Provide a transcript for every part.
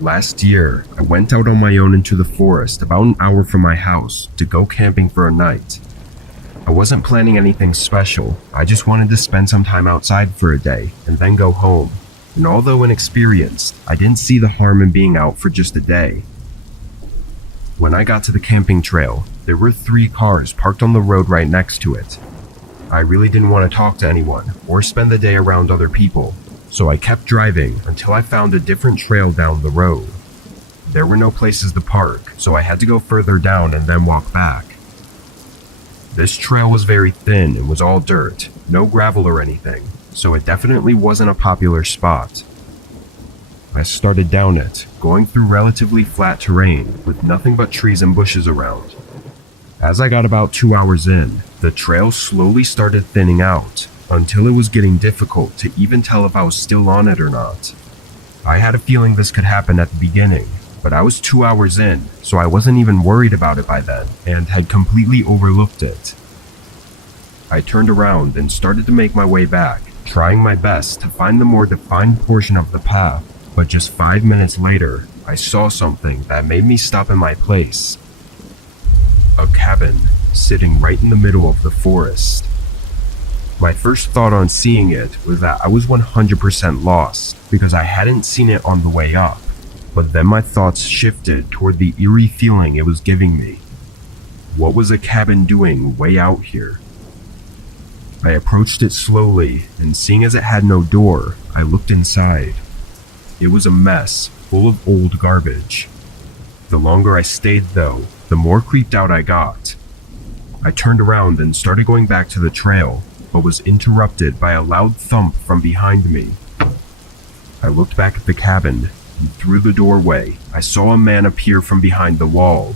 Last year, I went out on my own into the forest about an hour from my house to go camping for a night. I wasn't planning anything special, I just wanted to spend some time outside for a day and then go home. And although inexperienced, I didn't see the harm in being out for just a day. When I got to the camping trail, there were 3 cars parked on the road right next to it. I really didn't want to talk to anyone or spend the day around other people, so I kept driving until I found a different trail down the road. There were no places to park, so I had to go further down and then walk back. This trail was very thin and was all dirt, no gravel or anything, so it definitely wasn't a popular spot. I started down it, going through relatively flat terrain with nothing but trees and bushes around. As I got about 2 hours in, the trail slowly started thinning out, until it was getting difficult to even tell if I was still on it or not. I had a feeling this could happen at the beginning, but I was 2 hours in, so I wasn't even worried about it by then, and had completely overlooked it. I turned around and started to make my way back, trying my best to find the more defined portion of the path, but just 5 minutes later, I saw something that made me stop in my place. A cabin, sitting right in the middle of the forest. My first thought on seeing it was that I was 100% lost, because I hadn't seen it on the way up. But then my thoughts shifted toward the eerie feeling it was giving me. What was a cabin doing way out here? I approached it slowly, and seeing as it had no door, I looked inside. It was a mess, full of old garbage. The longer I stayed though, the more creeped out I got. I turned around and started going back to the trail, but was interrupted by a loud thump from behind me. I looked back at the cabin, and through the doorway, I saw a man appear from behind the wall.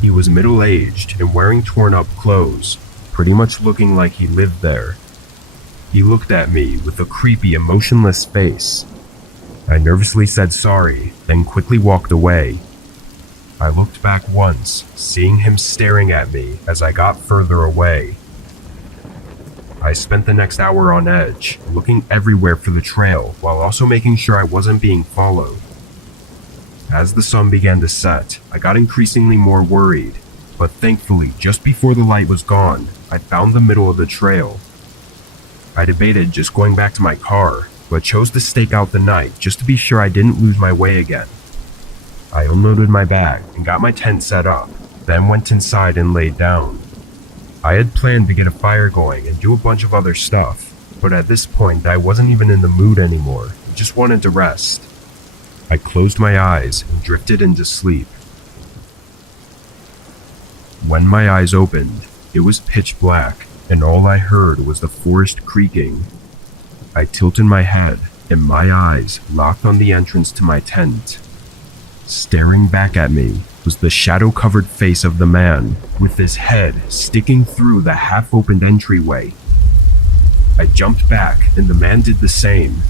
He was middle-aged and wearing torn-up clothes, pretty much looking like he lived there. He looked at me with a creepy, emotionless face. I nervously said sorry, then quickly walked away. I looked back once, seeing him staring at me as I got further away. I spent the next hour on edge, looking everywhere for the trail while also making sure I wasn't being followed. As the sun began to set, I got increasingly more worried, but thankfully, just before the light was gone, I found the middle of the trail. I debated just going back to my car, but chose to stake out the night just to be sure I didn't lose my way again. I unloaded my bag and got my tent set up, then went inside and laid down. I had planned to get a fire going and do a bunch of other stuff, but at this point I wasn't even in the mood anymore, I just wanted to rest. I closed my eyes and drifted into sleep. When my eyes opened, it was pitch black, and all I heard was the forest creaking. I tilted my head, and my eyes locked on the entrance to my tent. Staring back at me was the shadow-covered face of the man, with his head sticking through the half-opened entryway. I jumped back, and the man did the same.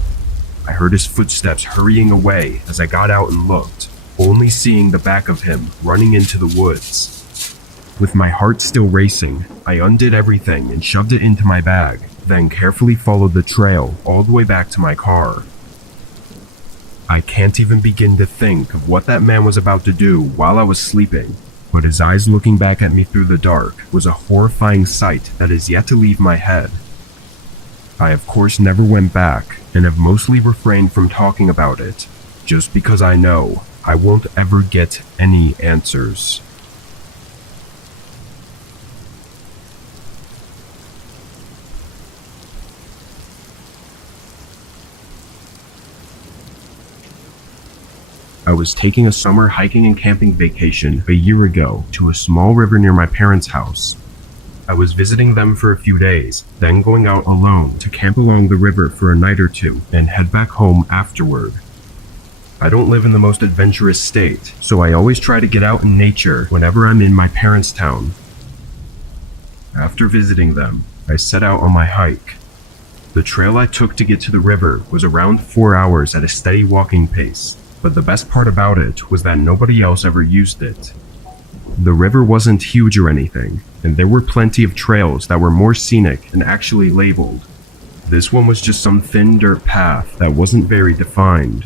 I heard his footsteps hurrying away as I got out and looked, only seeing the back of him running into the woods. With my heart still racing, I undid everything and shoved it into my bag, then carefully followed the trail all the way back to my car. I can't even begin to think of what that man was about to do while I was sleeping, but his eyes looking back at me through the dark was a horrifying sight that is yet to leave my head. I of course never went back, and have mostly refrained from talking about it, just because I know I won't ever get any answers. I was taking a summer hiking and camping vacation a year ago to a small river near my parents' house. I was visiting them for a few days, then going out alone to camp along the river for a night or two and head back home afterward. I don't live in the most adventurous state, so I always try to get out in nature whenever I'm in my parents' town. After visiting them, I set out on my hike. The trail I took to get to the river was around 4 hours at a steady walking pace. But the best part about it was that nobody else ever used it. The river wasn't huge or anything, and there were plenty of trails that were more scenic and actually labeled. This one was just some thin dirt path that wasn't very defined.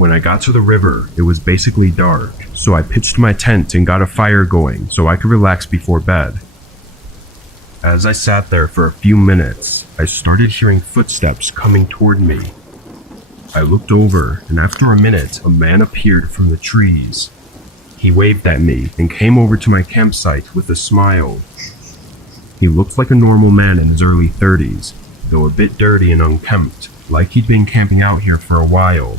When I got to the river, it was basically dark, so I pitched my tent and got a fire going so I could relax before bed. As I sat there for a few minutes, I started hearing footsteps coming toward me. I looked over, and after a minute, a man appeared from the trees. He waved at me and came over to my campsite with a smile. He looked like a normal man in his early 30s, though a bit dirty and unkempt, like he'd been camping out here for a while.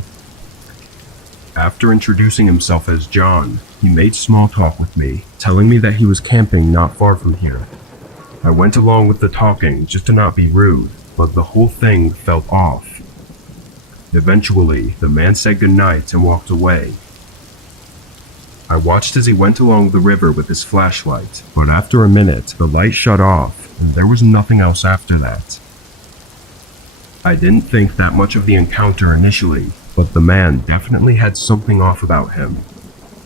After introducing himself as John, he made small talk with me, telling me that he was camping not far from here. I went along with the talking just to not be rude, but the whole thing felt off. Eventually, the man said goodnight and walked away. I watched as he went along the river with his flashlight, but after a minute, the light shut off, and there was nothing else after that. I didn't think that much of the encounter initially, but the man definitely had something off about him.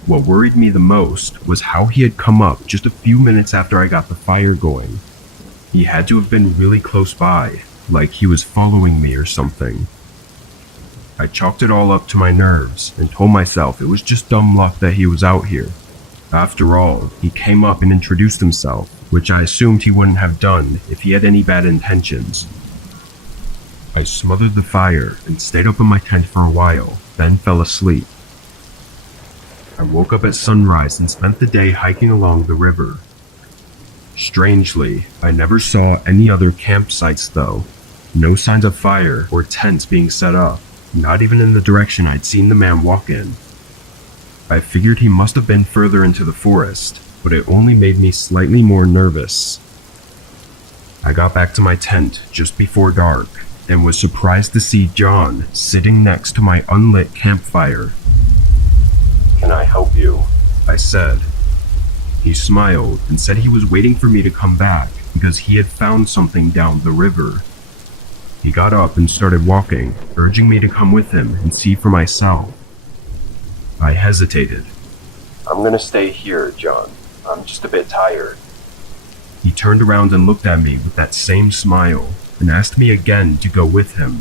What worried me the most was how he had come up just a few minutes after I got the fire going. He had to have been really close by, like he was following me or something. I chalked it all up to my nerves and told myself it was just dumb luck that he was out here. After all, he came up and introduced himself, which I assumed he wouldn't have done if he had any bad intentions. I smothered the fire and stayed up in my tent for a while, then fell asleep. I woke up at sunrise and spent the day hiking along the river. Strangely, I never saw any other campsites though. No signs of fire or tents being set up, not even in the direction I'd seen the man walk in. I figured he must have been further into the forest, but it only made me slightly more nervous. I got back to my tent just before dark and was surprised to see John sitting next to my unlit campfire. "Can I help you?" I said. He smiled and said he was waiting for me to come back because he had found something down the river. He got up and started walking, urging me to come with him and see for myself. I hesitated. "I'm gonna stay here, John. I'm just a bit tired." He turned around and looked at me with that same smile and asked me again to go with him.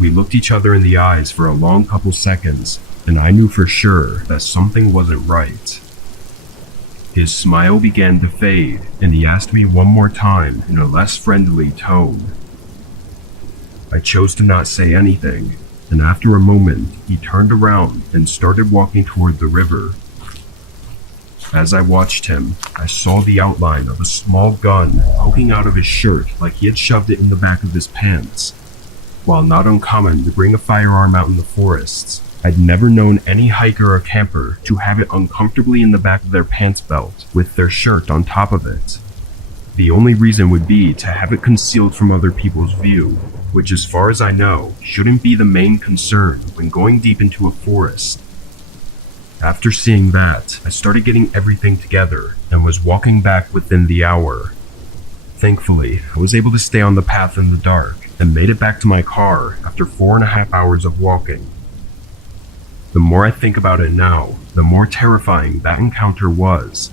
We looked each other in the eyes for a long couple seconds, and I knew for sure that something wasn't right. His smile began to fade, and he asked me one more time in a less friendly tone. I chose to not say anything, and after a moment, he turned around and started walking toward the river. As I watched him, I saw the outline of a small gun poking out of his shirt like he had shoved it in the back of his pants. While not uncommon to bring a firearm out in the forests, I'd never known any hiker or camper to have it uncomfortably in the back of their pants belt with their shirt on top of it. The only reason would be to have it concealed from other people's view, which as far as I know, shouldn't be the main concern when going deep into a forest. After seeing that, I started getting everything together and was walking back within the hour. Thankfully, I was able to stay on the path in the dark and made it back to my car after 4.5 hours of walking. The more I think about it now, the more terrifying that encounter was.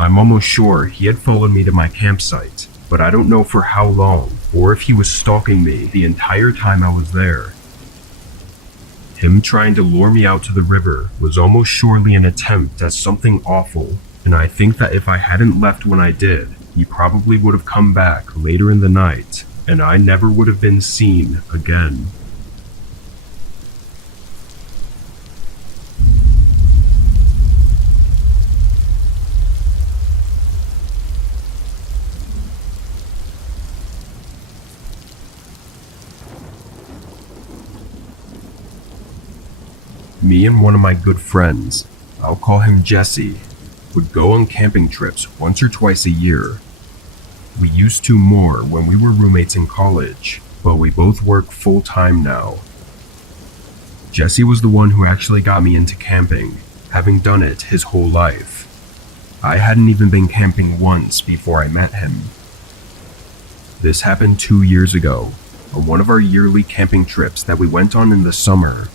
I'm almost sure he had followed me to my campsite, but I don't know for how long or if he was stalking me the entire time I was there. Him trying to lure me out to the river was almost surely an attempt at something awful, and I think that if I hadn't left when I did, he probably would have come back later in the night, and I never would have been seen again. Me and one of my good friends, I'll call him Jesse, would go on camping trips once or twice a year. We used to more when we were roommates in college, but we both work full-time now. Jesse was the one who actually got me into camping, having done it his whole life. I hadn't even been camping once before I met him. This happened 2 years ago, on one of our yearly camping trips that we went on in the summer.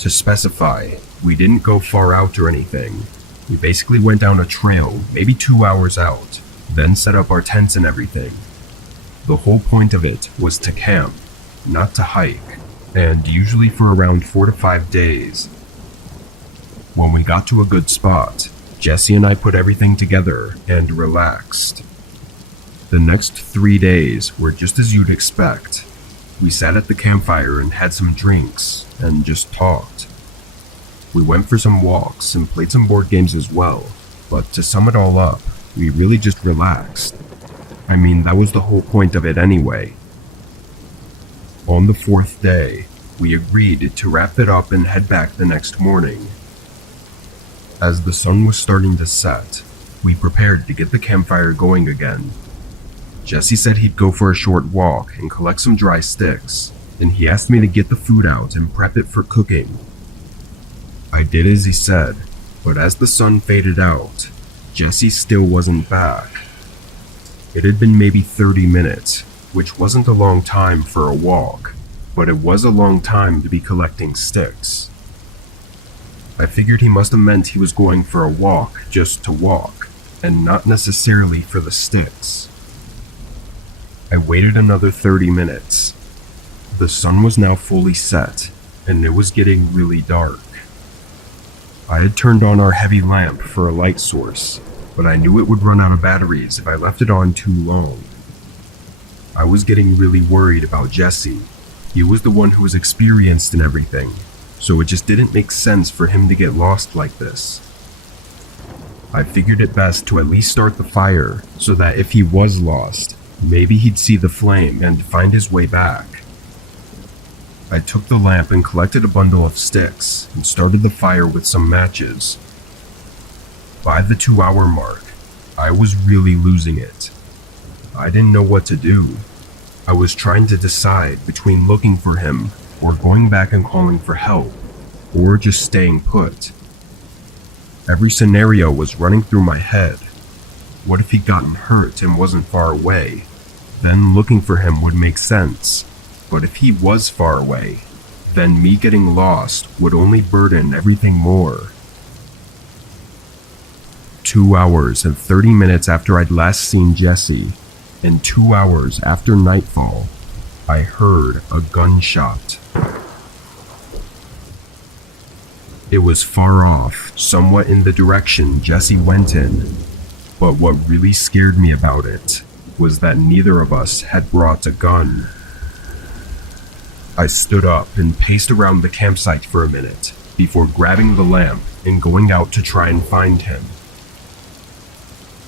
To specify, we didn't go far out or anything. We basically went down a trail, maybe 2 hours out, then set up our tents and everything. The whole point of it was to camp. not to hike, and usually for around 4 to 5 days. When we got to a good spot, Jesse and I put everything together and relaxed. The next 3 days were just as you'd expect. We sat at the campfire and had some drinks and just talked. We went for some walks and played some board games as well, but to sum it all up, we really just relaxed. I mean, that was the whole point of it anyway. On the 4th day, we agreed to wrap it up and head back the next morning. As the sun was starting to set, we prepared to get the campfire going again. Jesse said he'd go for a short walk and collect some dry sticks, and he asked me to get the food out and prep it for cooking. I did as he said, but as the sun faded out, Jesse still wasn't back. It had been maybe 30 minutes, which wasn't a long time for a walk, but it was a long time to be collecting sticks. I figured he must have meant he was going for a walk just to walk, and not necessarily for the sticks. I waited another 30 minutes. The sun was now fully set, and it was getting really dark. I had turned on our heavy lamp for a light source, but I knew it would run out of batteries if I left it on too long. I was getting really worried about Jesse. He was the one who was experienced in everything, so it just didn't make sense for him to get lost like this. I figured it best to at least start the fire so that if he was lost, maybe he'd see the flame and find his way back. I took the lamp and collected a bundle of sticks and started the fire with some matches. By the 2-hour mark, I was really losing it. I didn't know what to do. I was trying to decide between looking for him or going back and calling for help, or just staying put. Every scenario was running through my head. What if he'd gotten hurt and wasn't far away? Then looking for him would make sense. But if he was far away, then me getting lost would only burden everything more. 2 hours and 30 minutes after I'd last seen Jesse, and 2 hours after nightfall, I heard a gunshot. It was far off, somewhat in the direction Jesse went in, but what really scared me about it was that neither of us had brought a gun. I stood up and paced around the campsite for a minute before grabbing the lamp and going out to try and find him.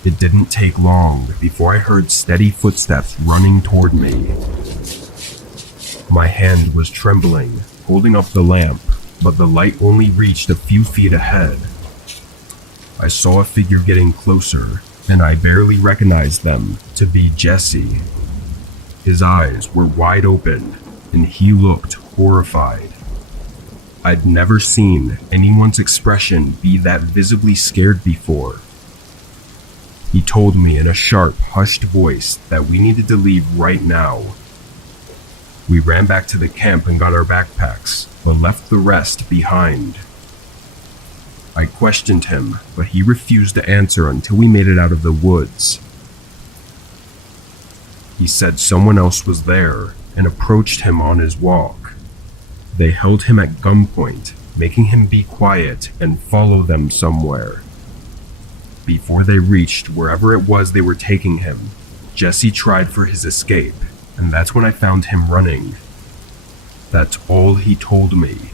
It didn't take long before I heard steady footsteps running toward me. My hand was trembling, holding up the lamp, but the light only reached a few feet ahead. I saw a figure getting closer, and I barely recognized them to be Jesse. His eyes were wide open, and he looked horrified. I'd never seen anyone's expression be that visibly scared before. He told me in a sharp, hushed voice that we needed to leave right now. We ran back to the camp and got our backpacks, but left the rest behind. I questioned him, but he refused to answer until we made it out of the woods. He said someone else was there and approached him on his walk. They held him at gunpoint, making him be quiet and follow them somewhere. Before they reached wherever it was they were taking him, Jesse tried for his escape, and that's when I found him running. That's all he told me,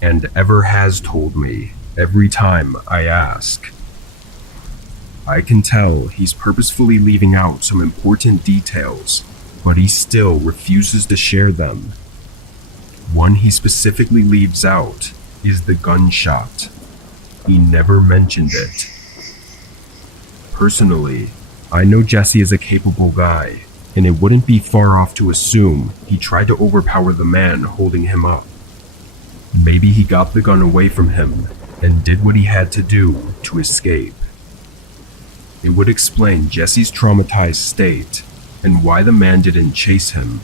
and ever has told me every time I ask. I can tell he's purposefully leaving out some important details, but he still refuses to share them. One he specifically leaves out is the gunshot. He never mentioned it. Personally, I know Jesse is a capable guy, and it wouldn't be far off to assume he tried to overpower the man holding him up. Maybe he got the gun away from him and did what he had to do to escape. It would explain Jesse's traumatized state and why the man didn't chase him.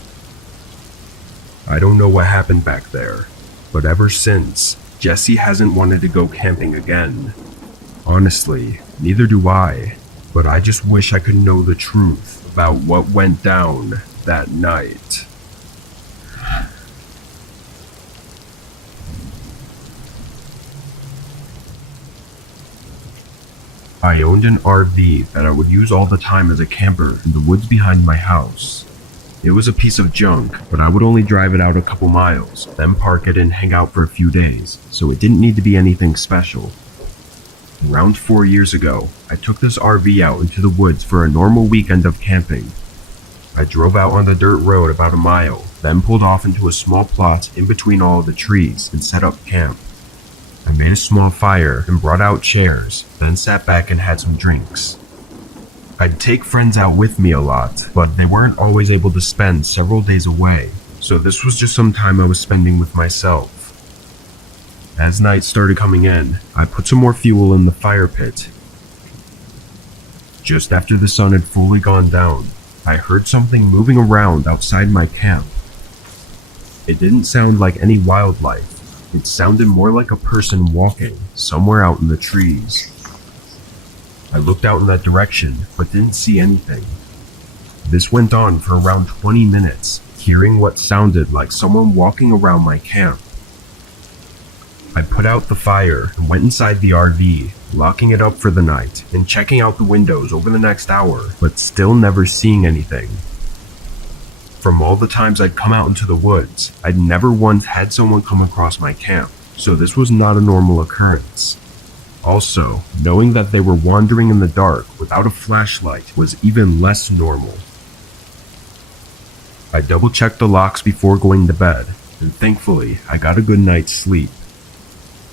I don't know what happened back there, but ever since, Jesse hasn't wanted to go camping again. Honestly, neither do I, but I just wish I could know the truth about what went down that night. I owned an RV that I would use all the time as a camper in the woods behind my house. It was a piece of junk, but I would only drive it out a couple miles, then park it and hang out for a few days, so it didn't need to be anything special. Around 4 years ago, I took this RV out into the woods for a normal weekend of camping. I drove out on the dirt road about a mile, then pulled off into a small plot in between all of the trees and set up camp. I made a small fire and brought out chairs, then sat back and had some drinks. I'd take friends out with me a lot, but they weren't always able to spend several days away, so this was just some time I was spending with myself. As night started coming in, I put some more fuel in the fire pit. Just after the sun had fully gone down, I heard something moving around outside my camp. It didn't sound like any wildlife. It sounded more like a person walking somewhere out in the trees. I looked out in that direction, but didn't see anything. This went on for around 20 minutes, hearing what sounded like someone walking around my camp. I put out the fire and went inside the RV, locking it up for the night and checking out the windows over the next hour, but still never seeing anything. From all the times I'd come out into the woods, I'd never once had someone come across my camp, so this was not a normal occurrence. Also, knowing that they were wandering in the dark without a flashlight was even less normal. I double-checked the locks before going to bed, and thankfully, I got a good night's sleep.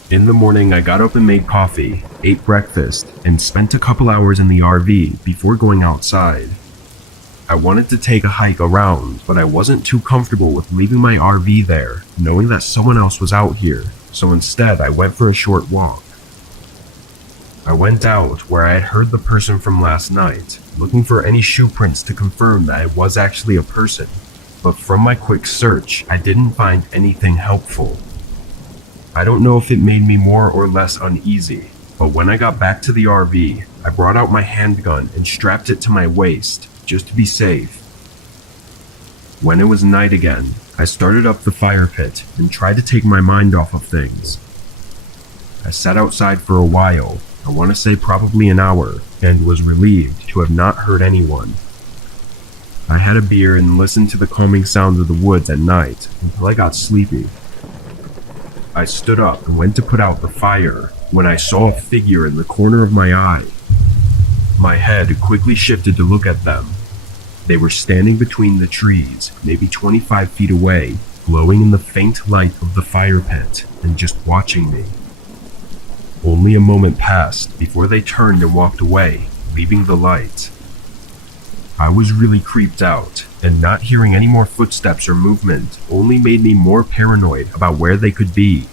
In the morning, I got up and made coffee, ate breakfast, and spent a couple hours in the RV before going outside. I wanted to take a hike around, but I wasn't too comfortable with leaving my RV there, knowing that someone else was out here, so instead I went for a short walk. I went out where I had heard the person from last night, looking for any shoe prints to confirm that it was actually a person, but from my quick search, I didn't find anything helpful. I don't know if it made me more or less uneasy, but when I got back to the RV, I brought out my handgun and strapped it to my waist, just to be safe. When it was night again, I started up the fire pit and tried to take my mind off of things. I sat outside for a while, I want to say probably an hour, and was relieved to have not hurt anyone. I had a beer and listened to the calming sounds of the woods at night until I got sleepy. I stood up and went to put out the fire when I saw a figure in the corner of my eye. My head quickly shifted to look at them. They were standing between the trees, maybe 25 feet away, glowing in the faint light of the fire pit, and just watching me. Only a moment passed before they turned and walked away, leaving the light. I was really creeped out, and not hearing any more footsteps or movement only made me more paranoid about where they could be.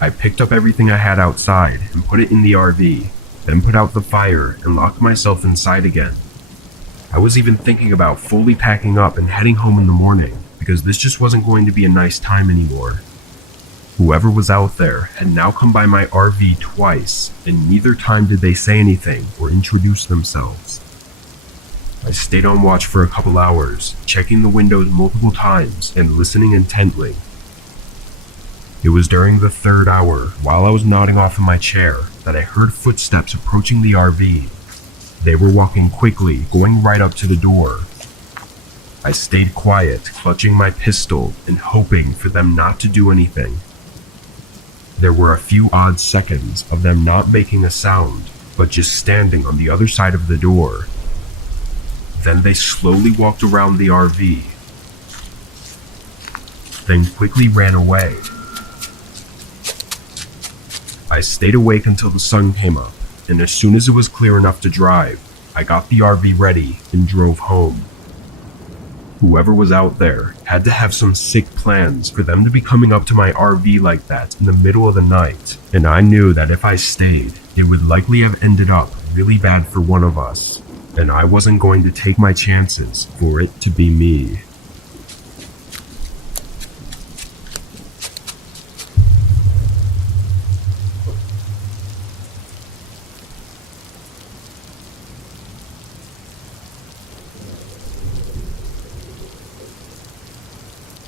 I picked up everything I had outside and put it in the RV, then put out the fire and locked myself inside again. I was even thinking about fully packing up and heading home in the morning, because this just wasn't going to be a nice time anymore. Whoever was out there had now come by my RV twice, and neither time did they say anything or introduce themselves. I stayed on watch for a couple hours, checking the windows multiple times and listening intently. It was during the third hour, while I was nodding off in my chair, that I heard footsteps approaching the RV. They were walking quickly, going right up to the door. I stayed quiet, clutching my pistol and hoping for them not to do anything. There were a few odd seconds of them not making a sound, but just standing on the other side of the door. Then they slowly walked around the RV, then quickly ran away. I stayed awake until the sun came up, and as soon as it was clear enough to drive, I got the RV ready and drove home. Whoever was out there had to have some sick plans for them to be coming up to my RV like that in the middle of the night, and I knew that if I stayed, it would likely have ended up really bad for one of us, and I wasn't going to take my chances for it to be me.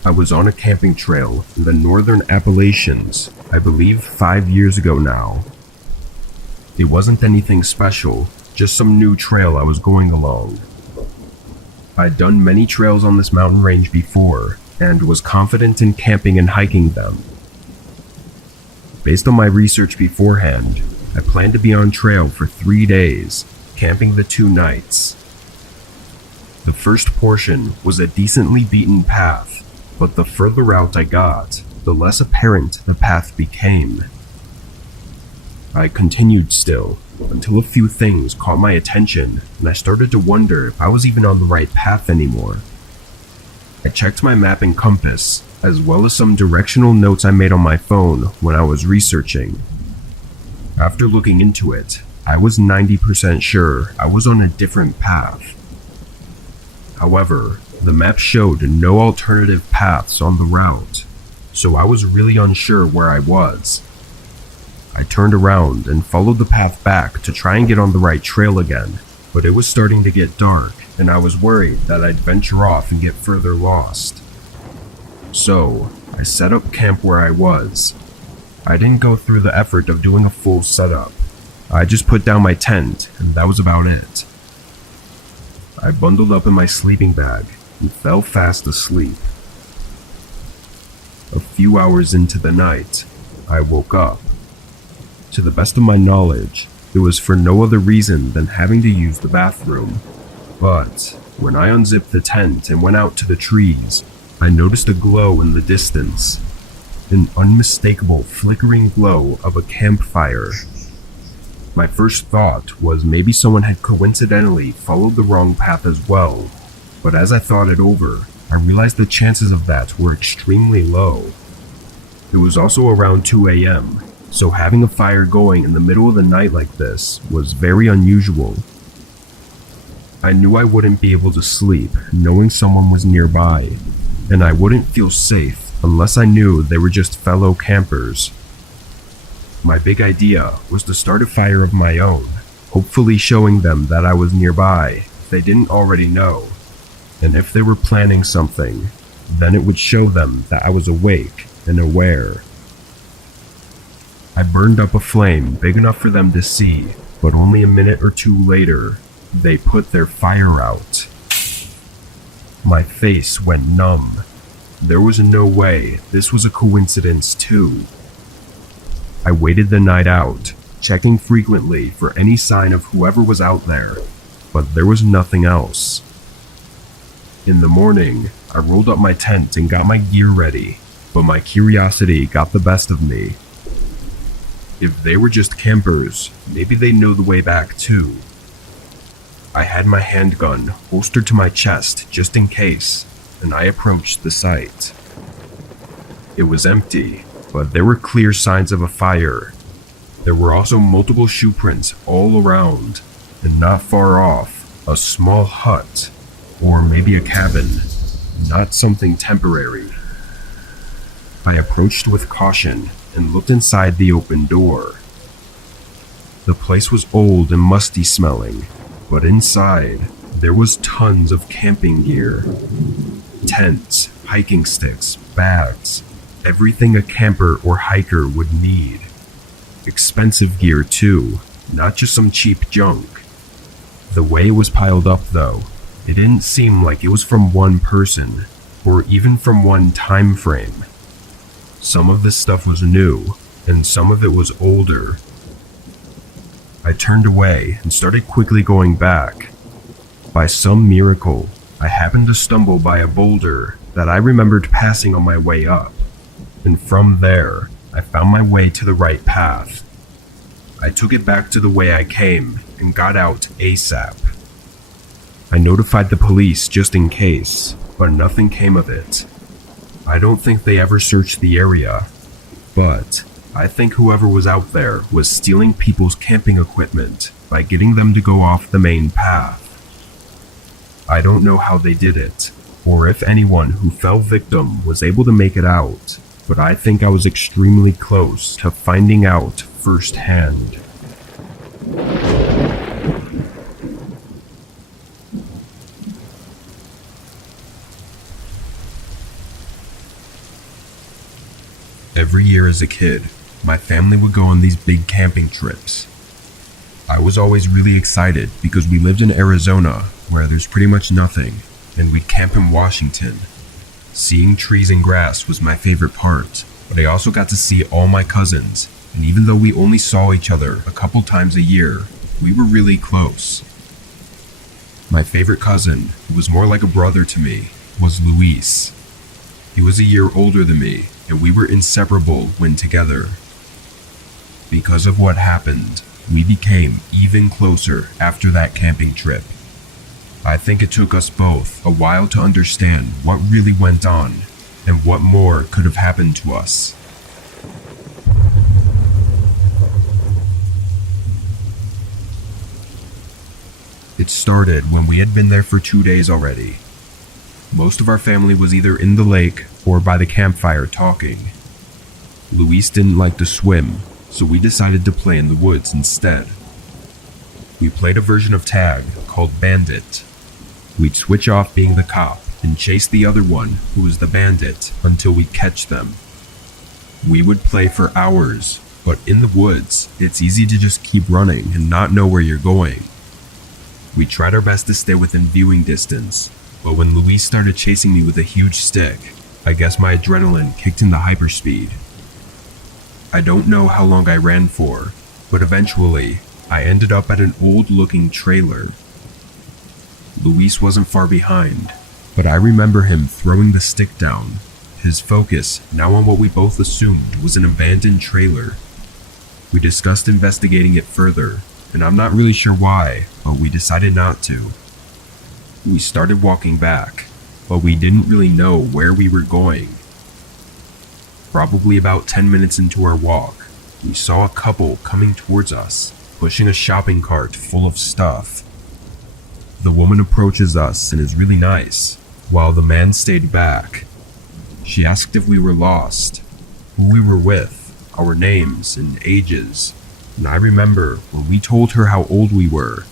I was on a camping trail in the northern Appalachians, I believe 5 years ago now. It wasn't anything special, just some new trail I was going along. I'd done many trails on this mountain range before, and was confident in camping and hiking them. Based on my research beforehand, I planned to be on trail for 3 days, camping the 2 nights. The first portion was a decently beaten path, but the further out I got, the less apparent the path became. I continued still, until a few things caught my attention, and I started to wonder if I was even on the right path anymore. I checked my map and compass, as well as some directional notes I made on my phone when I was researching. After looking into it, I was 90% sure I was on a different path. However, the map showed no alternative paths on the route, so I was really unsure where I was. I turned around and followed the path back to try and get on the right trail again, but it was starting to get dark, and I was worried that I'd venture off and get further lost. So, I set up camp where I was. I didn't go through the effort of doing a full setup. I just put down my tent, and that was about it. I bundled up in my sleeping bag and fell fast asleep. A few hours into the night, I woke up. To the best of my knowledge, it was for no other reason than having to use the bathroom. But when I unzipped the tent and went out to the trees, I noticed a glow in the distance. An unmistakable flickering glow of a campfire. My first thought was maybe someone had coincidentally followed the wrong path as well, but as I thought it over, I realized the chances of that were extremely low. It was also around 2 a.m., so having a fire going in the middle of the night like this was very unusual. I knew I wouldn't be able to sleep knowing someone was nearby, and I wouldn't feel safe unless I knew they were just fellow campers. My big idea was to start a fire of my own, hopefully showing them that I was nearby if they didn't already know, and if they were planning something, then it would show them that I was awake and aware. I burned up a flame big enough for them to see, but only a minute or two later, they put their fire out. My face went numb. There was no way this was a coincidence too. I waited the night out, checking frequently for any sign of whoever was out there, but there was nothing else. In the morning, I rolled up my tent and got my gear ready, but my curiosity got the best of me. If they were just campers, maybe they know the way back too. I had my handgun holstered to my chest just in case, and I approached the site. It was empty, but there were clear signs of a fire. There were also multiple shoe prints all around, and not far off, a small hut, or maybe a cabin, not something temporary. I approached with caution and looked inside the open door. The place was old and musty smelling, but inside, there was tons of camping gear. Tents, hiking sticks, bags, everything a camper or hiker would need. Expensive gear too, not just some cheap junk. The way it was piled up though, it didn't seem like it was from one person, or even from one time frame. Some of this stuff was new, and some of it was older. I turned away and started quickly going back. By some miracle, I happened to stumble by a boulder that I remembered passing on my way up, and from there, I found my way to the right path. I took it back to the way I came and got out ASAP. I notified the police just in case, but nothing came of it. I don't think they ever searched the area, but I think whoever was out there was stealing people's camping equipment by getting them to go off the main path. I don't know how they did it, or if anyone who fell victim was able to make it out, but I think I was extremely close to finding out firsthand. Every year as a kid, my family would go on these big camping trips. I was always really excited because we lived in Arizona, where there's pretty much nothing, and we'd camp in Washington. Seeing trees and grass was my favorite part, but I also got to see all my cousins, and even though we only saw each other a couple times a year, we were really close. My favorite cousin, who was more like a brother to me, was Luis. He was a year older than me, and we were inseparable when together. Because of what happened, we became even closer after that camping trip. I think it took us both a while to understand what really went on and what more could have happened to us. It started when we had been there for 2 days already. Most of our family was either in the lake or by the campfire talking. Luis didn't like to swim, so we decided to play in the woods instead. We played a version of tag called Bandit. We'd switch off being the cop and chase the other one, who was the bandit, until we'd catch them. We would play for hours, but in the woods, it's easy to just keep running and not know where you're going. We tried our best to stay within viewing distance, but when Luis started chasing me with a huge stick, I guess my adrenaline kicked into hyperspeed. I don't know how long I ran for, but eventually, I ended up at an old-looking trailer. Luis wasn't far behind, but I remember him throwing the stick down, his focus now on what we both assumed was an abandoned trailer. We discussed investigating it further, and I'm not really sure why, but we decided not to. We started walking back, but we didn't really know where we were going. Probably about 10 minutes into our walk, we saw a couple coming towards us, pushing a shopping cart full of stuff. The woman approaches us and is really nice, while the man stayed back. She asked if we were lost, who we were with, our names and ages, and I remember when we told her how old we were,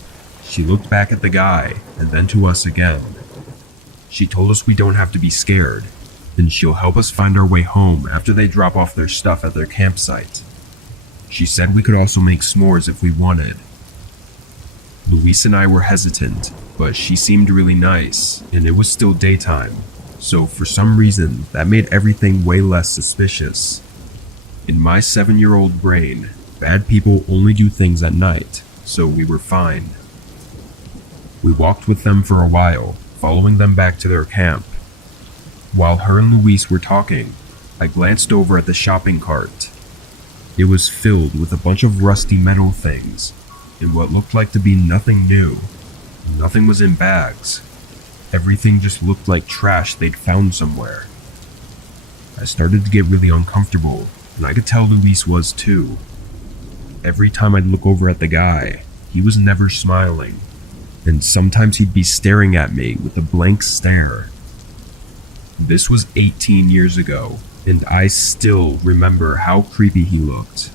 she looked back at the guy and then to us again. She told us we don't have to be scared, and she'll help us find our way home after they drop off their stuff at their campsite. She said we could also make s'mores if we wanted. Luis and I were hesitant, but she seemed really nice, and it was still daytime, so for some reason that made everything way less suspicious. In my 7-year-old brain, bad people only do things at night, so we were fine. We walked with them for a while, following them back to their camp. While her and Luis were talking, I glanced over at the shopping cart. It was filled with a bunch of rusty metal things, and what looked like to be nothing new. Nothing was in bags. Everything just looked like trash they'd found somewhere. I started to get really uncomfortable, and I could tell Luis was too. Every time I'd look over at the guy, he was never smiling, and sometimes he'd be staring at me with a blank stare. This was 18 years ago, and I still remember how creepy he looked.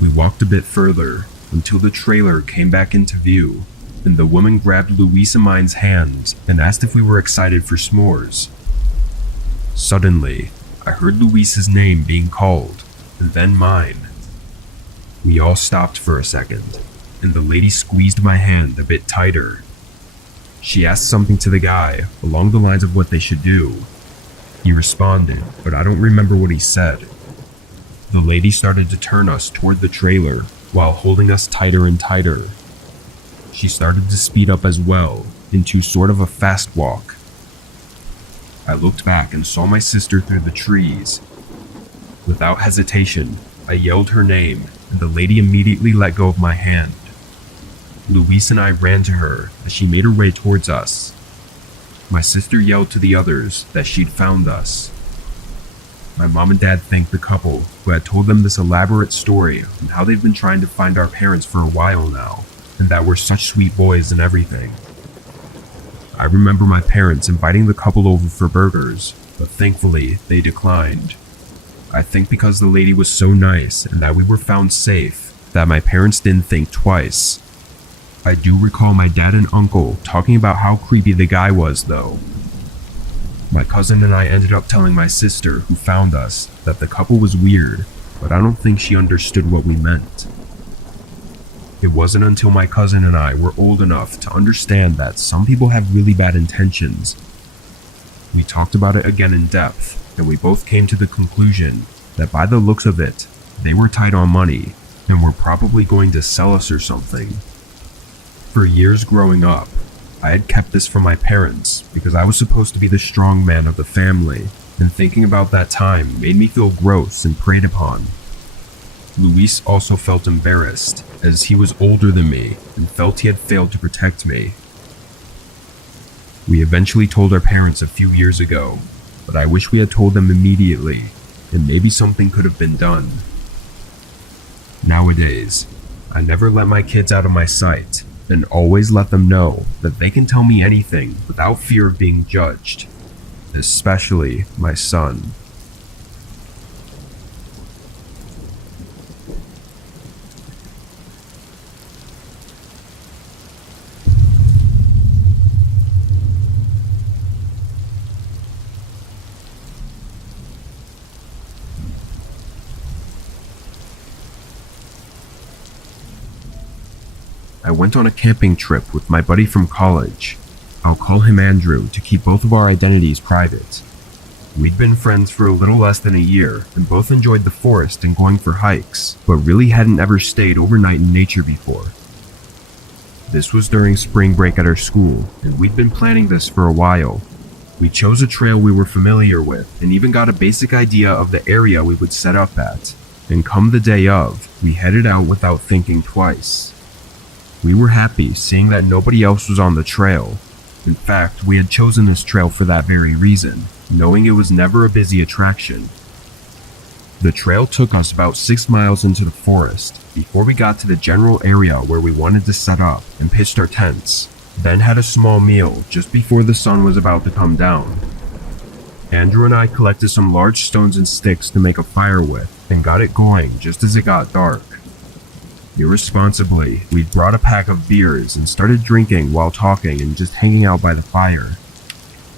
We walked a bit further until the trailer came back into view, and the woman grabbed Luis and mine's hands and asked if we were excited for s'mores. Suddenly, I heard Luis's name being called, and then mine. We all stopped for a second, and the lady squeezed my hand a bit tighter. She asked something to the guy along the lines of what they should do. He responded, but I don't remember what he said. The lady started to turn us toward the trailer while holding us tighter and tighter. She started to speed up as well, into sort of a fast walk. I looked back and saw my sister through the trees. Without hesitation, I yelled her name, and the lady immediately let go of my hand. Luis and I ran to her as she made her way towards us. My sister yelled to the others that she'd found us. My mom and dad thanked the couple who had told them this elaborate story on how they've been trying to find our parents for a while now, and that we're such sweet boys and everything. I remember my parents inviting the couple over for burgers, but thankfully they declined. I think because the lady was so nice and that we were found safe, that my parents didn't think twice. I do recall my dad and uncle talking about how creepy the guy was though. My cousin and I ended up telling my sister, who found us, that the couple was weird, but I don't think she understood what we meant. It wasn't until my cousin and I were old enough to understand that some people have really bad intentions. We talked about it again in depth, and we both came to the conclusion that by the looks of it, they were tight on money and were probably going to sell us or something. For years growing up, I had kept this from my parents because I was supposed to be the strong man of the family, and thinking about that time made me feel gross and preyed upon. Luis also felt embarrassed, as he was older than me and felt he had failed to protect me. We eventually told our parents a few years ago, but I wish we had told them immediately, and maybe something could have been done. Nowadays, I never let my kids out of my sight, and always let them know that they can tell me anything without fear of being judged, especially my son. I went on a camping trip with my buddy from college. I'll call him Andrew to keep both of our identities private. We'd been friends for a little less than a year and both enjoyed the forest and going for hikes, but really hadn't ever stayed overnight in nature before. This was during spring break at our school, and we'd been planning this for a while. We chose a trail we were familiar with and even got a basic idea of the area we would set up at, and come the day of, we headed out without thinking twice. We were happy seeing that nobody else was on the trail. In fact, we had chosen this trail for that very reason, knowing it was never a busy attraction. The trail took us about 6 miles into the forest before we got to the general area where we wanted to set up and pitched our tents, then had a small meal just before the sun was about to come down. Andrew and I collected some large stones and sticks to make a fire with and got it going just as it got dark. Irresponsibly, we brought a pack of beers and started drinking while talking and just hanging out by the fire.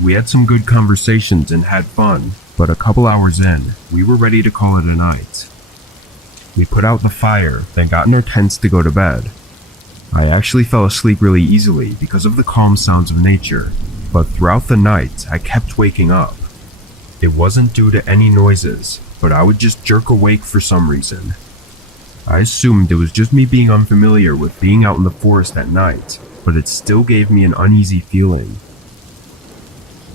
We had some good conversations and had fun, but a couple hours in, we were ready to call it a night. We put out the fire, then got in our tents to go to bed. I actually fell asleep really easily because of the calm sounds of nature, but throughout the night, I kept waking up. It wasn't due to any noises, but I would just jerk awake for some reason. I assumed it was just me being unfamiliar with being out in the forest at night, but it still gave me an uneasy feeling.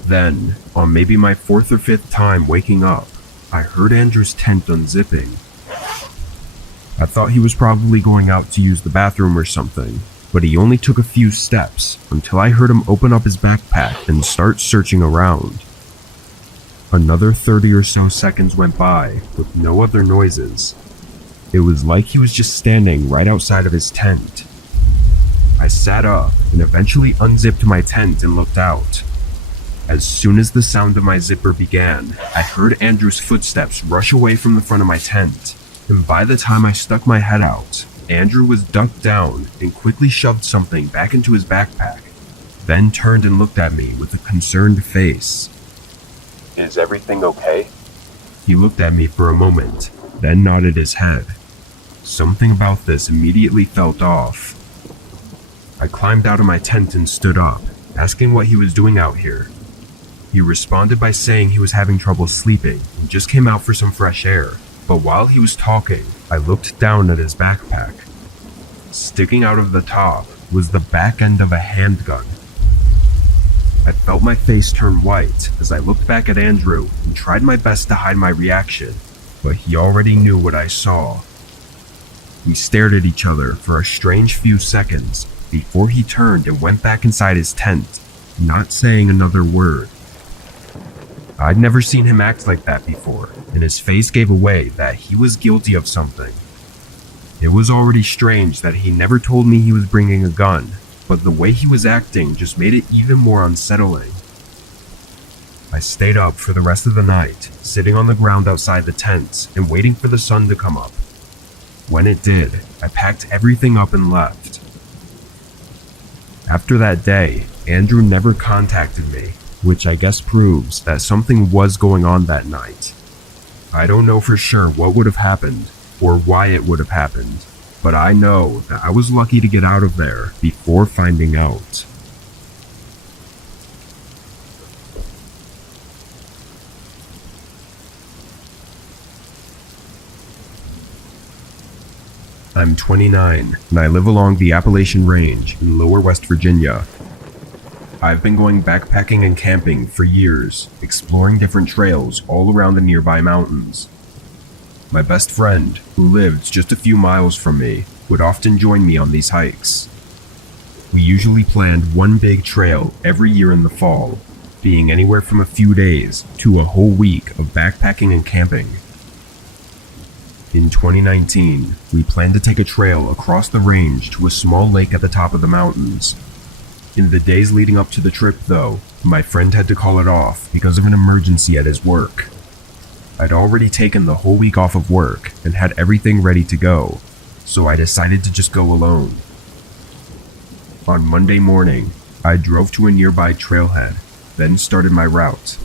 Then, on maybe my 4th or 5th time waking up, I heard Andrew's tent unzipping. I thought he was probably going out to use the bathroom or something, but he only took a few steps until I heard him open up his backpack and start searching around. Another 30 or so seconds went by with no other noises. It was like he was just standing right outside of his tent. I sat up and eventually unzipped my tent and looked out. As soon as the sound of my zipper began, I heard Andrew's footsteps rush away from the front of my tent, and by the time I stuck my head out, Andrew was ducked down and quickly shoved something back into his backpack, then turned and looked at me with a concerned face. "Is everything okay?" He looked at me for a moment, then nodded his head. Something about this immediately felt off. I climbed out of my tent and stood up, asking what he was doing out here. He responded by saying he was having trouble sleeping and just came out for some fresh air, but while he was talking, I looked down at his backpack. Sticking out of the top was the back end of a handgun. I felt my face turn white as I looked back at Andrew and tried my best to hide my reaction, but he already knew what I saw. We stared at each other for a strange few seconds before he turned and went back inside his tent, not saying another word. I'd never seen him act like that before, and his face gave away that he was guilty of something. It was already strange that he never told me he was bringing a gun, but the way he was acting just made it even more unsettling. I stayed up for the rest of the night, sitting on the ground outside the tents and waiting for the sun to come up. When it did, I packed everything up and left. After that day, Andrew never contacted me, which I guess proves that something was going on that night. I don't know for sure what would have happened, or why it would have happened, but I know that I was lucky to get out of there before finding out. I'm 29, and I live along the Appalachian Range in lower West Virginia. I've been going backpacking and camping for years, exploring different trails all around the nearby mountains. My best friend, who lived just a few miles from me, would often join me on these hikes. We usually planned one big trail every year in the fall, being anywhere from a few days to a whole week of backpacking and camping. In 2019, we planned to take a trail across the range to a small lake at the top of the mountains. In the days leading up to the trip, though, my friend had to call it off because of an emergency at his work. I'd already taken the whole week off of work and had everything ready to go, so I decided to just go alone. On Monday morning, I drove to a nearby trailhead, then started my route.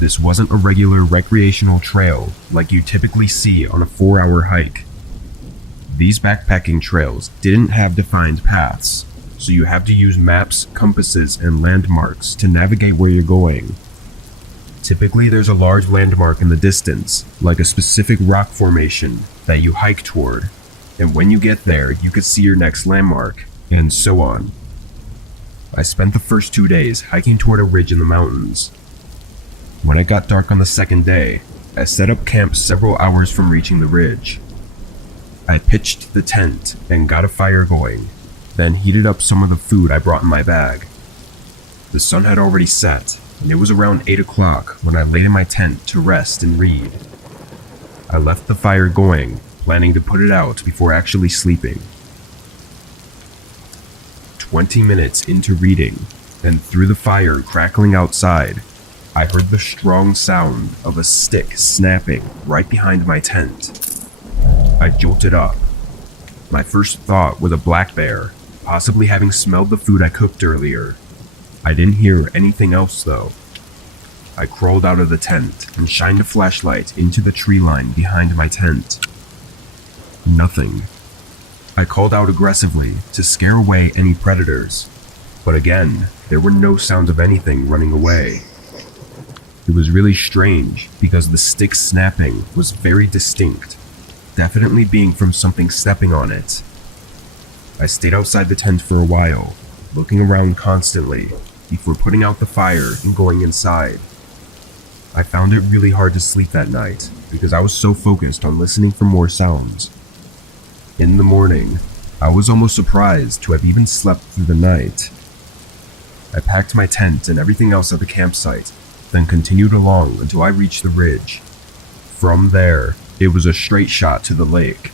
This wasn't a regular recreational trail like you typically see on a 4-hour hike. These backpacking trails didn't have defined paths, so you have to use maps, compasses, and landmarks to navigate where you're going. Typically, there's a large landmark in the distance, like a specific rock formation that you hike toward, and when you get there, you could see your next landmark, and so on. I spent the first 2 days hiking toward a ridge in the mountains. When it got dark on the second day, I set up camp several hours from reaching the ridge. I pitched the tent and got a fire going, then heated up some of the food I brought in my bag. The sun had already set, and it was around 8 o'clock when I laid in my tent to rest and read. I left the fire going, planning to put it out before actually sleeping. 20 minutes into reading, and through the fire crackling outside, I heard the strong sound of a stick snapping right behind my tent. I jolted up. My first thought was a black bear, possibly having smelled the food I cooked earlier. I didn't hear anything else though. I crawled out of the tent and shined a flashlight into the tree line behind my tent. Nothing. I called out aggressively to scare away any predators, but again, there were no sounds of anything running away. It was really strange because the stick snapping was very distinct, definitely being from something stepping on it. I stayed outside the tent for a while, looking around constantly before putting out the fire and going inside. I found it really hard to sleep that night because I was so focused on listening for more sounds. In the morning, I was almost surprised to have even slept through the night. I packed my tent and everything else at the campsite, then continued along until I reached the ridge. From there, it was a straight shot to the lake.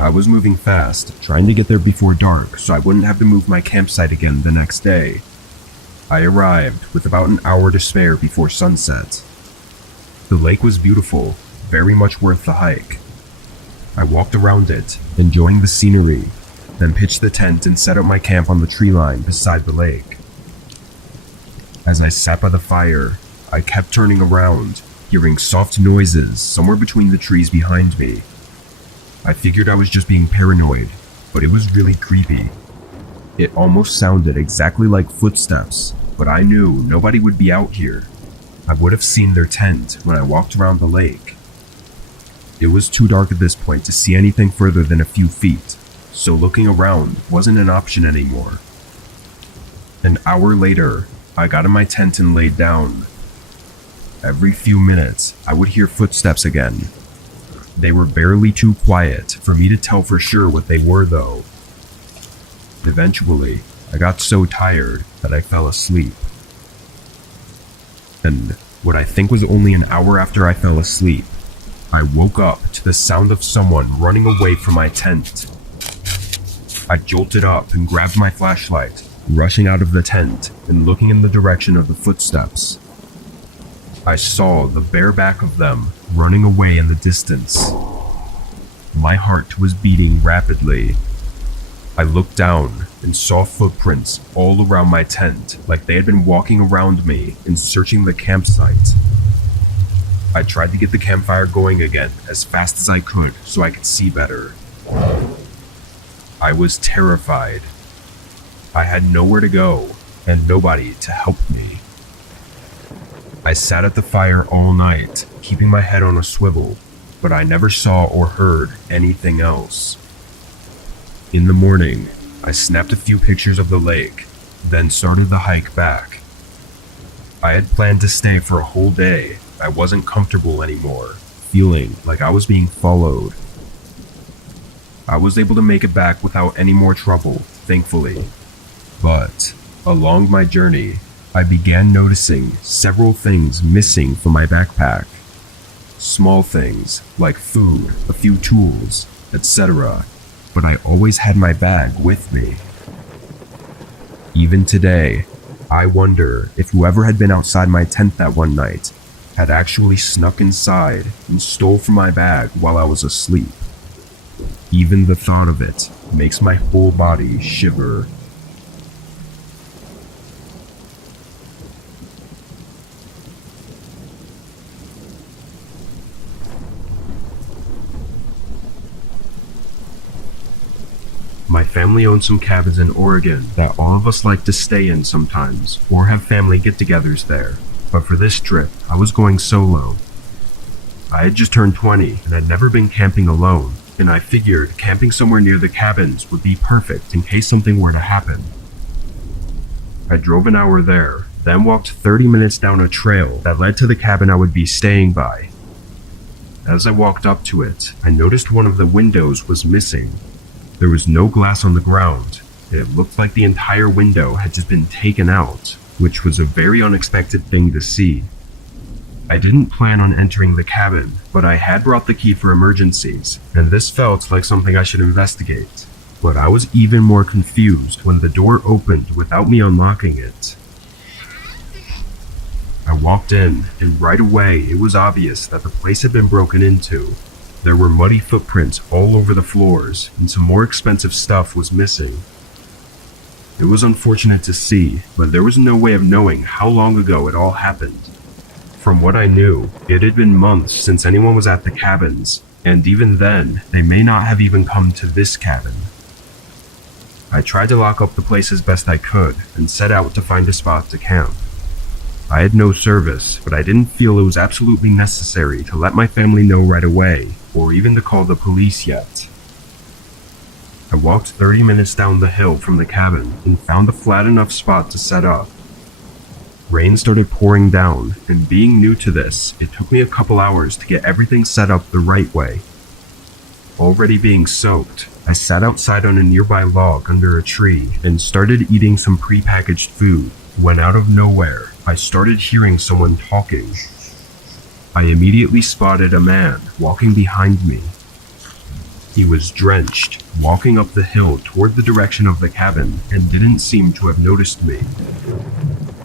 I was moving fast, trying to get there before dark so I wouldn't have to move my campsite again the next day. I arrived with about an hour to spare before sunset. The lake was beautiful, very much worth the hike. I walked around it, enjoying the scenery, then pitched the tent and set up my camp on the tree line beside the lake. As I sat by the fire, I kept turning around, hearing soft noises somewhere between the trees behind me. I figured I was just being paranoid, but it was really creepy. It almost sounded exactly like footsteps, but I knew nobody would be out here. I would have seen their tent when I walked around the lake. It was too dark at this point to see anything further than a few feet, so looking around wasn't an option anymore. An hour later, I got in my tent and laid down. Every few minutes, I would hear footsteps again. They were barely too quiet for me to tell for sure what they were though. Eventually, I got so tired that I fell asleep. And what I think was only an hour after I fell asleep, I woke up to the sound of someone running away from my tent. I jolted up and grabbed my flashlight, rushing out of the tent and looking in the direction of the footsteps. I saw the bare back of them running away in the distance. My heart was beating rapidly. I looked down and saw footprints all around my tent, like they had been walking around me and searching the campsite. I tried to get the campfire going again as fast as I could so I could see better, I was terrified. I had nowhere to go and nobody to help me. I sat at the fire all night, keeping my head on a swivel, but I never saw or heard anything else. In the morning, I snapped a few pictures of the lake, then started the hike back. I had planned to stay for a whole day. I wasn't comfortable anymore, feeling like I was being followed. I was able to make it back without any more trouble, thankfully. But along my journey, I began noticing several things missing from my backpack. Small things like food, a few tools, etc. But I always had my bag with me. Even today, I wonder if whoever had been outside my tent that one night had actually snuck inside and stole from my bag while I was asleep. Even the thought of it makes my whole body shiver. My family owns some cabins in Oregon that all of us like to stay in sometimes, or have family get-togethers there. But for this trip, I was going solo. I had just turned 20 and had never been camping alone, and I figured camping somewhere near the cabins would be perfect in case something were to happen. I drove an hour there, then walked 30 minutes down a trail that led to the cabin I would be staying by. As I walked up to it, I noticed one of the windows was missing. There was no glass on the ground. It looked like the entire window had just been taken out, which was a very unexpected thing to see. I didn't plan on entering the cabin, but I had brought the key for emergencies, and this felt like something I should investigate. But I was even more confused when the door opened without me unlocking it. I walked in, and right away it was obvious that the place had been broken into. There were muddy footprints all over the floors, and some more expensive stuff was missing. It was unfortunate to see, but there was no way of knowing how long ago it all happened. From what I knew, it had been months since anyone was at the cabins, and even then, they may not have even come to this cabin. I tried to lock up the place as best I could, and set out to find a spot to camp. I had no service, but I didn't feel it was absolutely necessary to let my family know right away, or even to call the police yet. I walked 30 minutes down the hill from the cabin and found a flat enough spot to set up. Rain started pouring down, and being new to this, it took me a couple hours to get everything set up the right way. Already being soaked, I sat outside on a nearby log under a tree and started eating some prepackaged food, when out of nowhere, I started hearing someone talking. I immediately spotted a man walking behind me. He was drenched, walking up the hill toward the direction of the cabin, and didn't seem to have noticed me.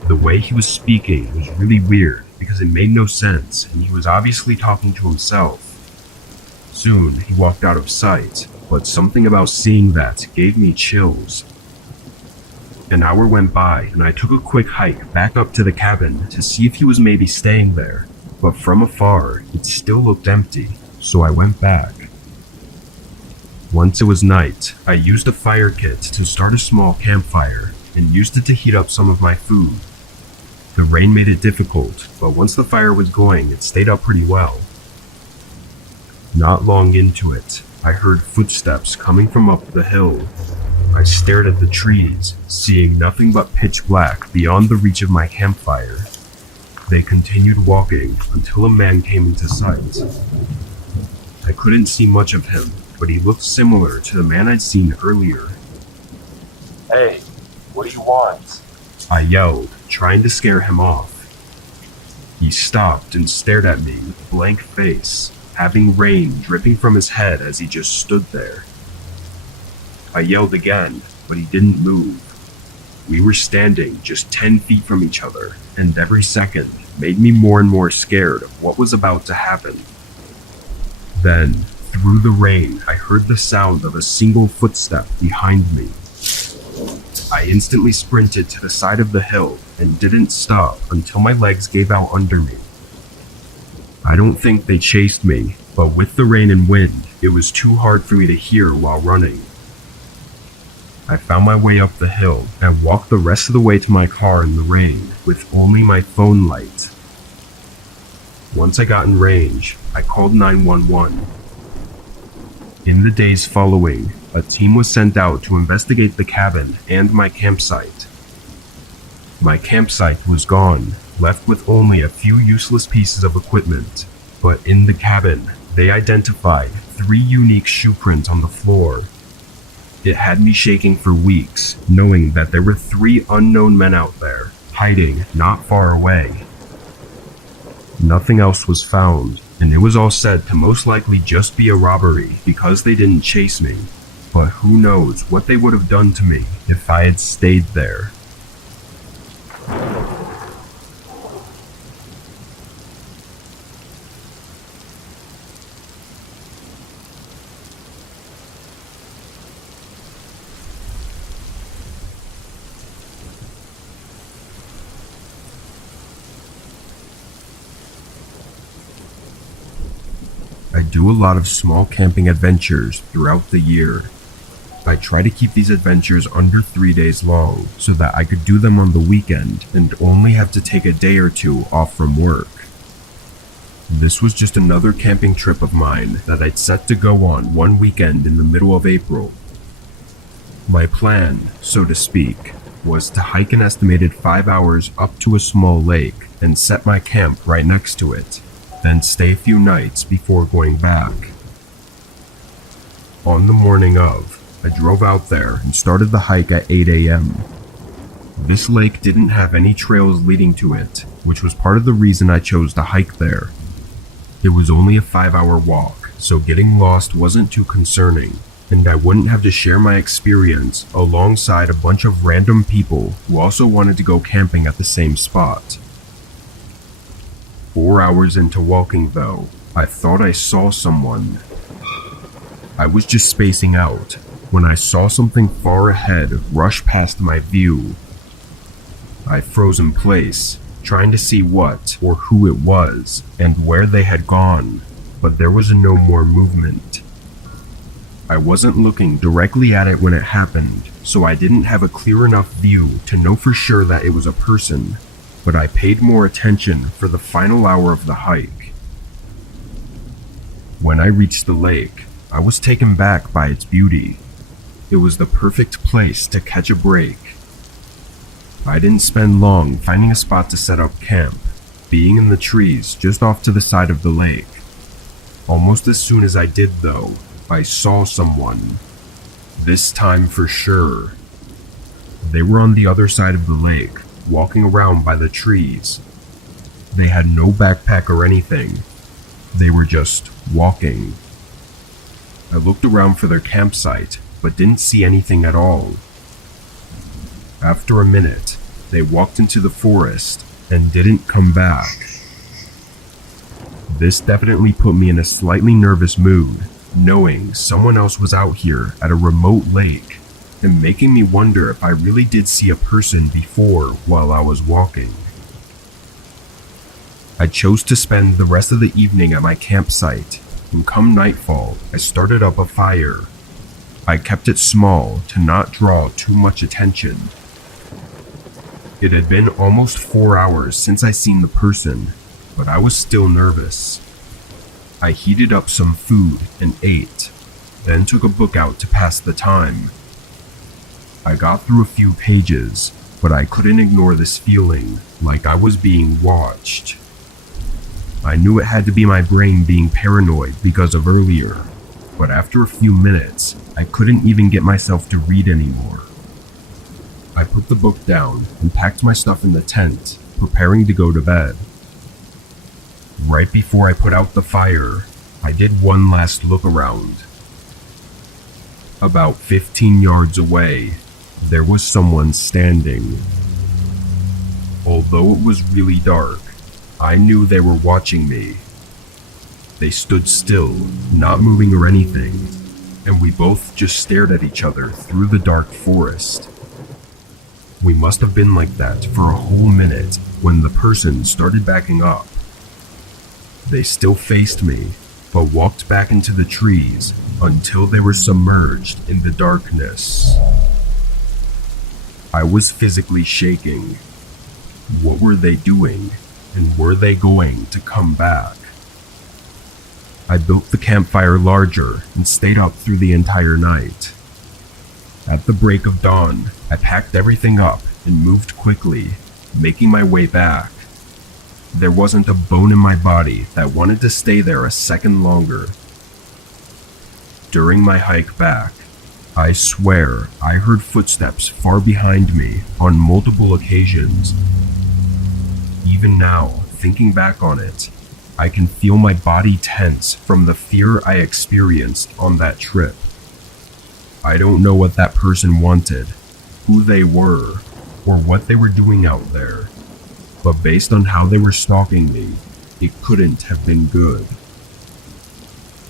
The way he was speaking was really weird because it made no sense, and he was obviously talking to himself. Soon, he walked out of sight, but something about seeing that gave me chills. An hour went by, and I took a quick hike back up to the cabin to see if he was maybe staying there, but from afar, it still looked empty, so I went back. Once it was night, I used a fire kit to start a small campfire, and used it to heat up some of my food. The rain made it difficult, but once the fire was going, it stayed up pretty well. Not long into it, I heard footsteps coming from up the hill. I stared at the trees, seeing nothing but pitch black beyond the reach of my campfire. They continued walking until a man came into sight. I couldn't see much of him, but he looked similar to the man I'd seen earlier. "Hey, what do you want?" I yelled, trying to scare him off. He stopped and stared at me with a blank face, having rain dripping from his head as he just stood there. I yelled again, but he didn't move. We were standing just 10 feet from each other, and every second made me more and more scared of what was about to happen. Then, through the rain, I heard the sound of a single footstep behind me. I instantly sprinted to the side of the hill and didn't stop until my legs gave out under me. I don't think they chased me, but with the rain and wind, it was too hard for me to hear while running. I found my way up the hill and walked the rest of the way to my car in the rain with only my phone light. Once I got in range, I called 911. In the days following, a team was sent out to investigate the cabin and my campsite. My campsite was gone, left with only a few useless pieces of equipment, but in the cabin, they identified 3 unique shoe prints on the floor. It had me shaking for weeks, knowing that there were 3 unknown men out there, hiding not far away. Nothing else was found, and it was all said to most likely just be a robbery because they didn't chase me. But who knows what they would have done to me if I had stayed there. I do a lot of small camping adventures throughout the year. I try to keep these adventures under 3 days long so that I could do them on the weekend and only have to take a day or 2 off from work. This was just another camping trip of mine that I'd set to go on one weekend in the middle of April. My plan, so to speak, was to hike an estimated 5 hours up to a small lake and set my camp right next to it, then stay a few nights before going back. On the morning of, I drove out there and started the hike at 8 a.m. This lake didn't have any trails leading to it, which was part of the reason I chose to hike there. It was only a 5-hour walk, so getting lost wasn't too concerning, and I wouldn't have to share my experience alongside a bunch of random people who also wanted to go camping at the same spot. 4 hours into walking though, I thought I saw someone. I was just spacing out when I saw something far ahead rush past my view. I froze in place, trying to see what or who it was and where they had gone, but there was no more movement. I wasn't looking directly at it when it happened, so I didn't have a clear enough view to know for sure that it was a person, but I paid more attention for the final hour of the hike. When I reached the lake, I was taken back by its beauty. It was the perfect place to catch a break. I didn't spend long finding a spot to set up camp, being in the trees just off to the side of the lake. Almost as soon as I did though, I saw someone. This time for sure. They were on the other side of the lake, walking around by the trees. They had no backpack or anything. They were just walking. I looked around for their campsite, but didn't see anything at all. After a minute, they walked into the forest and didn't come back. This definitely put me in a slightly nervous mood, knowing someone else was out here at a remote lake, and making me wonder if I really did see a person before while I was walking. I chose to spend the rest of the evening at my campsite, and come nightfall, I started up a fire. I kept it small to not draw too much attention. It had been almost 4 hours since I seen the person, but I was still nervous. I heated up some food and ate, then took a book out to pass the time. I got through a few pages, but I couldn't ignore this feeling like I was being watched. I knew it had to be my brain being paranoid because of earlier, but after a few minutes, I couldn't even get myself to read anymore. I put the book down and packed my stuff in the tent, preparing to go to bed. Right before I put out the fire, I did one last look around. About 15 yards away, there was someone standing. Although it was really dark, I knew they were watching me. They stood still, not moving or anything, and we both just stared at each other through the dark forest. We must have been like that for a whole minute when the person started backing up. They still faced me, but walked back into the trees until they were submerged in the darkness. I was physically shaking. What were they doing? And were they going to come back? I built the campfire larger and stayed up through the entire night. At the break of dawn, I packed everything up and moved quickly, making my way back. There wasn't a bone in my body that wanted to stay there a second longer. During my hike back, I swear I heard footsteps far behind me on multiple occasions. Even now, thinking back on it, I can feel my body tense from the fear I experienced on that trip. I don't know what that person wanted, who they were, or what they were doing out there, but based on how they were stalking me, it couldn't have been good.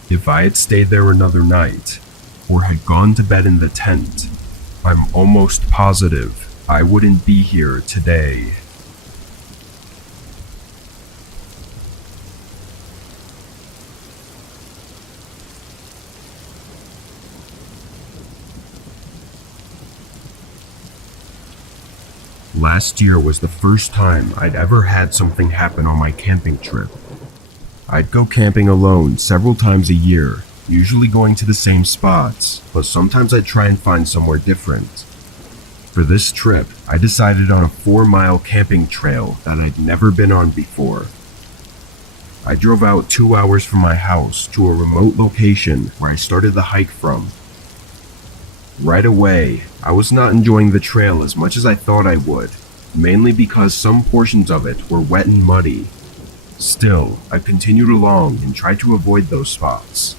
If I had stayed there another night, or had gone to bed in the tent, I'm almost positive I wouldn't be here today. Last year was the first time I'd ever had something happen on my camping trip. I'd go camping alone several times a year, usually going to the same spots, but sometimes I'd try and find somewhere different. For this trip, I decided on a 4-mile camping trail that I'd never been on before. I drove out 2 hours from my house to a remote location where I started the hike from. Right away, I was not enjoying the trail as much as I thought I would, mainly because some portions of it were wet and muddy. Still, I continued along and tried to avoid those spots.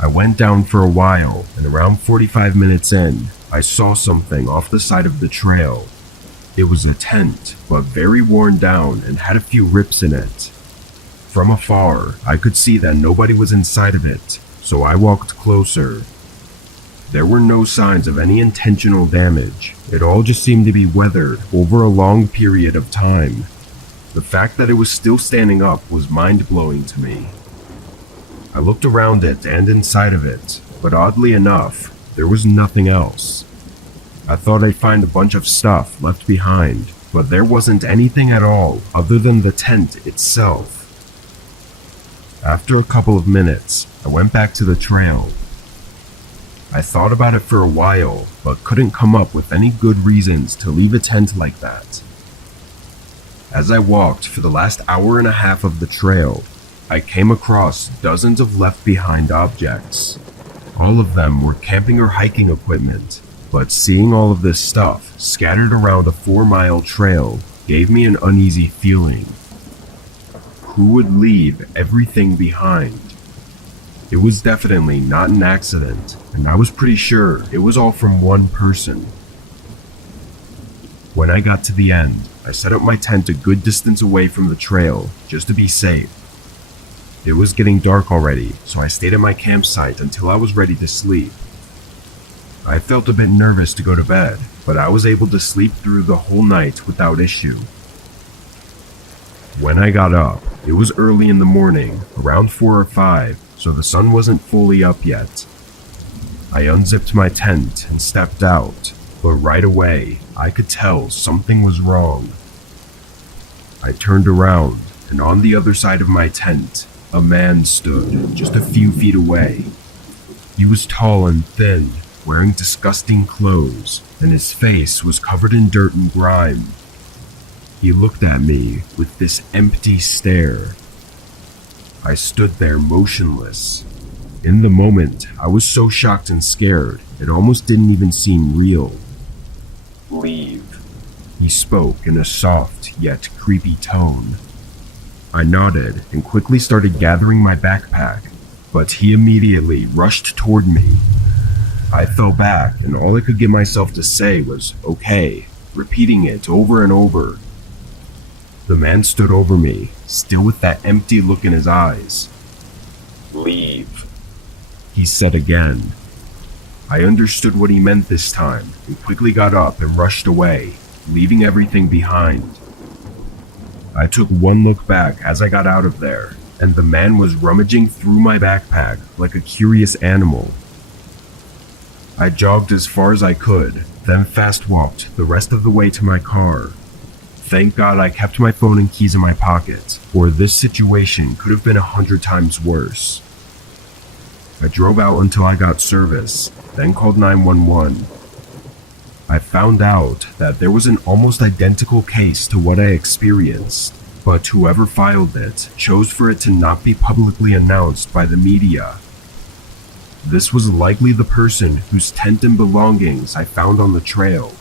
I went down for a while, and around 45 minutes in, I saw something off the side of the trail. It was a tent, but very worn down and had a few rips in it. From afar, I could see that nobody was inside of it, so I walked closer. There were no signs of any intentional damage. It all just seemed to be weathered over a long period of time. The fact that it was still standing up was mind-blowing to me. I looked around it and inside of it, but oddly enough, there was nothing else. I thought I'd find a bunch of stuff left behind, but there wasn't anything at all other than the tent itself. After a couple of minutes, I went back to the trail. I thought about it for a while, but couldn't come up with any good reasons to leave a tent like that. As I walked for the last hour and a half of the trail, I came across dozens of left-behind objects. All of them were camping or hiking equipment, but seeing all of this stuff scattered around a 4-mile trail gave me an uneasy feeling. Who would leave everything behind? It was definitely not an accident, and I was pretty sure it was all from one person. When I got to the end, I set up my tent a good distance away from the trail, just to be safe. It was getting dark already, so I stayed at my campsite until I was ready to sleep. I felt a bit nervous to go to bed, but I was able to sleep through the whole night without issue. When I got up, it was early in the morning, around 4 or 5, so the sun wasn't fully up yet. I unzipped my tent and stepped out, but right away, I could tell something was wrong. I turned around, and on the other side of my tent, a man stood just a few feet away. He was tall and thin, wearing disgusting clothes, and his face was covered in dirt and grime. He looked at me with this empty stare. I stood there motionless. In the moment, I was so shocked and scared, it almost didn't even seem real. "Leave," he spoke in a soft yet creepy tone. I nodded and quickly started gathering my backpack, but he immediately rushed toward me. I fell back, and all I could get myself to say was, "Okay," repeating it over and over. The man stood over me, still with that empty look in his eyes. "Leave," he said again. I understood what he meant this time, and quickly got up and rushed away, leaving everything behind. I took one look back as I got out of there, and the man was rummaging through my backpack like a curious animal. I jogged as far as I could, then fast walked the rest of the way to my car. Thank God I kept my phone and keys in my pocket, or this situation could have been 100 times worse. I drove out until I got service, then called 911. I found out that there was an almost identical case to what I experienced, but whoever filed it chose for it to not be publicly announced by the media. This was likely the person whose tent and belongings I found on the trail.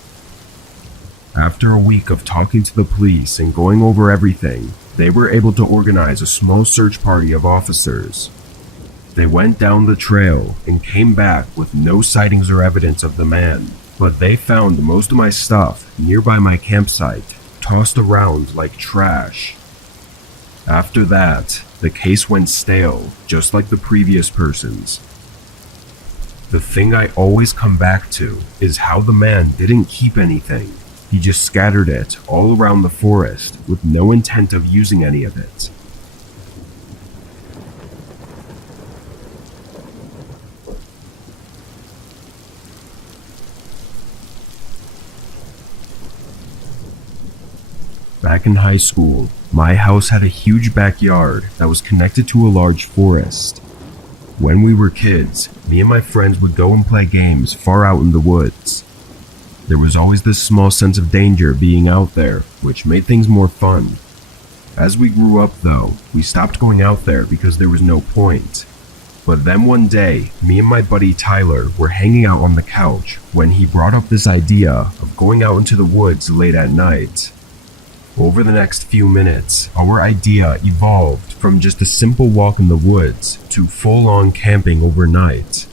After a week of talking to the police and going over everything, they were able to organize a small search party of officers. They went down the trail and came back with no sightings or evidence of the man, but they found most of my stuff nearby my campsite, tossed around like trash. After that, the case went stale, just like the previous person's. The thing I always come back to is how the man didn't keep anything. He just scattered it all around the forest with no intent of using any of it. Back in high school, my house had a huge backyard that was connected to a large forest. When we were kids, me and my friends would go and play games far out in the woods. There was always this small sense of danger being out there, which made things more fun. As we grew up though, we stopped going out there because there was no point. But then one day, me and my buddy Tyler were hanging out on the couch when he brought up this idea of going out into the woods late at night. Over the next few minutes, our idea evolved from just a simple walk in the woods to full-on camping overnight.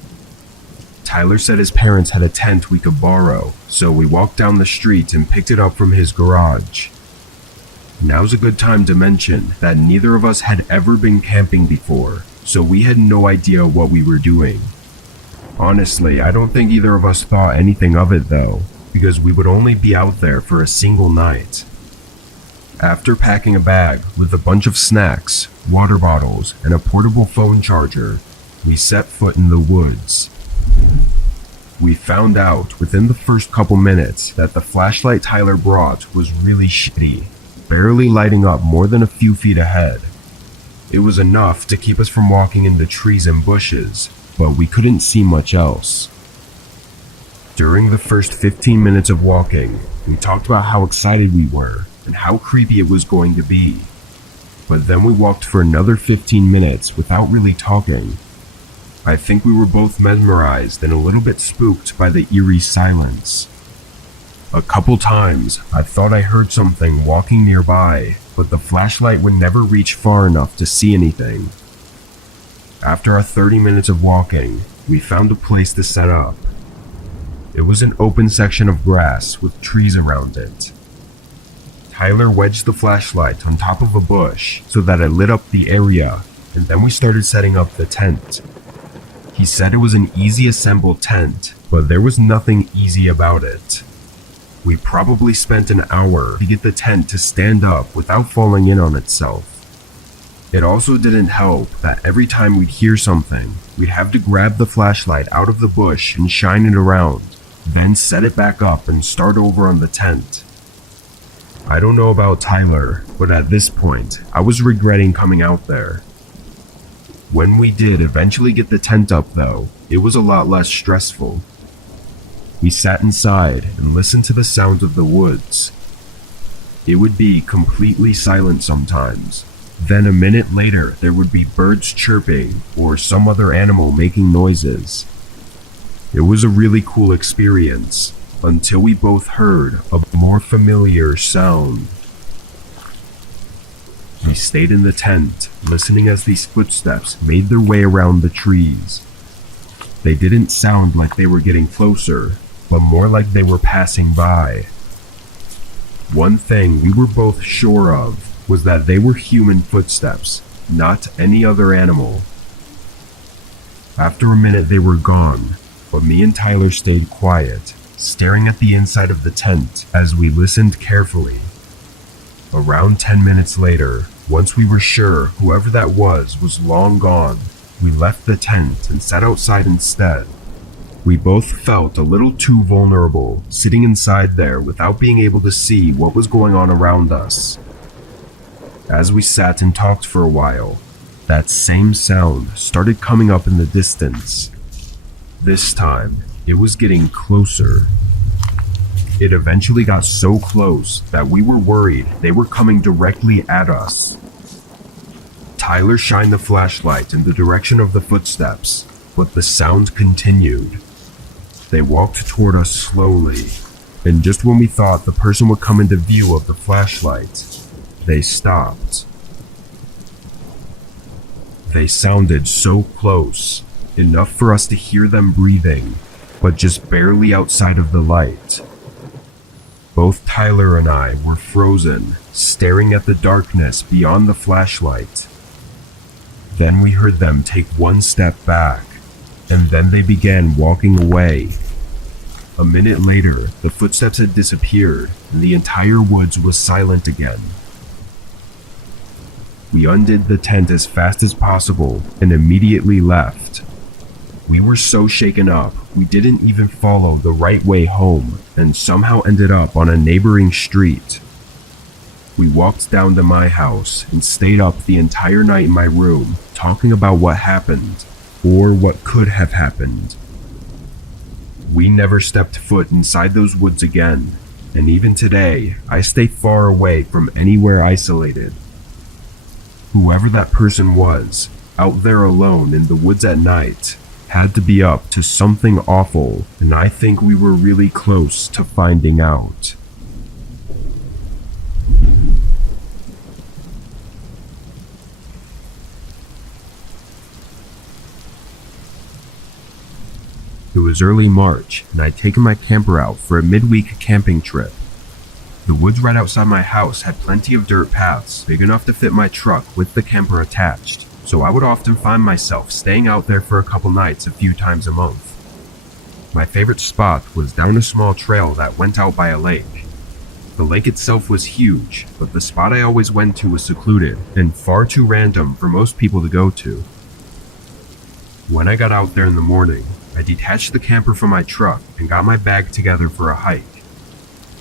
Tyler said his parents had a tent we could borrow, so we walked down the street and picked it up from his garage. Now's a good time to mention that neither of us had ever been camping before, so we had no idea what we were doing. Honestly, I don't think either of us thought anything of it though, because we would only be out there for a single night. After packing a bag with a bunch of snacks, water bottles, and a portable phone charger, we set foot in the woods. We found out within the first couple minutes that the flashlight Tyler brought was really shitty, barely lighting up more than a few feet ahead. It was enough to keep us from walking into trees and bushes, but we couldn't see much else. During the first 15 minutes of walking, we talked about how excited we were and how creepy it was going to be. But then we walked for another 15 minutes without really talking. I think we were both mesmerized and a little bit spooked by the eerie silence. A couple times, I thought I heard something walking nearby, but the flashlight would never reach far enough to see anything. After our 30 minutes of walking, we found a place to set up. It was an open section of grass with trees around it. Tyler wedged the flashlight on top of a bush so that it lit up the area, and then we started setting up the tent. He said it was an easy assembled tent, but there was nothing easy about it. We probably spent an hour to get the tent to stand up without falling in on itself. It also didn't help that every time we'd hear something, we'd have to grab the flashlight out of the bush and shine it around, then set it back up and start over on the tent. I don't know about Tyler, but at this point, I was regretting coming out there. When we did eventually get the tent up though, it was a lot less stressful. We sat inside and listened to the sounds of the woods. It would be completely silent sometimes. Then a minute later, there would be birds chirping or some other animal making noises. It was a really cool experience, until we both heard a more familiar sound. We stayed in the tent, listening as these footsteps made their way around the trees. They didn't sound like they were getting closer, but more like they were passing by. One thing we were both sure of was that they were human footsteps, not any other animal. After a minute they were gone, but me and Tyler stayed quiet, staring at the inside of the tent as we listened carefully. Around 10 minutes later, once we were sure whoever that was long gone, we left the tent and sat outside instead. We both felt a little too vulnerable, sitting inside there without being able to see what was going on around us. As we sat and talked for a while, that same sound started coming up in the distance. This time, it was getting closer. It eventually got so close that we were worried they were coming directly at us. Tyler shined the flashlight in the direction of the footsteps, but the sound continued. They walked toward us slowly, and just when we thought the person would come into view of the flashlight, they stopped. They sounded so close, enough for us to hear them breathing, but just barely outside of the light. Both Tyler and I were frozen, staring at the darkness beyond the flashlight. Then we heard them take one step back, and then they began walking away. A minute later, the footsteps had disappeared, and the entire woods was silent again. We undid the tent as fast as possible and immediately left. We were so shaken up, we didn't even follow the right way home and somehow ended up on a neighboring street. We walked down to my house and stayed up the entire night in my room talking about what happened, or what could have happened. We never stepped foot inside those woods again, and even today, I stay far away from anywhere isolated. Whoever that person was, out there alone in the woods at night, had to be up to something awful, and I think we were really close to finding out. It was early March, and I'd taken my camper out for a midweek camping trip. The woods right outside my house had plenty of dirt paths big enough to fit my truck with the camper attached, so I would often find myself staying out there for a couple nights a few times a month. My favorite spot was down a small trail that went out by a lake. The lake itself was huge, but the spot I always went to was secluded and far too random for most people to go to. When I got out there in the morning, I detached the camper from my truck and got my bag together for a hike.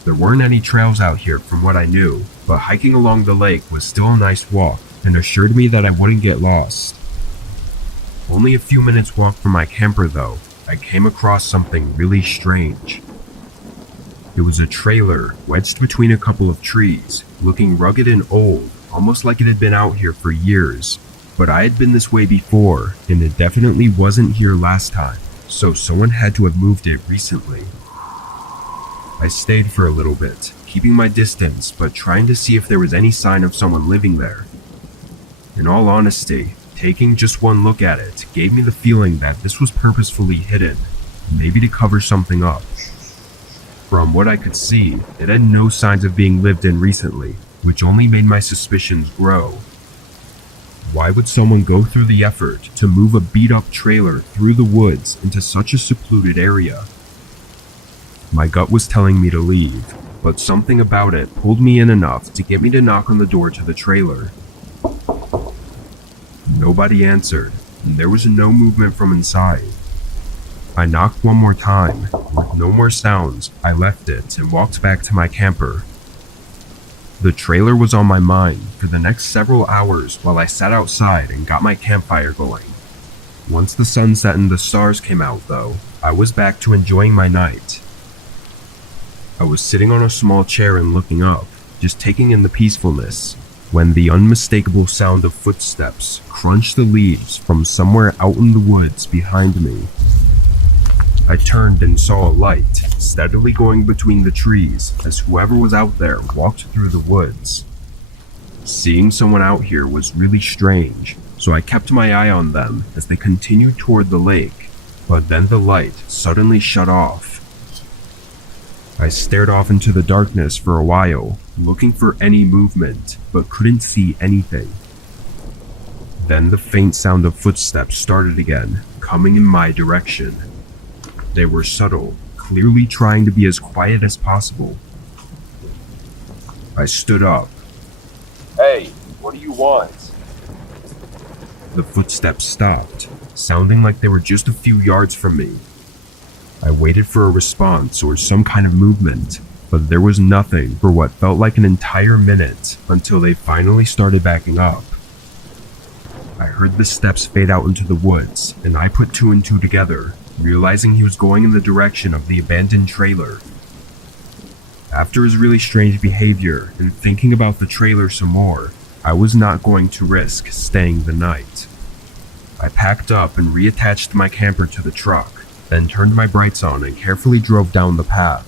There weren't any trails out here from what I knew, but hiking along the lake was still a nice walk and assured me that I wouldn't get lost. Only a few minutes walk from my camper though, I came across something really strange. It was a trailer wedged between a couple of trees, looking rugged and old, almost like it had been out here for years. But I had been this way before, and it definitely wasn't here last time, so someone had to have moved it recently. I stayed for a little bit, keeping my distance but trying to see if there was any sign of someone living there. In all honesty, taking just one look at it gave me the feeling that this was purposefully hidden, maybe to cover something up. From what I could see, it had no signs of being lived in recently, which only made my suspicions grow. Why would someone go through the effort to move a beat-up trailer through the woods into such a secluded area? My gut was telling me to leave, but something about it pulled me in enough to get me to knock on the door to the trailer. Nobody answered, and there was no movement from inside. I knocked one more time. With no more sounds, I left it and walked back to my camper. The trailer was on my mind for the next several hours while I sat outside and got my campfire going. Once the sun set and the stars came out, though, I was back to enjoying my night. I was sitting on a small chair and looking up, just taking in the peacefulness, when the unmistakable sound of footsteps crunched the leaves from somewhere out in the woods behind me. I turned and saw a light, steadily going between the trees as whoever was out there walked through the woods. Seeing someone out here was really strange, so I kept my eye on them as they continued toward the lake, but then the light suddenly shut off. I stared off into the darkness for a while, looking for any movement, but couldn't see anything. Then the faint sound of footsteps started again, coming in my direction. They were subtle, clearly trying to be as quiet as possible. I stood up. Hey, what do you want? The footsteps stopped, sounding like they were just a few yards from me. I waited for a response or some kind of movement, but there was nothing for what felt like an entire minute until they finally started backing up. I heard the steps fade out into the woods, and I put two and two together, realizing he was going in the direction of the abandoned trailer. After his really strange behavior and thinking about the trailer some more, I was not going to risk staying the night. I packed up and reattached my camper to the truck, then turned my brights on and carefully drove down the path.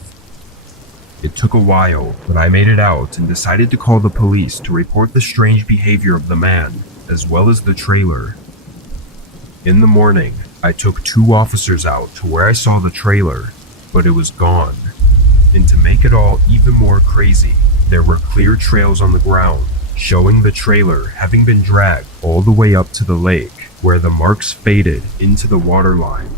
It took a while, but I made it out and decided to call the police to report the strange behavior of the man, as well as the trailer. In the morning, I took two officers out to where I saw the trailer, but it was gone. And to make it all even more crazy, there were clear trails on the ground, showing the trailer having been dragged all the way up to the lake, where the marks faded into the waterline.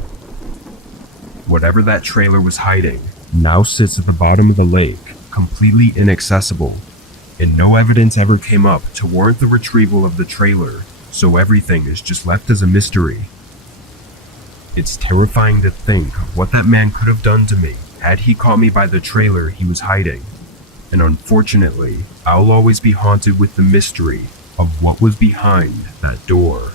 Whatever that trailer was hiding now sits at the bottom of the lake, completely inaccessible, and no evidence ever came up to warrant the retrieval of the trailer, so everything is just left as a mystery. It's terrifying to think of what that man could have done to me had he caught me by the trailer he was hiding, and unfortunately, I'll always be haunted with the mystery of what was behind that door.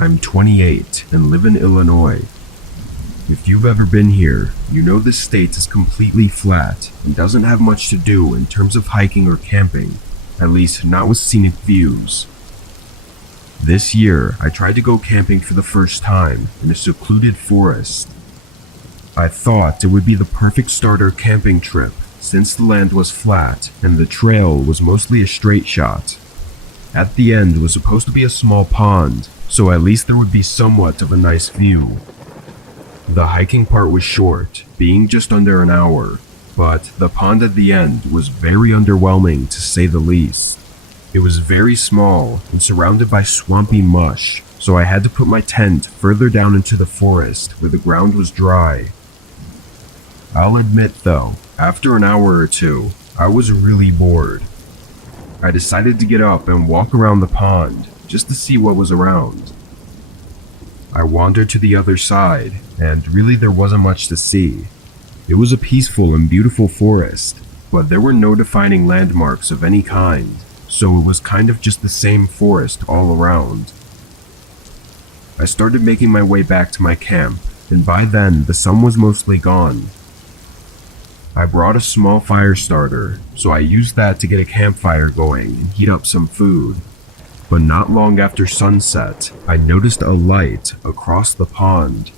I'm 28 and live in Illinois. If you've ever been here, you know this state is completely flat and doesn't have much to do in terms of hiking or camping, at least not with scenic views. This year, I tried to go camping for the first time in a secluded forest. I thought it would be the perfect starter camping trip since the land was flat and the trail was mostly a straight shot. At the end was supposed to be a small pond, so at least there would be somewhat of a nice view. The hiking part was short, being just under an hour, but the pond at the end was very underwhelming to say the least. It was very small and surrounded by swampy mush, so I had to put my tent further down into the forest where the ground was dry. I'll admit though, after an hour or two, I was really bored. I decided to get up and walk around the pond just to see what was around. I wandered to the other side, and really there wasn't much to see. It was a peaceful and beautiful forest, but there were no defining landmarks of any kind, so it was kind of just the same forest all around. I started making my way back to my camp, and by then the sun was mostly gone. I brought a small fire starter, so I used that to get a campfire going and heat up some food. But not long after sunset, I noticed a light across the pond.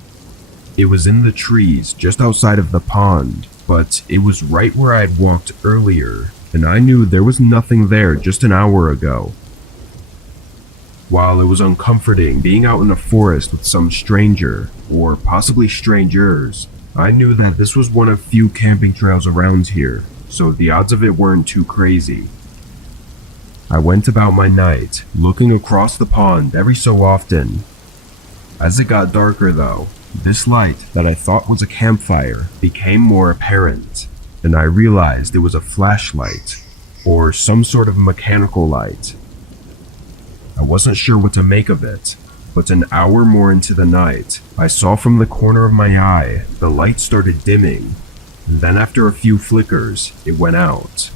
It was in the trees just outside of the pond, but it was right where I had walked earlier, and I knew there was nothing there just an hour ago. While it was uncomforting being out in a forest with some stranger, or possibly strangers, I knew that this was one of few camping trails around here, so the odds of it weren't too crazy. I went about my night, looking across the pond every so often. As it got darker though, this light that I thought was a campfire became more apparent, and I realized it was a flashlight, or some sort of mechanical light. I wasn't sure what to make of it, but an hour more into the night, I saw from the corner of my eye the light started dimming, and then after a few flickers, it went out.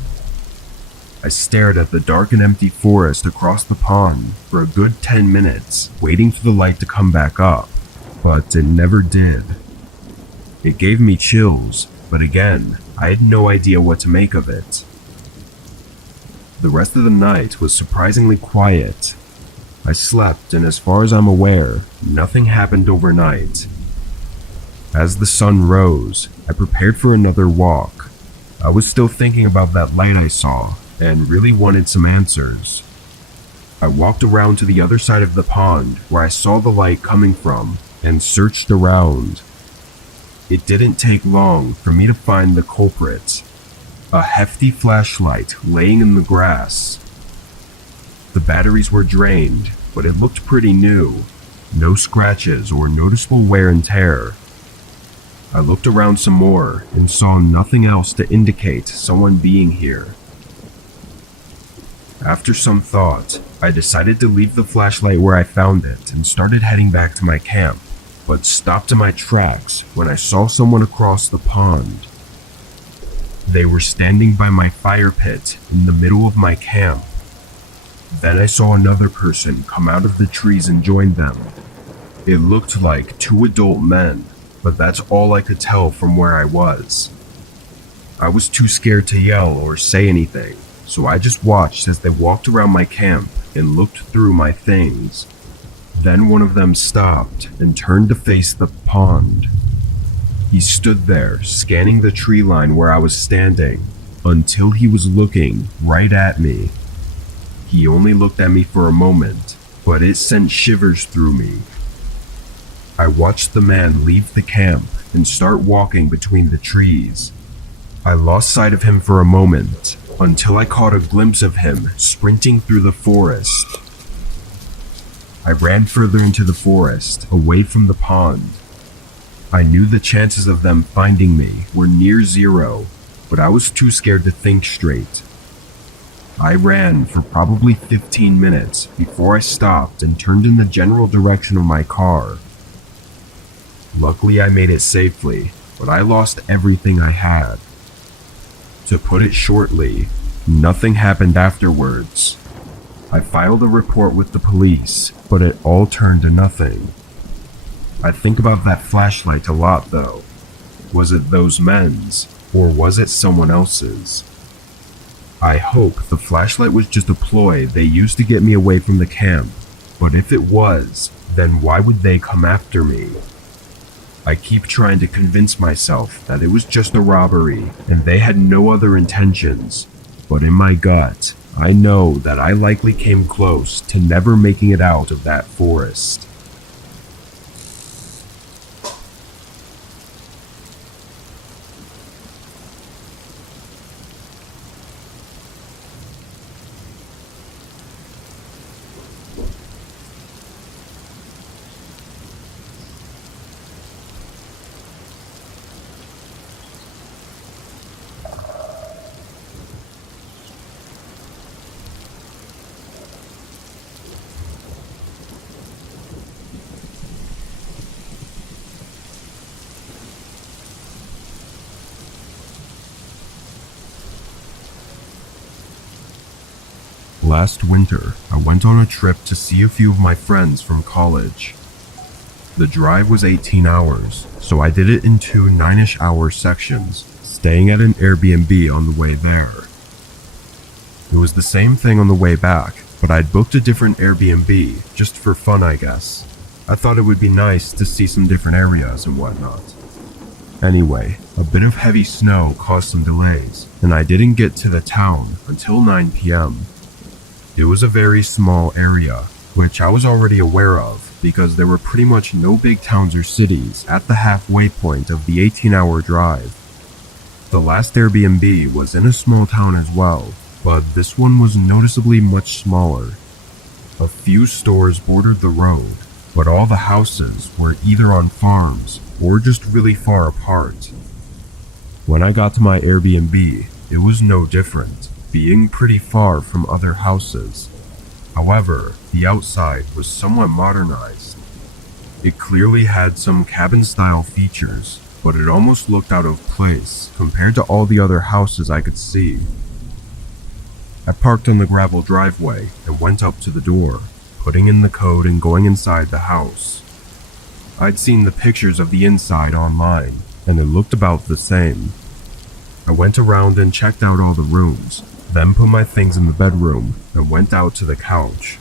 I stared at the dark and empty forest across the pond for a good 10 minutes, waiting for the light to come back up, but it never did. It gave me chills, but again, I had no idea what to make of it. The rest of the night was surprisingly quiet. I slept, and as far as I'm aware, nothing happened overnight. As the sun rose, I prepared for another walk. I was still thinking about that light I saw, and really wanted some answers. I walked around to the other side of the pond where I saw the light coming from, and searched around. It didn't take long for me to find the culprit. A hefty flashlight laying in the grass. The batteries were drained, but it looked pretty new. No scratches or noticeable wear and tear. I looked around some more and saw nothing else to indicate someone being here. After some thought, I decided to leave the flashlight where I found it and started heading back to my camp, but stopped in my tracks when I saw someone across the pond. They were standing by my fire pit in the middle of my camp. Then I saw another person come out of the trees and join them. It looked like two adult men, but that's all I could tell from where I was. I was too scared to yell or say anything, so I just watched as they walked around my camp and looked through my things. Then one of them stopped and turned to face the pond. He stood there, scanning the tree line where I was standing, until he was looking right at me. He only looked at me for a moment, but it sent shivers through me. I watched the man leave the camp and start walking between the trees. I lost sight of him for a moment, until I caught a glimpse of him sprinting through the forest. I ran further into the forest, away from the pond. I knew the chances of them finding me were near zero, but I was too scared to think straight. I ran for probably 15 minutes before I stopped and turned in the general direction of my car. Luckily, I made it safely, but I lost everything I had. To put it shortly, nothing happened afterwards. I filed a report with the police, but it all turned to nothing. I think about that flashlight a lot though. Was it those men's, or was it someone else's? I hope the flashlight was just a ploy they used to get me away from the camp, but if it was, then why would they come after me? I keep trying to convince myself that it was just a robbery and they had no other intentions, but in my gut, I know that I likely came close to never making it out of that forest. Last winter, I went on a trip to see a few of my friends from college. The drive was 18 hours, so I did it in two 9-ish hour sections, staying at an Airbnb on the way there. It was the same thing on the way back, but I'd booked a different Airbnb just for fun, I guess. I thought it would be nice to see some different areas and whatnot. Anyway, a bit of heavy snow caused some delays, and I didn't get to the town until 9 p.m. It was a very small area, which I was already aware of because there were pretty much no big towns or cities at the halfway point of the 18-hour drive. The last Airbnb was in a small town as well, but this one was noticeably much smaller. A few stores bordered the road, but all the houses were either on farms or just really far apart. When I got to my Airbnb, it was no different, being pretty far from other houses. However, the outside was somewhat modernized. It clearly had some cabin-style features, but it almost looked out of place compared to all the other houses I could see. I parked on the gravel driveway and went up to the door, putting in the code and going inside the house. I'd seen the pictures of the inside online, and it looked about the same. I went around and checked out all the rooms, then put my things in the bedroom and went out to the couch.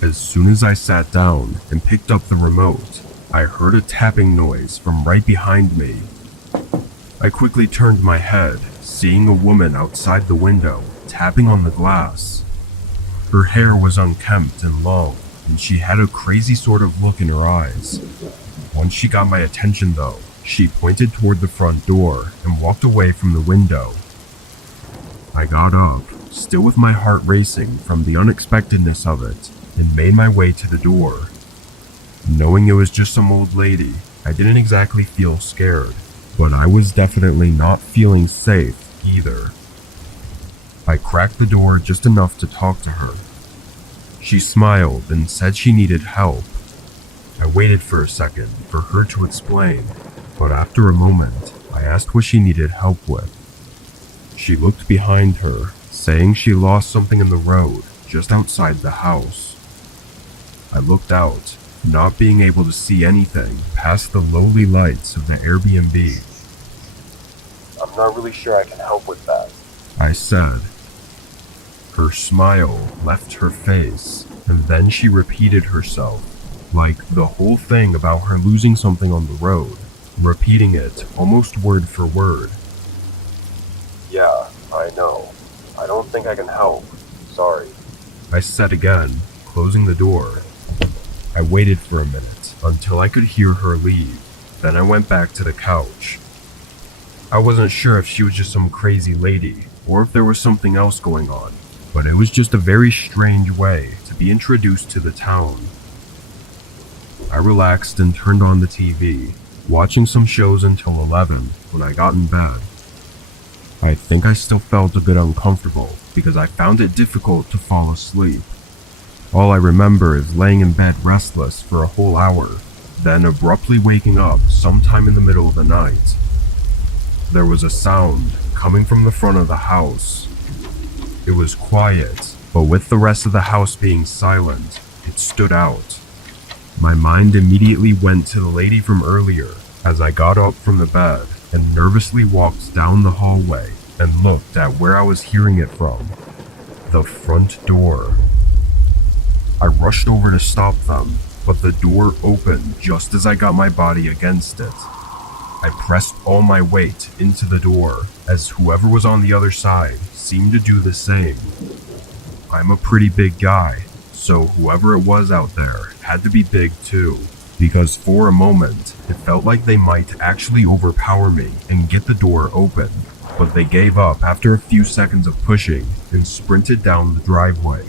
As soon as I sat down and picked up the remote, I heard a tapping noise from right behind me. I quickly turned my head, seeing a woman outside the window, tapping on the glass. Her hair was unkempt and long, and she had a crazy sort of look in her eyes. Once she got my attention though, she pointed toward the front door and walked away from the window. I got up, still with my heart racing from the unexpectedness of it, and made my way to the door. Knowing it was just some old lady, I didn't exactly feel scared, but I was definitely not feeling safe either. I cracked the door just enough to talk to her. She smiled and said she needed help. I waited for a second for her to explain, but after a moment, I asked what she needed help with. She looked behind her, saying she lost something in the road just outside the house. I looked out, not being able to see anything past the lowly lights of the Airbnb. I'm not really sure I can help with that. I said. Her smile left her face, and then she repeated herself, like the whole thing about her losing something on the road, repeating it almost word for word. Yeah, I know. I don't think I can help. Sorry. I said again, closing the door. I waited for a minute until I could hear her leave. Then I went back to the couch. I wasn't sure if she was just some crazy lady or if there was something else going on, but it was just a very strange way to be introduced to the town. I relaxed and turned on the TV, watching some shows until 11 when I got in bed. I think I still felt a bit uncomfortable because I found it difficult to fall asleep. All I remember is laying in bed restless for a whole hour, then abruptly waking up sometime in the middle of the night. There was a sound coming from the front of the house. It was quiet, but with the rest of the house being silent, it stood out. My mind immediately went to the lady from earlier as I got up from the bed and nervously walked down the hallway and looked at where I was hearing it from. The front door. I rushed over to stop them, but the door opened just as I got my body against it. I pressed all my weight into the door, as whoever was on the other side seemed to do the same. I'm a pretty big guy, so whoever it was out there had to be big too, because for a moment, it felt like they might actually overpower me and get the door open, but they gave up after a few seconds of pushing and sprinted down the driveway.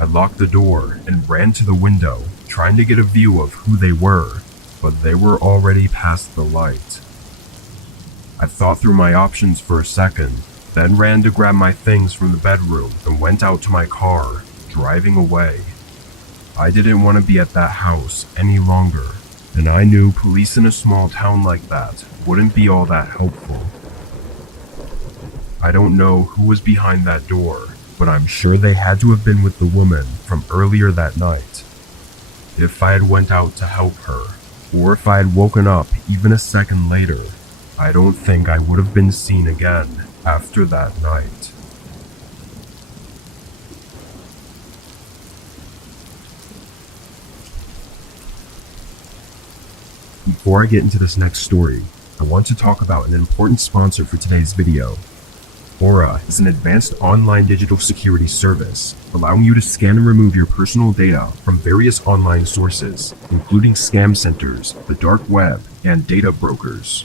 I locked the door and ran to the window, trying to get a view of who they were, but they were already past the light. I thought through my options for a second, then ran to grab my things from the bedroom and went out to my car, driving away. I didn't want to be at that house any longer, and I knew police in a small town like that wouldn't be all that helpful. I don't know who was behind that door, but I'm sure they had to have been with the woman from earlier that night. If I had went out to help her, or if I had woken up even a second later, I don't think I would have been seen again after that night. Before I get into this next story, I want to talk about an important sponsor for today's video. Aura is an advanced online digital security service, allowing you to scan and remove your personal data from various online sources, including scam centers, the dark web, and data brokers.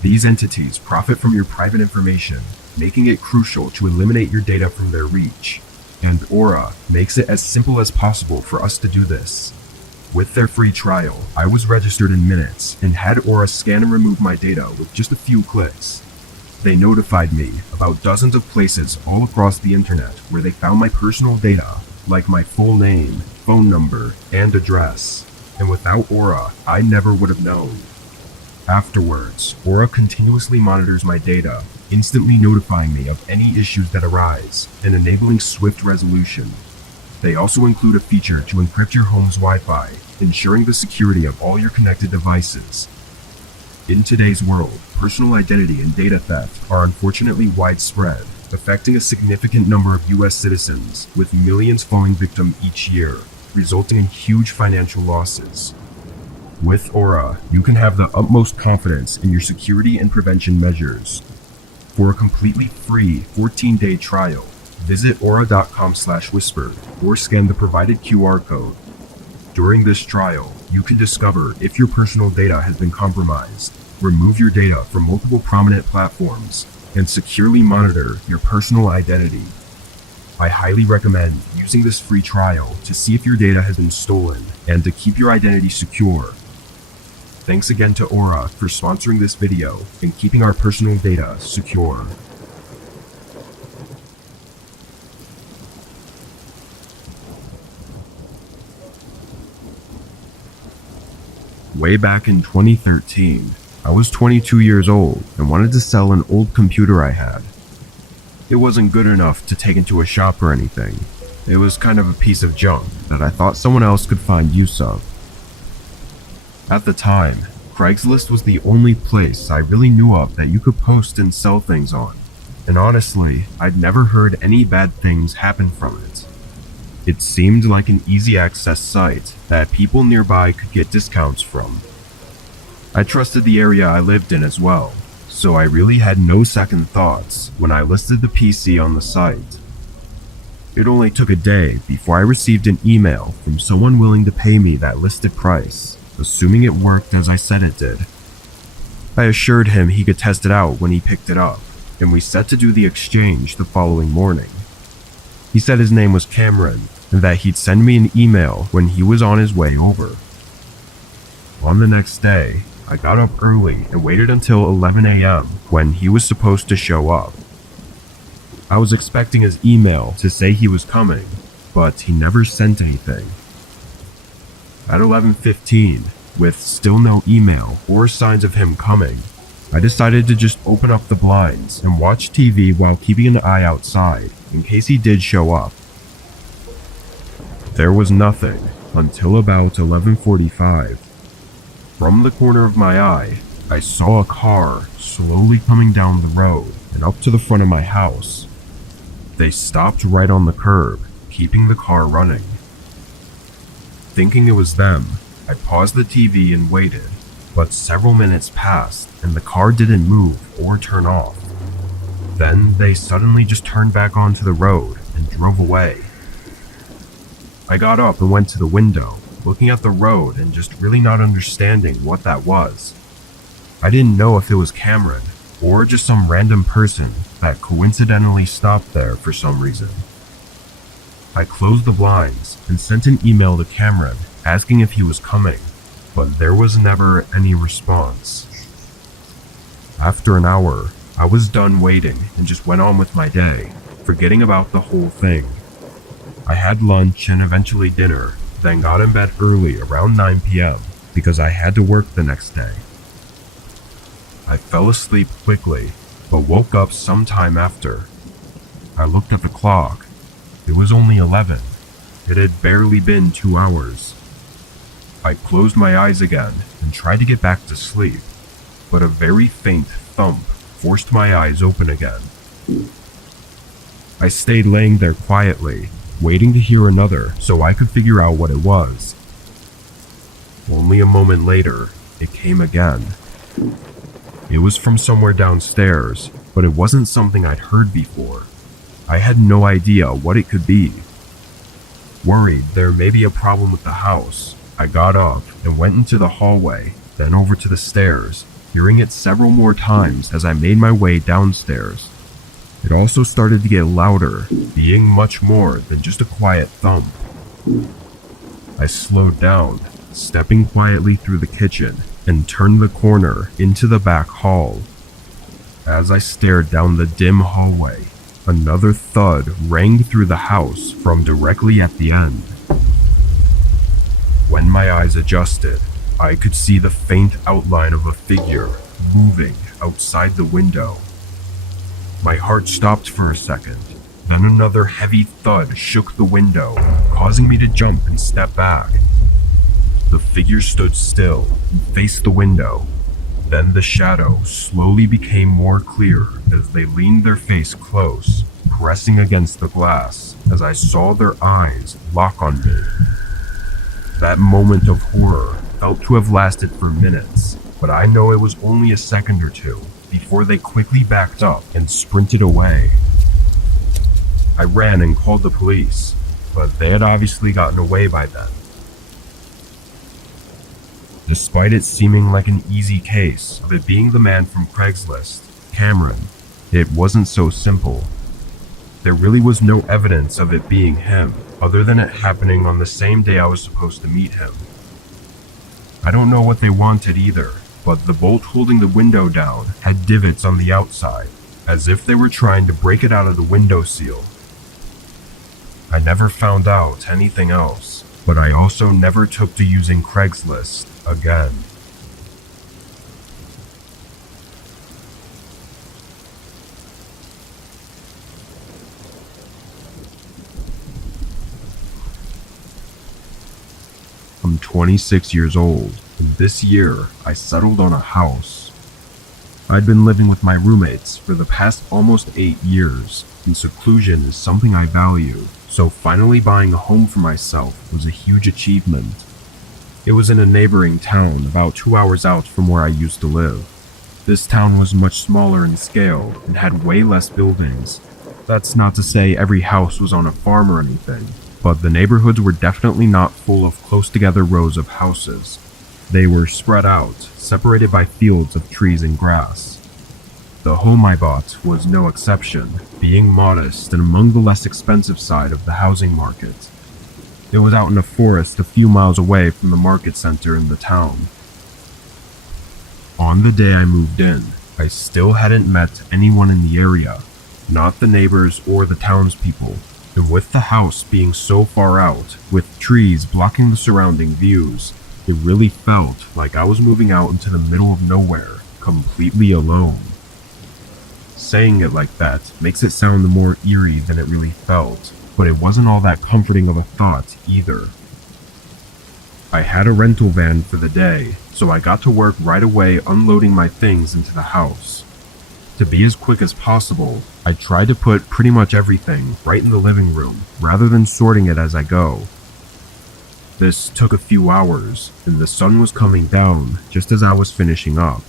These entities profit from your private information, making it crucial to eliminate your data from their reach. And Aura makes it as simple as possible for us to do this. With their free trial, I was registered in minutes and had Aura scan and remove my data with just a few clicks. They notified me about dozens of places all across the internet where they found my personal data, like my full name, phone number, and address. And without Aura, I never would have known. Afterwards, Aura continuously monitors my data, instantly notifying me of any issues that arise and enabling swift resolution. They also include a feature to encrypt your home's Wi-Fi, ensuring the security of all your connected devices. In today's world, personal identity and data theft are unfortunately widespread, affecting a significant number of US citizens, with millions falling victim each year, resulting in huge financial losses. With Aura, you can have the utmost confidence in your security and prevention measures. For a completely free 14-day trial, visit aura.com/whispered or scan the provided QR code. During this trial, you can discover if your personal data has been compromised, remove your data from multiple prominent platforms, and securely monitor your personal identity. I highly recommend using this free trial to see if your data has been stolen and to keep your identity secure. Thanks again to Aura for sponsoring this video and keeping our personal data secure. Way back in 2013, I was 22 years old and wanted to sell an old computer I had. It wasn't good enough to take into a shop or anything. It was kind of a piece of junk that I thought someone else could find use of. At the time, Craigslist was the only place I really knew of that you could post and sell things on. And honestly, I'd never heard any bad things happen from it. It seemed like an easy access site that people nearby could get discounts from. I trusted the area I lived in as well, so I really had no second thoughts when I listed the PC on the site. It only took a day before I received an email from someone willing to pay me that listed price, assuming it worked as I said it did. I assured him he could test it out when he picked it up, and we set to do the exchange the following morning. He said his name was Cameron, and that he'd send me an email when he was on his way over. On the next day, I got up early and waited until 11 a.m. when he was supposed to show up. I was expecting his email to say he was coming, but he never sent anything. At 11:15, with still no email or signs of him coming, I decided to just open up the blinds and watch TV while keeping an eye outside in case he did show up. There was nothing until about 11:45. From the corner of my eye, I saw a car slowly coming down the road and up to the front of my house. They stopped right on the curb, keeping the car running. Thinking it was them, I paused the TV and waited, but several minutes passed and the car didn't move or turn off. Then they suddenly just turned back onto the road and drove away. I got up and went to the window, looking at the road and just really not understanding what that was. I didn't know if it was Cameron or just some random person that coincidentally stopped there for some reason. I closed the blinds and sent an email to Cameron asking if he was coming, but there was never any response. After an hour, I was done waiting and just went on with my day, forgetting about the whole thing. I had lunch and eventually dinner, then got in bed early around 9 p.m. because I had to work the next day. I fell asleep quickly, but woke up sometime after. I looked at the clock. It was only 11. It had barely been 2 hours. I closed my eyes again and tried to get back to sleep, but a very faint thump forced my eyes open again. I stayed laying there quietly, waiting to hear another so I could figure out what it was. Only a moment later, it came again. It was from somewhere downstairs, but it wasn't something I'd heard before. I had no idea what it could be. Worried there may be a problem with the house, I got up and went into the hallway, then over to the stairs, hearing it several more times as I made my way downstairs. It also started to get louder, being much more than just a quiet thump. I slowed down, stepping quietly through the kitchen, and turned the corner into the back hall. As I stared down the dim hallway, another thud rang through the house from directly at the end. When my eyes adjusted, I could see the faint outline of a figure moving outside the window. My heart stopped for a second, then another heavy thud shook the window, causing me to jump and step back. The figure stood still and faced the window. Then the shadow slowly became more clear as they leaned their face close, pressing against the glass as I saw their eyes lock on me. That moment of horror felt to have lasted for minutes, but I know it was only a second or two before they quickly backed up and sprinted away. I ran and called the police, but they had obviously gotten away by then. Despite it seeming like an easy case of it being the man from Craigslist, Cameron, it wasn't so simple. There really was no evidence of it being him, other than it happening on the same day I was supposed to meet him. I don't know what they wanted either, but the bolt holding the window down had divots on the outside, as if they were trying to break it out of the window seal. I never found out anything else, but I also never took to using Craigslist again. I'm 26 years old, and this year I settled on a house. I'd been living with my roommates for the past almost 8 years, and seclusion is something I value, so finally buying a home for myself was a huge achievement. It was in a neighboring town about 2 hours out from where I used to live. This town was much smaller in scale and had way less buildings. That's not to say every house was on a farm or anything, but the neighborhoods were definitely not full of close together rows of houses. They were spread out, separated by fields of trees and grass. The home I bought was no exception, being modest and among the less expensive side of the housing market. It was out in a forest a few miles away from the market center in the town. On the day I moved in, I still hadn't met anyone in the area, not the neighbors or the townspeople. And with the house being so far out, with trees blocking the surrounding views, it really felt like I was moving out into the middle of nowhere, completely alone. Saying it like that makes it sound more eerie than it really felt, but it wasn't all that comforting of a thought either. I had a rental van for the day, so I got to work right away unloading my things into the house. To be as quick as possible, I tried to put pretty much everything right in the living room, rather than sorting it as I go. This took a few hours, and the sun was coming down just as I was finishing up.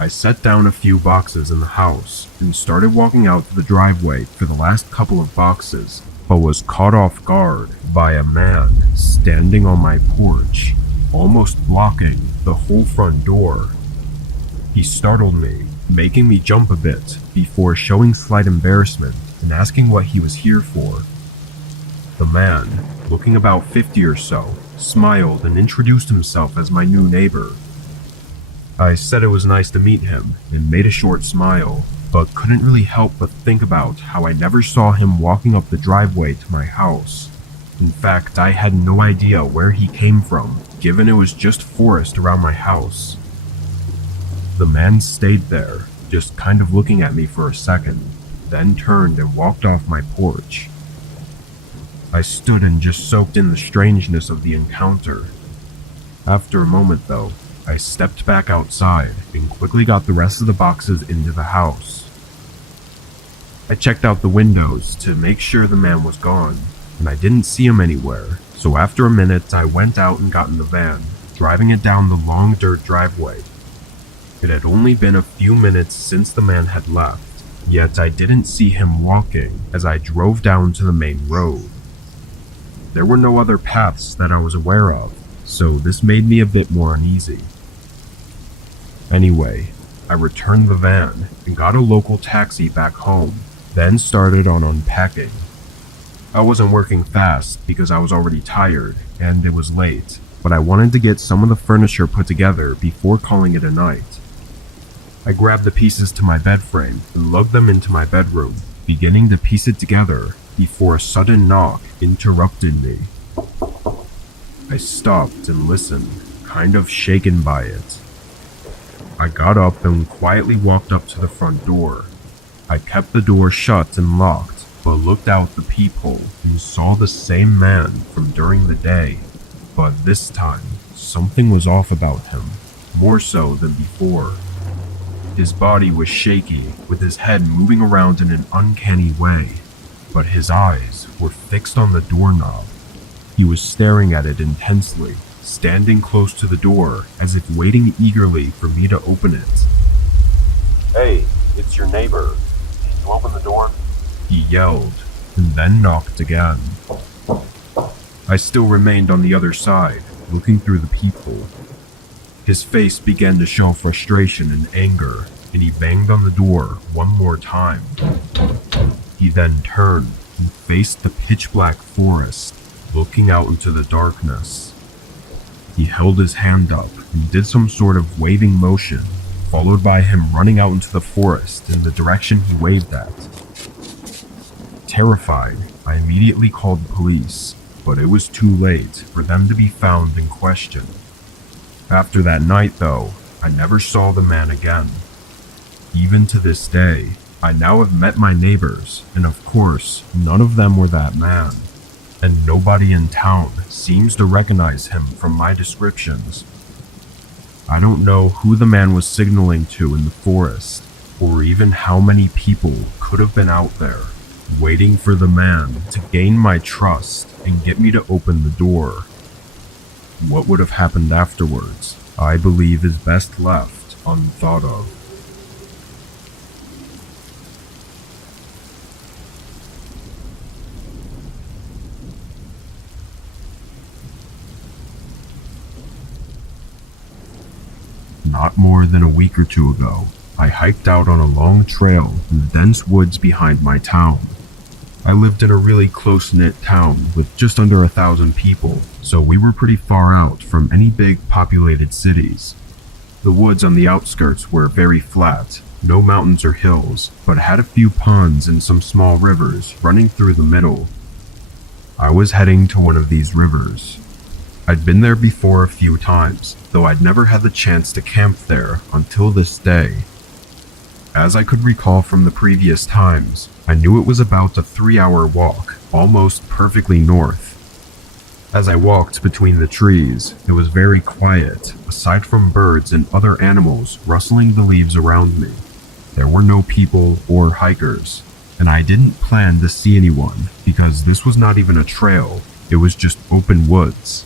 I set down a few boxes in the house, and started walking out to the driveway for the last couple of boxes, but was caught off guard by a man standing on my porch, almost blocking the whole front door. He startled me, making me jump a bit before showing slight embarrassment and asking what he was here for. The man, looking about 50 or so, smiled and introduced himself as my new neighbor. I said it was nice to meet him and made a short smile, but couldn't really help but think about how I never saw him walking up the driveway to my house. In fact, I had no idea where he came from, given it was just forest around my house. The man stayed there, just kind of looking at me for a second, then turned and walked off my porch. I stood and just soaked in the strangeness of the encounter. After a moment though, I stepped back outside and quickly got the rest of the boxes into the house. I checked out the windows to make sure the man was gone, and I didn't see him anywhere, so after a minute I went out and got in the van, driving it down the long dirt driveway. It had only been a few minutes since the man had left, yet I didn't see him walking as I drove down to the main road. There were no other paths that I was aware of, so this made me a bit more uneasy. Anyway, I returned the van and got a local taxi back home, then started on unpacking. I wasn't working fast because I was already tired and it was late, but I wanted to get some of the furniture put together before calling it a night. I grabbed the pieces to my bed frame and lugged them into my bedroom, beginning to piece it together before a sudden knock interrupted me. I stopped and listened, kind of shaken by it. I got up and quietly walked up to the front door. I kept the door shut and locked, but looked out the peephole and saw the same man from during the day, but this time something was off about him, more so than before. His body was shaky, with his head moving around in an uncanny way, but his eyes were fixed on the doorknob. He was staring at it intensely, standing close to the door as if waiting eagerly for me to open it. Hey, it's your neighbor. Can you open the door? He yelled, and then knocked again. I still remained on the other side, looking through the peephole. His face began to show frustration and anger, and he banged on the door one more time. He then turned and faced the pitch-black forest, looking out into the darkness. He held his hand up and did some sort of waving motion, followed by him running out into the forest in the direction he waved at. Terrified, I immediately called the police, but it was too late for them to be found and questioned. After that night, though, I never saw the man again. Even to this day, I now have met my neighbors, and of course, none of them were that man. And nobody in town seems to recognize him from my descriptions. I don't know who the man was signaling to in the forest, or even how many people could have been out there, waiting for the man to gain my trust and get me to open the door. What would have happened afterwards, I believe, is best left unthought of. Not more than a week or two ago, I hiked out on a long trail in the dense woods behind my town. I lived in a really close-knit town with just under 1,000 people, so we were pretty far out from any big populated cities. The woods on the outskirts were very flat, no mountains or hills, but had a few ponds and some small rivers running through the middle. I was heading to one of these rivers. I'd been there before a few times, though I'd never had the chance to camp there until this day. As I could recall from the previous times, I knew it was about a 3-hour walk, almost perfectly north. As I walked between the trees, it was very quiet, aside from birds and other animals rustling the leaves around me. There were no people or hikers, and I didn't plan to see anyone because this was not even a trail, it was just open woods.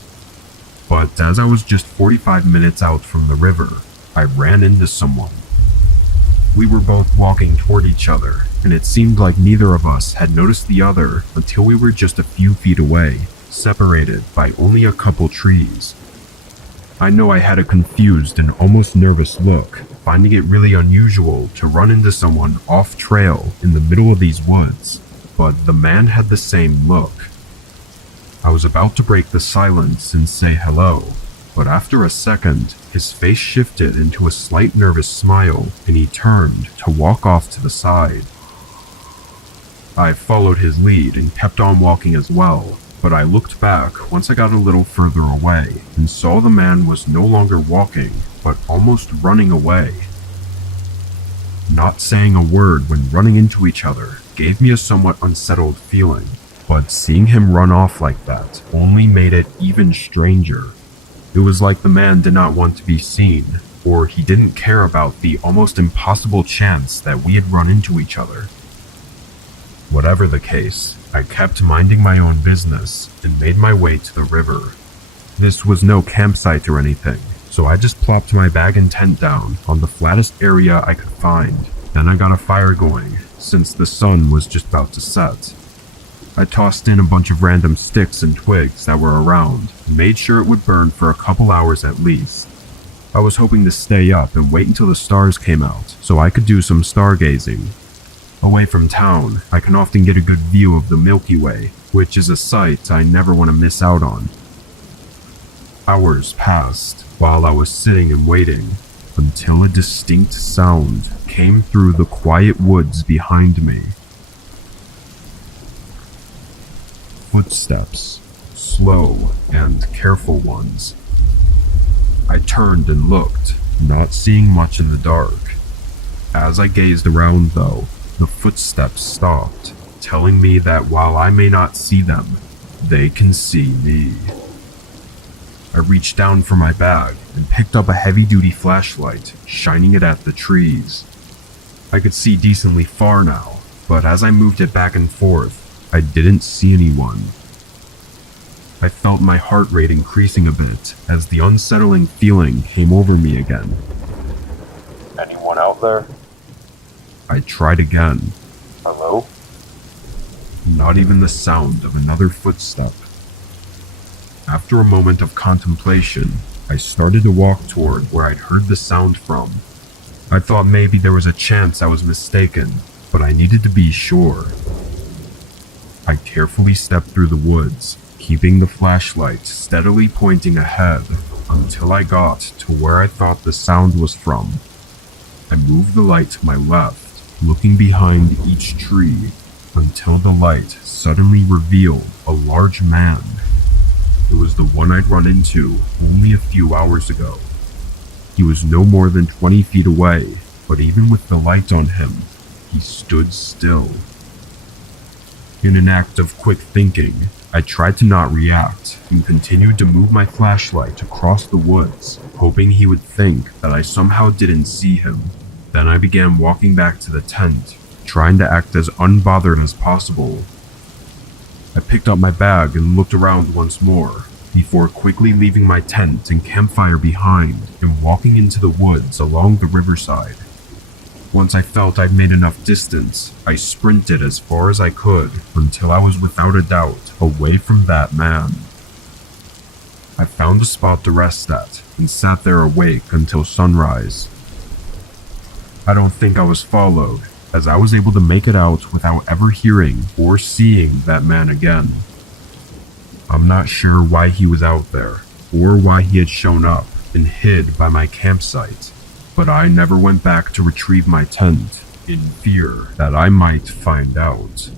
But as I was just 45 minutes out from the river, I ran into someone. We were both walking toward each other, and it seemed like neither of us had noticed the other until we were just a few feet away, separated by only a couple trees. I know I had a confused and almost nervous look, finding it really unusual to run into someone off trail in the middle of these woods, but the man had the same look. I was about to break the silence and say hello, but after a second, his face shifted into a slight nervous smile and he turned to walk off to the side. I followed his lead and kept on walking as well, but I looked back once I got a little further away and saw the man was no longer walking, but almost running away. Not saying a word when running into each other gave me a somewhat unsettled feeling, but seeing him run off like that only made it even stranger. It was like the man did not want to be seen, or he didn't care about the almost impossible chance that we had run into each other. Whatever the case, I kept minding my own business and made my way to the river. This was no campsite or anything, so I just plopped my bag and tent down on the flattest area I could find. Then I got a fire going, since the sun was just about to set. I tossed in a bunch of random sticks and twigs that were around and made sure it would burn for a couple hours at least. I was hoping to stay up and wait until the stars came out so I could do some stargazing. Away from town, I can often get a good view of the Milky Way, which is a sight I never want to miss out on. Hours passed while I was sitting and waiting, until a distinct sound came through the quiet woods behind me. Footsteps, slow and careful ones. I turned and looked, not seeing much in the dark. As I gazed around, though, the footsteps stopped, telling me that while I may not see them, they can see me. I reached down for my bag and picked up a heavy-duty flashlight, shining it at the trees. I could see decently far now, but as I moved it back and forth, I didn't see anyone. I felt my heart rate increasing a bit as the unsettling feeling came over me again. Anyone out there? I tried again. Hello? Not even the sound of another footstep. After a moment of contemplation, I started to walk toward where I'd heard the sound from. I thought maybe there was a chance I was mistaken, but I needed to be sure. I carefully stepped through the woods, keeping the flashlight steadily pointing ahead, until I got to where I thought the sound was from. I moved the light to my left, looking behind each tree, until the light suddenly revealed a large man. It was the one I'd run into only a few hours ago. He was no more than 20 feet away, but even with the light on him, he stood still. In an act of quick thinking, I tried to not react and continued to move my flashlight across the woods, hoping he would think that I somehow didn't see him. Then I began walking back to the tent, trying to act as unbothered as possible. I picked up my bag and looked around once more, before quickly leaving my tent and campfire behind and walking into the woods along the riverside. Once I felt I'd made enough distance, I sprinted as far as I could until I was without a doubt away from that man. I found a spot to rest at and sat there awake until sunrise. I don't think I was followed, as I was able to make it out without ever hearing or seeing that man again. I'm not sure why he was out there, or why he had shown up and hid by my campsite, but I never went back to retrieve my tent, in fear that I might find out.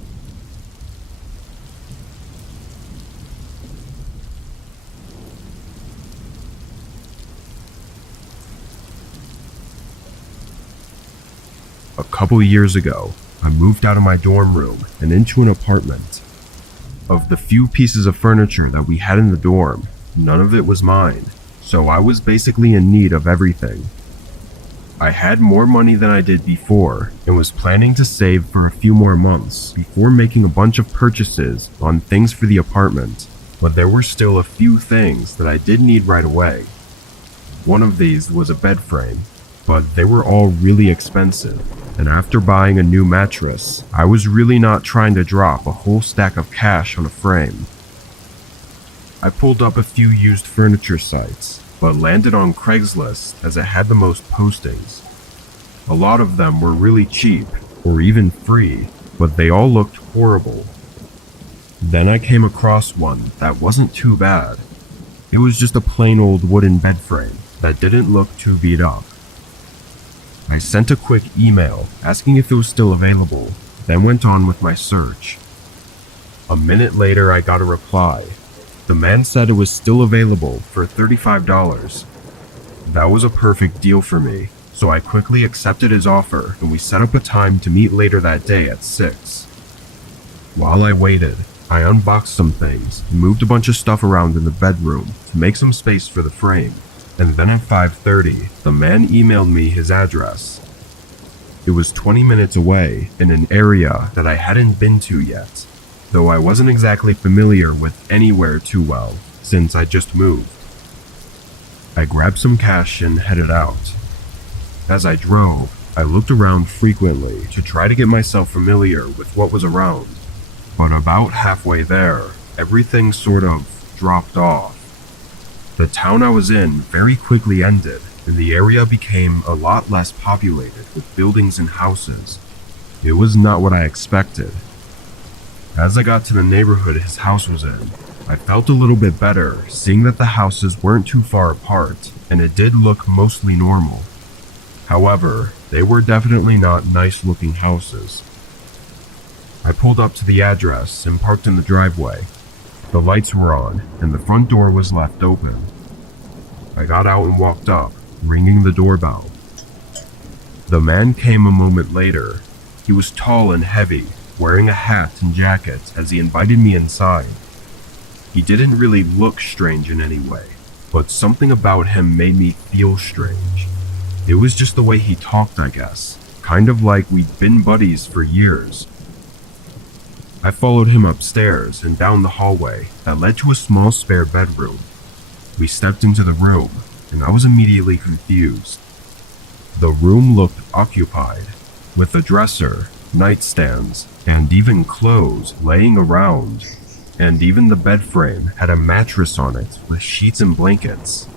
A couple years ago, I moved out of my dorm room and into an apartment. Of the few pieces of furniture that we had in the dorm, none of it was mine, so I was basically in need of everything. I had more money than I did before and was planning to save for a few more months before making a bunch of purchases on things for the apartment, but there were still a few things that I did need right away. One of these was a bed frame, but they were all really expensive, and after buying a new mattress, I was really not trying to drop a whole stack of cash on a frame. I pulled up a few used furniture sites, but landed on Craigslist as it had the most postings. A lot of them were really cheap, or even free, but they all looked horrible. Then I came across one that wasn't too bad. It was just a plain old wooden bed frame that didn't look too beat up. I sent a quick email asking if it was still available, then went on with my search. A minute later, I got a reply. The man said it was still available for $35. That was a perfect deal for me, so I quickly accepted his offer and we set up a time to meet later that day at 6. While I waited, I unboxed some things and moved a bunch of stuff around in the bedroom to make some space for the frame. And then at 5:30, the man emailed me his address. It was 20 minutes away in an area that I hadn't been to yet, though I wasn't exactly familiar with anywhere too well since I just moved. I grabbed some cash and headed out. As I drove, I looked around frequently to try to get myself familiar with what was around, but about halfway there, everything sort of dropped off. The town I was in very quickly ended, and the area became a lot less populated with buildings and houses. It was not what I expected. As I got to the neighborhood his house was in, I felt a little bit better seeing that the houses weren't too far apart, and it did look mostly normal. However, they were definitely not nice-looking houses. I pulled up to the address and parked in the driveway. The lights were on, and the front door was left open. I got out and walked up, ringing the doorbell. The man came a moment later. He was tall and heavy, wearing a hat and jacket as he invited me inside. He didn't really look strange in any way, but something about him made me feel strange. It was just the way he talked, I guess, kind of like we'd been buddies for years. I followed him upstairs and down the hallway that led to a small spare bedroom. We stepped into the room, and I was immediately confused. The room looked occupied, with a dresser, nightstands, and even clothes laying around, and even the bed frame had a mattress on it with sheets and blankets.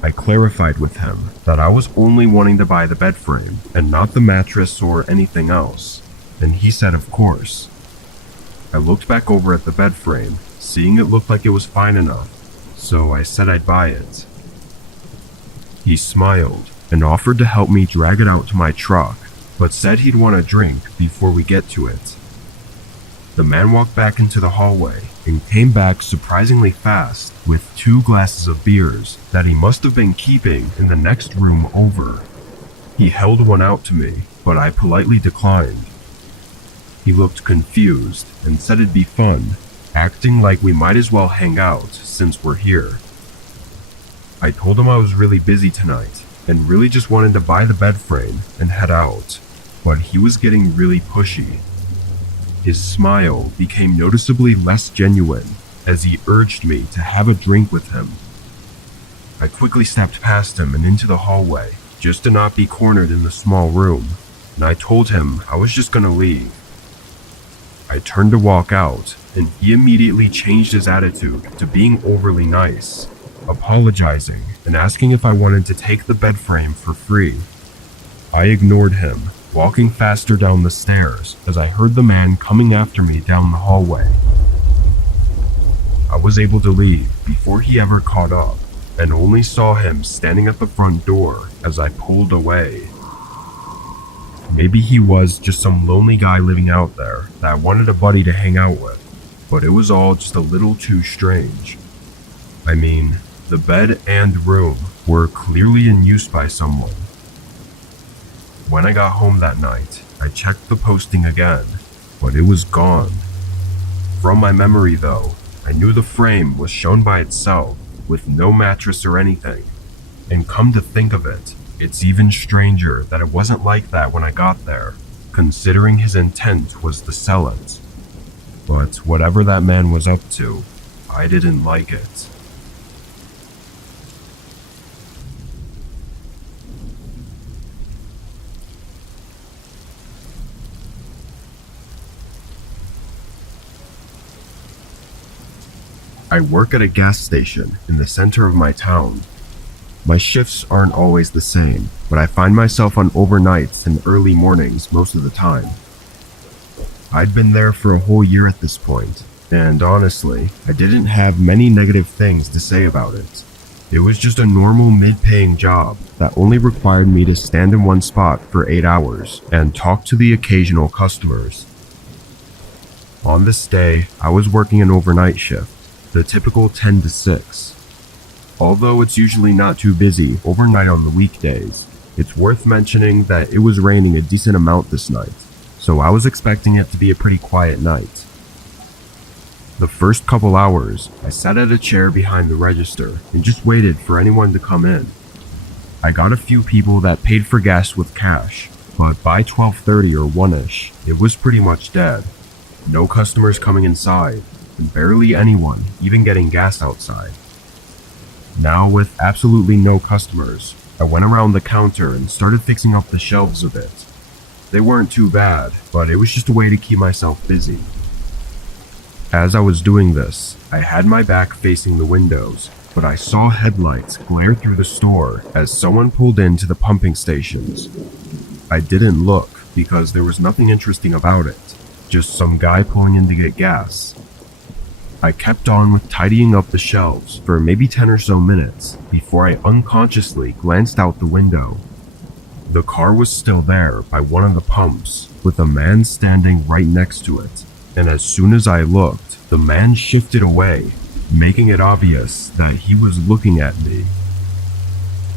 I clarified with him that I was only wanting to buy the bed frame and not the mattress or anything else, and he said of course. I looked back over at the bed frame, seeing it looked like it was fine enough, so I said I'd buy it. He smiled and offered to help me drag it out to my truck, but said he'd want a drink before we get to it. The man walked back into the hallway and came back surprisingly fast with 2 glasses of beers that he must have been keeping in the next room over. He held one out to me, but I politely declined. He looked confused and said it'd be fun, acting like we might as well hang out since we're here. I told him I was really busy tonight and really just wanted to buy the bed frame and head out, but he was getting really pushy. His smile became noticeably less genuine as he urged me to have a drink with him. I quickly stepped past him and into the hallway just to not be cornered in the small room, and I told him I was just gonna leave. I turned to walk out, and he immediately changed his attitude to being overly nice, apologizing and asking if I wanted to take the bed frame for free. I ignored him, walking faster down the stairs as I heard the man coming after me down the hallway. I was able to leave before he ever caught up, and only saw him standing at the front door as I pulled away. Maybe he was just some lonely guy living out there that wanted a buddy to hang out with, but it was all just a little too strange. I mean, the bed and room were clearly in use by someone. When I got home that night, I checked the posting again, but it was gone. From my memory though, I knew the frame was shown by itself with no mattress or anything. And come to think of it, it's even stranger that it wasn't like that when I got there, considering his intent was to sell it. But whatever that man was up to, I didn't like it. I work at a gas station in the center of my town. My shifts aren't always the same, but I find myself on overnights and early mornings most of the time. I'd been there for a whole year at this point, and honestly, I didn't have many negative things to say about it. It was just a normal mid-paying job that only required me to stand in one spot for 8 hours and talk to the occasional customers. On this day, I was working an overnight shift, the typical 10 to 6. Although it's usually not too busy overnight on the weekdays, it's worth mentioning that it was raining a decent amount this night, so I was expecting it to be a pretty quiet night. The first couple hours, I sat at a chair behind the register and just waited for anyone to come in. I got a few people that paid for gas with cash, but by 12:30 or 1ish, it was pretty much dead. No customers coming inside, and barely anyone even getting gas outside. Now, with absolutely no customers, I went around the counter and started fixing up the shelves a bit. They weren't too bad, but it was just a way to keep myself busy. As I was doing this, I had my back facing the windows, but I saw headlights glare through the store as someone pulled into the pumping stations. I didn't look because there was nothing interesting about it, just some guy pulling in to get gas. I kept on with tidying up the shelves for maybe 10 or so minutes before I unconsciously glanced out the window. The car was still there by one of the pumps, with a man standing right next to it, and as soon as I looked, the man shifted away, making it obvious that he was looking at me.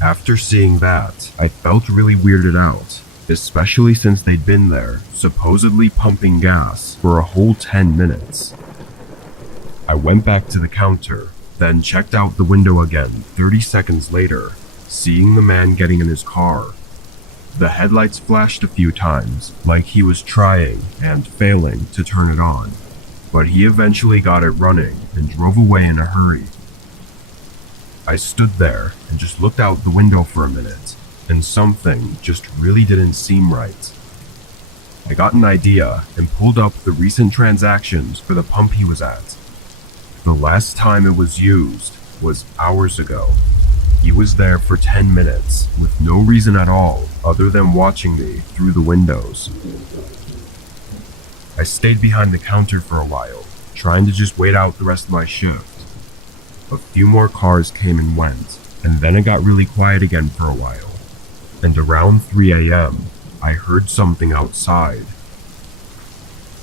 After seeing that, I felt really weirded out, especially since they'd been there, supposedly pumping gas for a whole 10 minutes. I went back to the counter, then checked out the window again 30 seconds later, seeing the man getting in his car. The headlights flashed a few times, like he was trying and failing to turn it on, but he eventually got it running and drove away in a hurry. I stood there and just looked out the window for a minute, and something just really didn't seem right. I got an idea and pulled up the recent transactions for the pump he was at. The last time it was used was hours ago. He was there for 10 minutes with no reason at all other than watching me through the windows. I stayed behind the counter for a while, trying to just wait out the rest of my shift. A few more cars came and went, and then it got really quiet again for a while. And around 3 a.m., I heard something outside.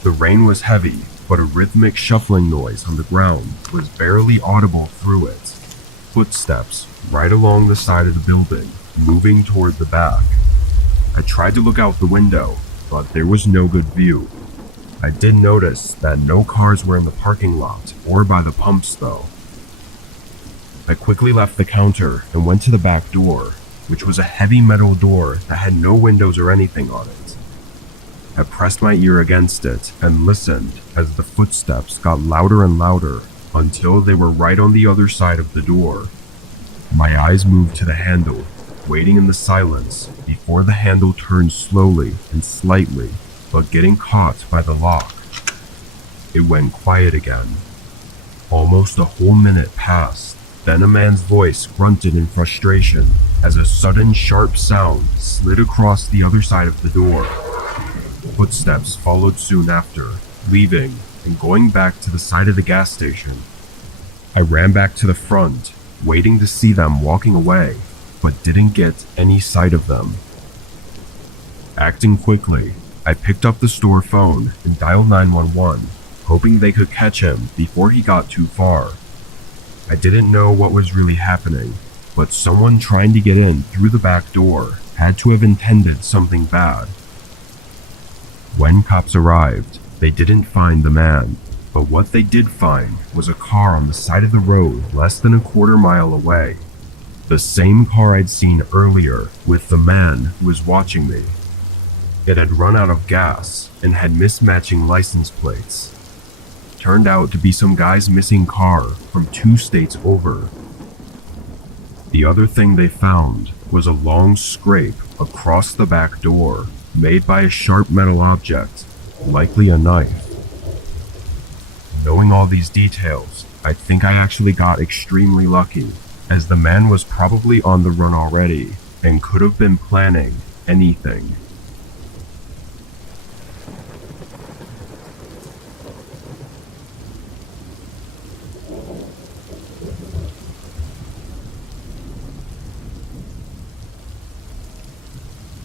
The rain was heavy, but a rhythmic shuffling noise on the ground was barely audible through it. Footsteps right along the side of the building, moving toward the back. I tried to look out the window, but there was no good view. I did notice that no cars were in the parking lot or by the pumps though. I quickly left the counter and went to the back door, which was a heavy metal door that had no windows or anything on it. I pressed my ear against it and listened as the footsteps got louder and louder until they were right on the other side of the door. My eyes moved to the handle, waiting in the silence before the handle turned slowly and slightly, but getting caught by the lock. It went quiet again. Almost a whole minute passed. Then a man's voice grunted in frustration as a sudden sharp sound slid across the other side of the door. Footsteps followed soon after, leaving and going back to the side of the gas station. I ran back to the front, waiting to see them walking away, but didn't get any sight of them. Acting quickly, I picked up the store phone and dialed 911, hoping they could catch him before he got too far. I didn't know what was really happening, but someone trying to get in through the back door had to have intended something bad. When cops arrived, they didn't find the man, but what they did find was a car on the side of the road less than a quarter mile away. The same car I'd seen earlier with the man who was watching me. It had run out of gas and had mismatching license plates. Turned out to be some guy's missing car from 2 states over. The other thing they found was a long scrape across the back door made by a sharp metal object, likely a knife. Knowing all these details, I think I actually got extremely lucky, as the man was probably on the run already and could have been planning anything.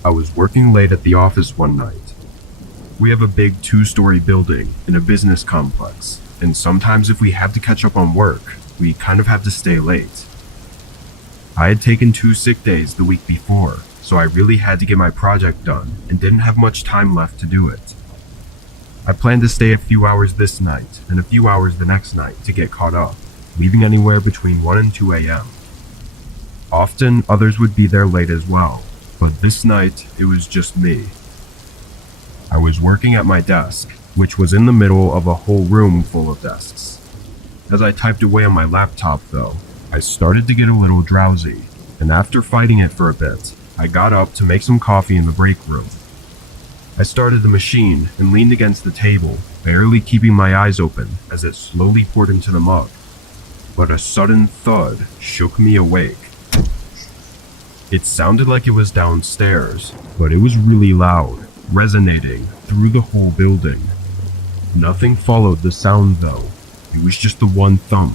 I was working late at the office one night. We have a big 2-story building in a business complex, and sometimes if we have to catch up on work, we kind of have to stay late. I had taken 2 sick days the week before, so I really had to get my project done and didn't have much time left to do it. I planned to stay a few hours this night and a few hours the next night to get caught up, leaving anywhere between 1 and 2 a.m. Often others would be there late as well, but this night it was just me. I was working at my desk, which was in the middle of a whole room full of desks. As I typed away on my laptop though, I started to get a little drowsy, and after fighting it for a bit, I got up to make some coffee in the break room. I started the machine and leaned against the table, barely keeping my eyes open as it slowly poured into the mug. But a sudden thud shook me awake. It sounded like it was downstairs, but it was really loud, resonating through the whole building. Nothing followed the sound though. It was just the one thump.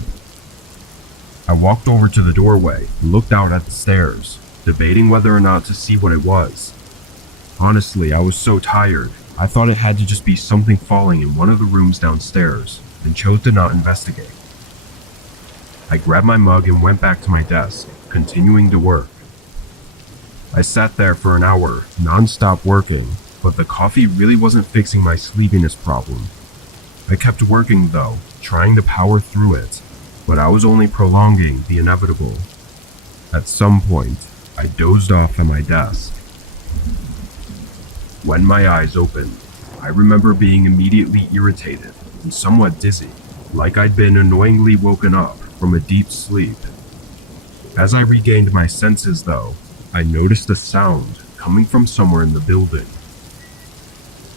I walked over to the doorway and looked out at the stairs, debating whether or not to see what it was. Honestly, I was so tired, I thought it had to just be something falling in one of the rooms downstairs, and chose to not investigate. I grabbed my mug and went back to my desk, continuing to work. I sat there for an hour, non-stop working, but the coffee really wasn't fixing my sleepiness problem. I kept working though, trying to power through it, but I was only prolonging the inevitable. At some point, I dozed off at my desk. When my eyes opened, I remember being immediately irritated and somewhat dizzy, like I'd been annoyingly woken up from a deep sleep. As I regained my senses though, I noticed a sound coming from somewhere in the building.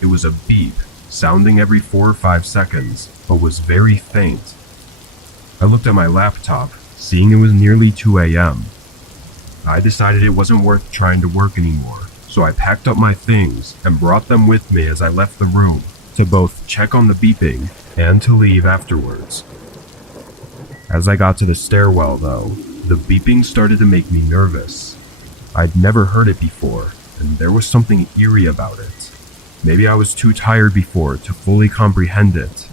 It was a beep, sounding every 4 or 5 seconds, but was very faint. I looked at my laptop, seeing it was nearly 2 a.m. I decided it wasn't worth trying to work anymore, so I packed up my things and brought them with me as I left the room, to both check on the beeping and to leave afterwards. As I got to the stairwell though, the beeping started to make me nervous. I'd never heard it before, and there was something eerie about it. Maybe I was too tired before to fully comprehend it.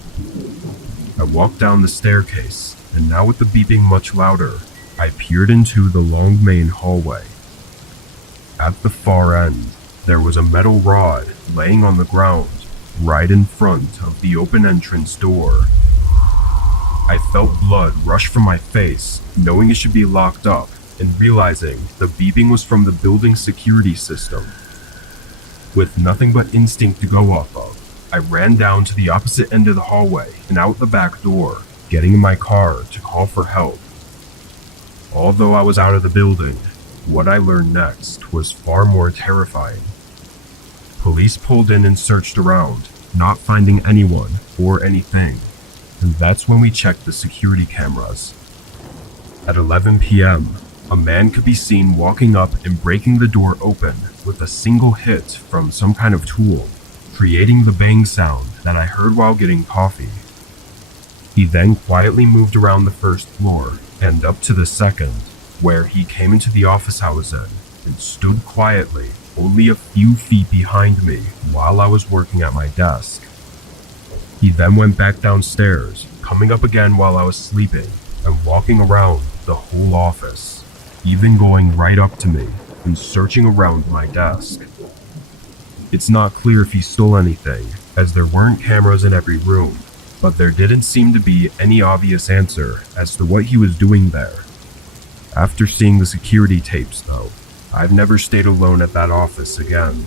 I walked down the staircase, and now with the beeping much louder, I peered into the long main hallway. At the far end, there was a metal rod laying on the ground, right in front of the open entrance door. I felt blood rush from my face, knowing it should be locked up, and realizing the beeping was from the building's security system. With nothing but instinct to go off of, I ran down to the opposite end of the hallway and out the back door, getting in my car to call for help. Although I was out of the building, what I learned next was far more terrifying. Police pulled in and searched around, not finding anyone or anything, and that's when we checked the security cameras. At 11 p.m., a man could be seen walking up and breaking the door open with a single hit from some kind of tool, creating the bang sound that I heard while getting coffee. He then quietly moved around the first floor and up to the second, where he came into the office I was in and stood quietly only a few feet behind me while I was working at my desk. He then went back downstairs, coming up again while I was sleeping and walking around the whole office, even going right up to me and searching around my desk. It's not clear if he stole anything, as there weren't cameras in every room, but there didn't seem to be any obvious answer as to what he was doing there. After seeing the security tapes though, I've never stayed alone at that office again.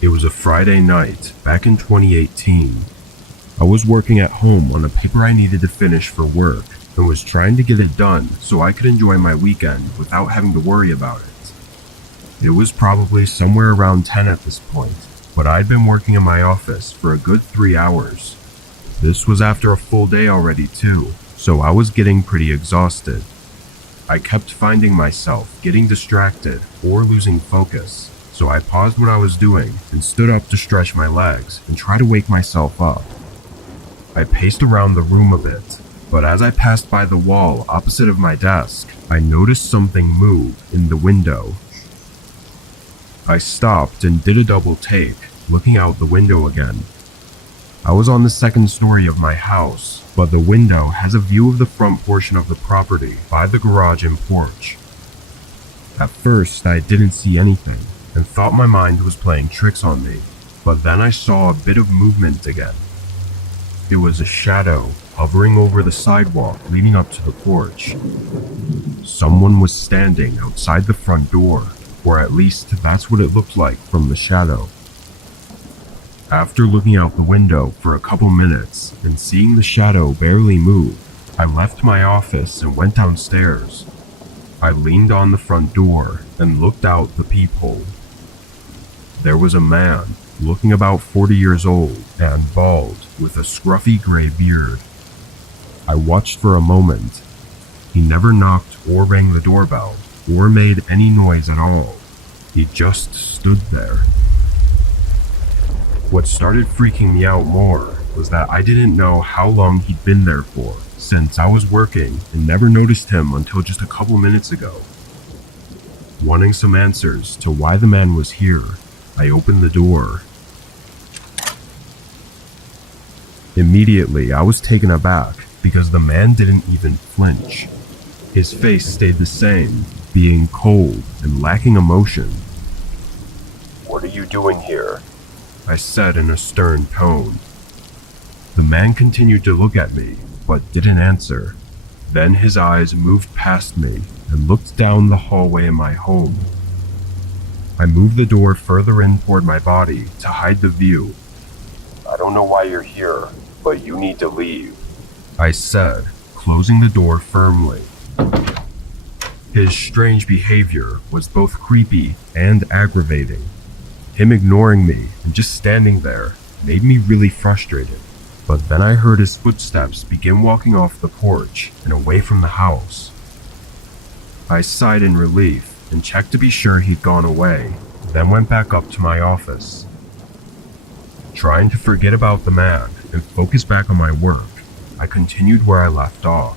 It was a Friday night, back in 2018. I was working at home on a paper I needed to finish for work, and was trying to get it done so I could enjoy my weekend without having to worry about it. It was probably somewhere around 10 at this point, but I'd been working in my office for a good 3 hours. This was after a full day already too, so I was getting pretty exhausted. I kept finding myself getting distracted or losing focus, so I paused what I was doing and stood up to stretch my legs and try to wake myself up. I paced around the room a bit, but as I passed by the wall opposite of my desk, I noticed something move in the window. I stopped and did a double take, looking out the window again. I was on the second story of my house, but the window has a view of the front portion of the property by the garage and porch. At first, I didn't see anything and thought my mind was playing tricks on me, but then I saw a bit of movement again. It was a shadow hovering over the sidewalk leading up to the porch. Someone was standing outside the front door, or at least that's what it looked like from the shadow. After looking out the window for a couple minutes and seeing the shadow barely move, I left my office and went downstairs. I leaned on the front door and looked out the peephole. There was a man, looking about 40 years old and bald, with a scruffy gray beard. I watched for a moment. He never knocked or rang the doorbell or made any noise at all. He just stood there. What started freaking me out more was that I didn't know how long he'd been there for, since I was working and never noticed him until just a couple minutes ago. Wanting some answers to why the man was here, I opened the door. Immediately, I was taken aback because the man didn't even flinch. His face stayed the same, being cold and lacking emotion. "What are you doing here?" I said in a stern tone. The man continued to look at me, but didn't answer. Then his eyes moved past me and looked down the hallway in my home. I moved the door further in toward my body to hide the view. "I don't know why you're here, but you need to leave," I said, closing the door firmly. His strange behavior was both creepy and aggravating. Him ignoring me and just standing there made me really frustrated. But then I heard his footsteps begin walking off the porch and away from the house. I sighed in relief and checked to be sure he'd gone away, then went back up to my office. Trying to forget about the man and focus back on my work, I continued where I left off.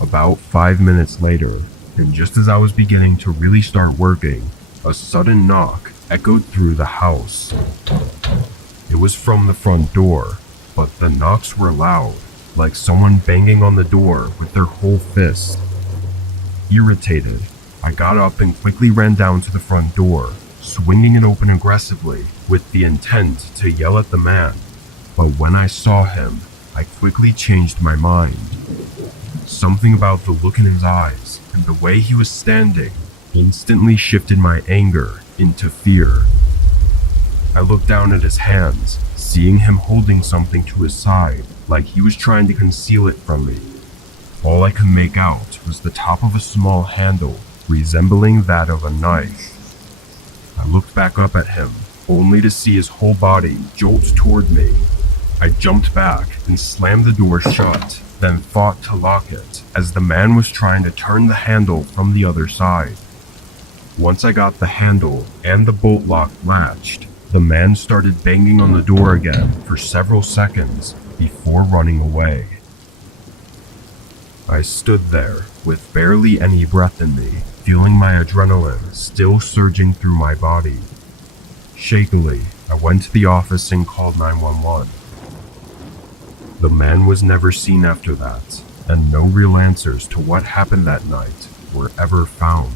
About 5 minutes later, and just as I was beginning to really start working, a sudden knock echoed through the house. It was from the front door, but the knocks were loud, like someone banging on the door with their whole fist. Irritated, I got up and quickly ran down to the front door, swinging it open aggressively with the intent to yell at the man. But when I saw him, I quickly changed my mind. Something about the look in his eyes and the way he was standing instantly shifted my anger into fear. I looked down at his hands, seeing him holding something to his side, like he was trying to conceal it from me. All I could make out was the top of a small handle, resembling that of a knife. I looked back up at him, only to see his whole body jolt toward me. I jumped back and slammed the door shut, then fought to lock it, as the man was trying to turn the handle from the other side. Once I got the handle and the bolt lock latched, the man started banging on the door again for several seconds before running away. I stood there with barely any breath in me, feeling my adrenaline still surging through my body. Shakily, I went to the office and called 911. The man was never seen after that, and no real answers to what happened that night were ever found.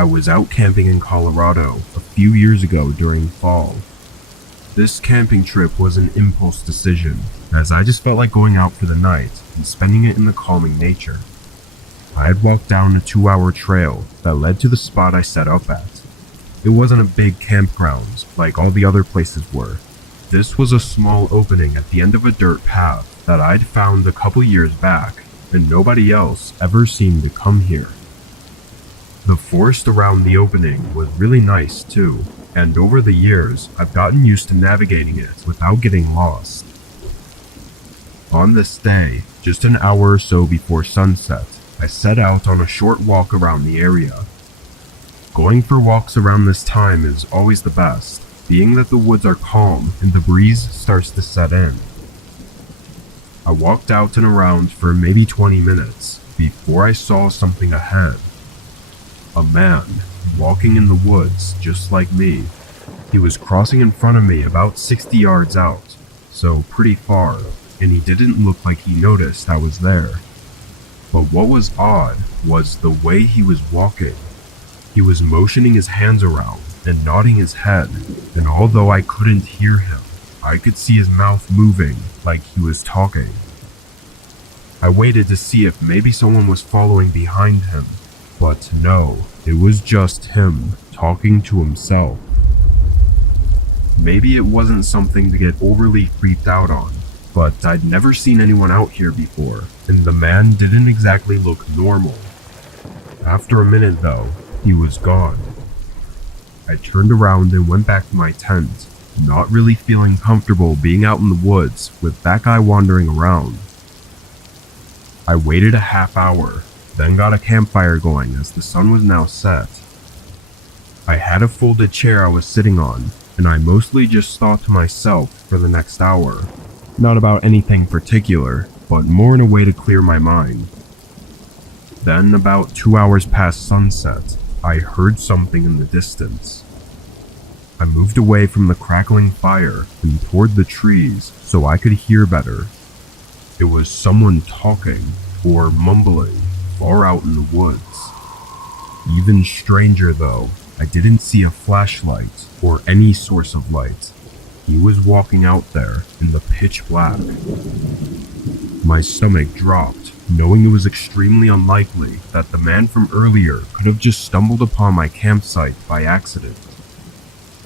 I was out camping in Colorado a few years ago during fall. This camping trip was an impulse decision, as I just felt like going out for the night and spending it in the calming nature. I had walked down a 2-hour trail that led to the spot I set up at. It wasn't a big campground like all the other places were. This was a small opening at the end of a dirt path that I'd found a couple years back, and nobody else ever seemed to come here. The forest around the opening was really nice too, and over the years I've gotten used to navigating it without getting lost. On this day, just an hour or so before sunset, I set out on a short walk around the area. Going for walks around this time is always the best, being that the woods are calm and the breeze starts to set in. I walked out and around for maybe 20 minutes before I saw something ahead. A man, walking in the woods just like me. He was crossing in front of me about 60 yards out, so pretty far, and he didn't look like he noticed I was there. But what was odd was the way he was walking. He was motioning his hands around and nodding his head, and although I couldn't hear him, I could see his mouth moving like he was talking. I waited to see if maybe someone was following behind him, but no, it was just him talking to himself. Maybe it wasn't something to get overly freaked out on, but I'd never seen anyone out here before, and the man didn't exactly look normal. After a minute though, he was gone. I turned around and went back to my tent, not really feeling comfortable being out in the woods with that guy wandering around. I waited a half hour, then got a campfire going as the sun was now set. I had a folded chair I was sitting on, and I mostly just thought to myself for the next hour. Not about anything particular, but more in a way to clear my mind. Then, about 2 hours past sunset, I heard something in the distance. I moved away from the crackling fire and toward the trees so I could hear better. It was someone talking, or mumbling, far out in the woods. Even stranger though, I didn't see a flashlight or any source of light. He was walking out there in the pitch black. My stomach dropped, knowing it was extremely unlikely that the man from earlier could have just stumbled upon my campsite by accident.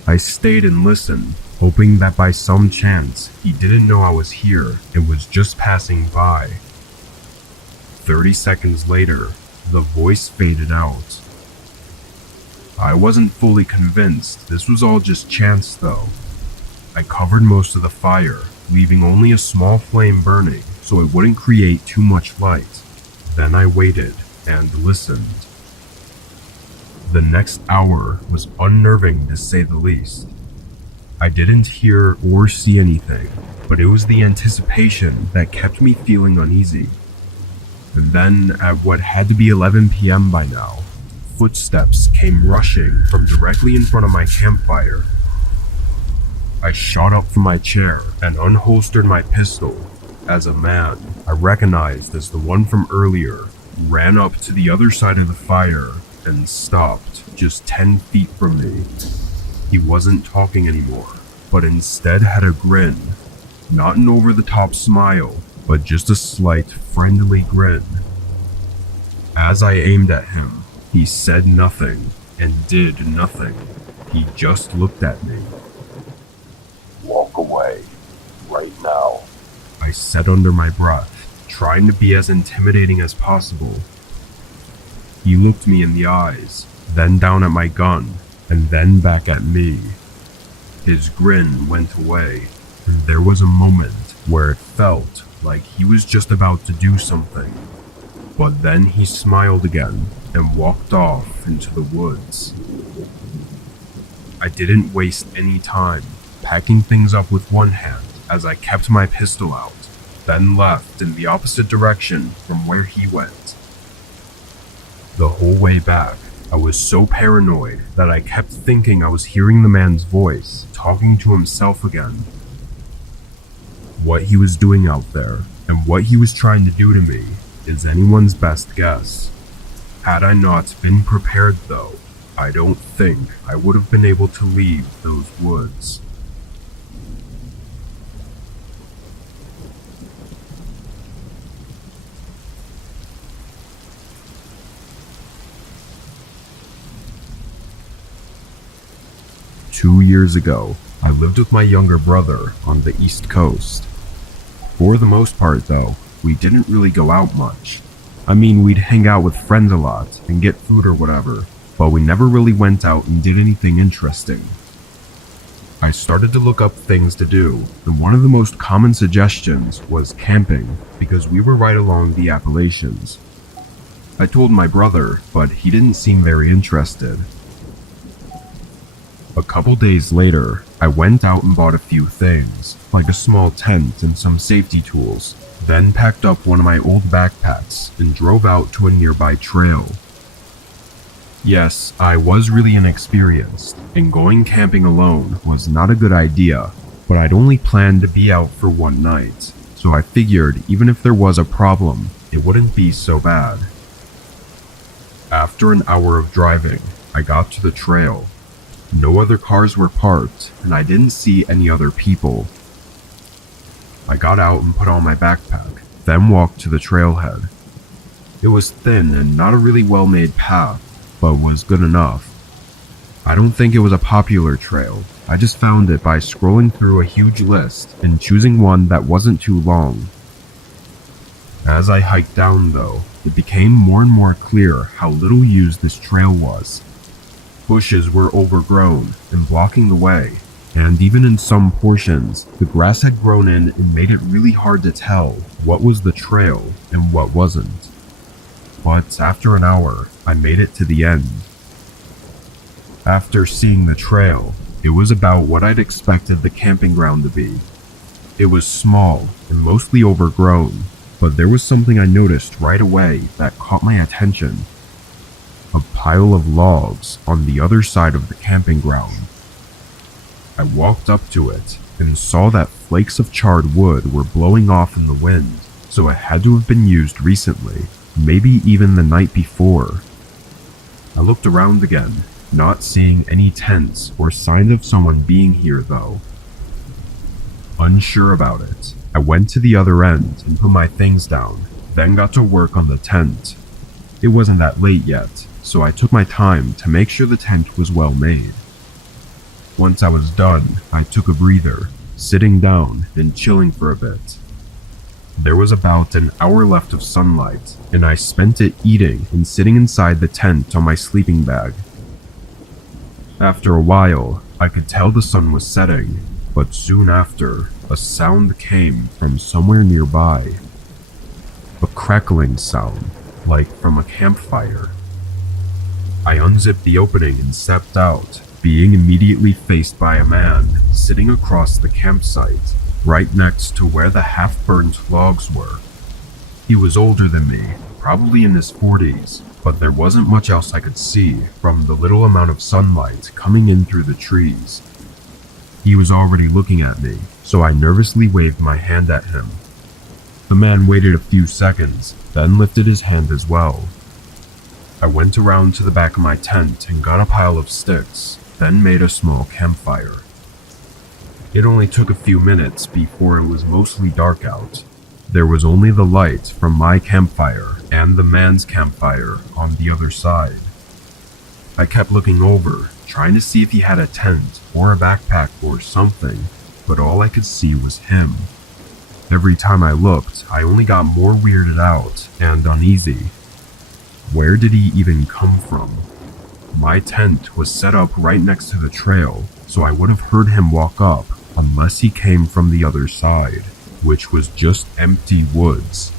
I stayed and listened, hoping that by some chance he didn't know I was here and was just passing by. 30 seconds later, the voice faded out. I wasn't fully convinced this was all just chance though. I covered most of the fire, leaving only a small flame burning so it wouldn't create too much light. Then I waited and listened. The next hour was unnerving to say the least. I didn't hear or see anything, but it was the anticipation that kept me feeling uneasy. And then, at what had to be 11 p.m. by now, footsteps came rushing from directly in front of my campfire. I shot up from my chair and unholstered my pistol as a man I recognized as the one from earlier ran up to the other side of the fire and stopped just 10 feet from me. He wasn't talking anymore, but instead had a grin. Not an over-the-top smile, but just a slight, friendly grin. As I aimed at him, he said nothing and did nothing. He just looked at me. Walk away. Right now. I said under my breath, trying to be as intimidating as possible. He looked me in the eyes, then down at my gun, and then back at me. His grin went away, and there was a moment where it felt like he was just about to do something. But then he smiled again and walked off into the woods. I didn't waste any time, packing things up with one hand as I kept my pistol out, then left in the opposite direction from where he went. The whole way back, I was so paranoid that I kept thinking I was hearing the man's voice, talking to himself again. What he was doing out there, and what he was trying to do to me, is anyone's best guess. Had I not been prepared though, I don't think I would have been able to leave those woods. Two years ago, I lived with my younger brother on the East Coast. For the most part though, we didn't really go out much. I mean, we'd hang out with friends a lot and get food or whatever, but we never really went out and did anything interesting. I started to look up things to do, and one of the most common suggestions was camping because we were right along the Appalachians. I told my brother, but he didn't seem very interested. A couple days later, I went out and bought a few things, like a small tent and some safety tools, then packed up one of my old backpacks and drove out to a nearby trail. Yes, I was really inexperienced, and going camping alone was not a good idea, but I'd only planned to be out for one night, so I figured even if there was a problem, it wouldn't be so bad. After an hour of driving, I got to the trail. No other cars were parked, and I didn't see any other people. I got out and put on my backpack, then walked to the trailhead. It was thin and not a really well-made path, but was good enough. I don't think it was a popular trail. I just found it by scrolling through a huge list and choosing one that wasn't too long. As I hiked down though, it became more and more clear how little used this trail was. Bushes were overgrown and blocking the way, and even in some portions, the grass had grown in and made it really hard to tell what was the trail and what wasn't. But after an hour, I made it to the end. After seeing the trail, it was about what I'd expected the camping ground to be. It was small and mostly overgrown, but there was something I noticed right away that caught my attention. A pile of logs on the other side of the camping ground. I walked up to it and saw that flakes of charred wood were blowing off in the wind, so it had to have been used recently, maybe even the night before. I looked around again, not seeing any tents or signs of someone being here though. Unsure about it, I went to the other end and put my things down, then got to work on the tent. It wasn't that late yet, so I took my time to make sure the tent was well made. Once I was done, I took a breather, sitting down and chilling for a bit. There was about an hour left of sunlight, and I spent it eating and sitting inside the tent on my sleeping bag. After a while, I could tell the sun was setting, But soon after, a sound came from somewhere nearby. A crackling sound, like from a campfire. I unzipped the opening and stepped out, being immediately faced by a man sitting across the campsite, right next to where the half-burnt logs were. He was older than me, probably in his 40s, but there wasn't much else I could see from the little amount of sunlight coming in through the trees. He was already looking at me, so I nervously waved my hand at him. The man waited a few seconds, then lifted his hand as well. I went around to the back of my tent and got a pile of sticks, then made a small campfire. It only took a few minutes before it was mostly dark out. There was only the light from my campfire and the man's campfire on the other side. I kept looking over, trying to see if he had a tent or a backpack or something, but all I could see was him. Every time I looked, I only got more weirded out and uneasy. Where did he even come from? My tent was set up right next to the trail, so I would have heard him walk up unless he came from the other side, which was just empty woods.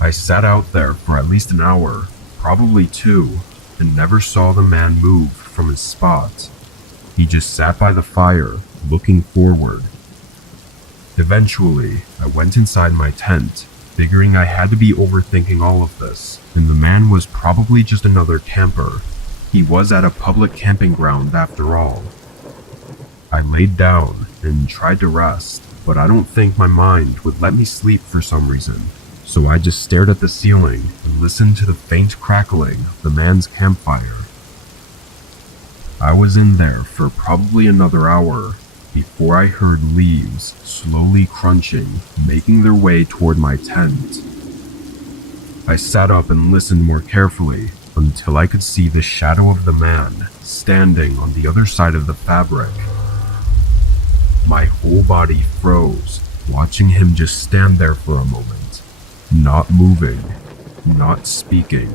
I sat out there for at least an hour, probably 2, and never saw the man move from his spot. He just sat by the fire, looking forward. Eventually, I went inside my tent, figuring I had to be overthinking all of this, and the man was probably just another camper. He was at a public camping ground after all. I laid down and tried to rest, but I don't think my mind would let me sleep for some reason, so I just stared at the ceiling and listened to the faint crackling of the man's campfire. I was in there for probably another hour before I heard leaves slowly crunching, making their way toward my tent. I sat up and listened more carefully until I could see the shadow of the man standing on the other side of the fabric. My whole body froze, watching him just stand there for a moment, not moving, not speaking.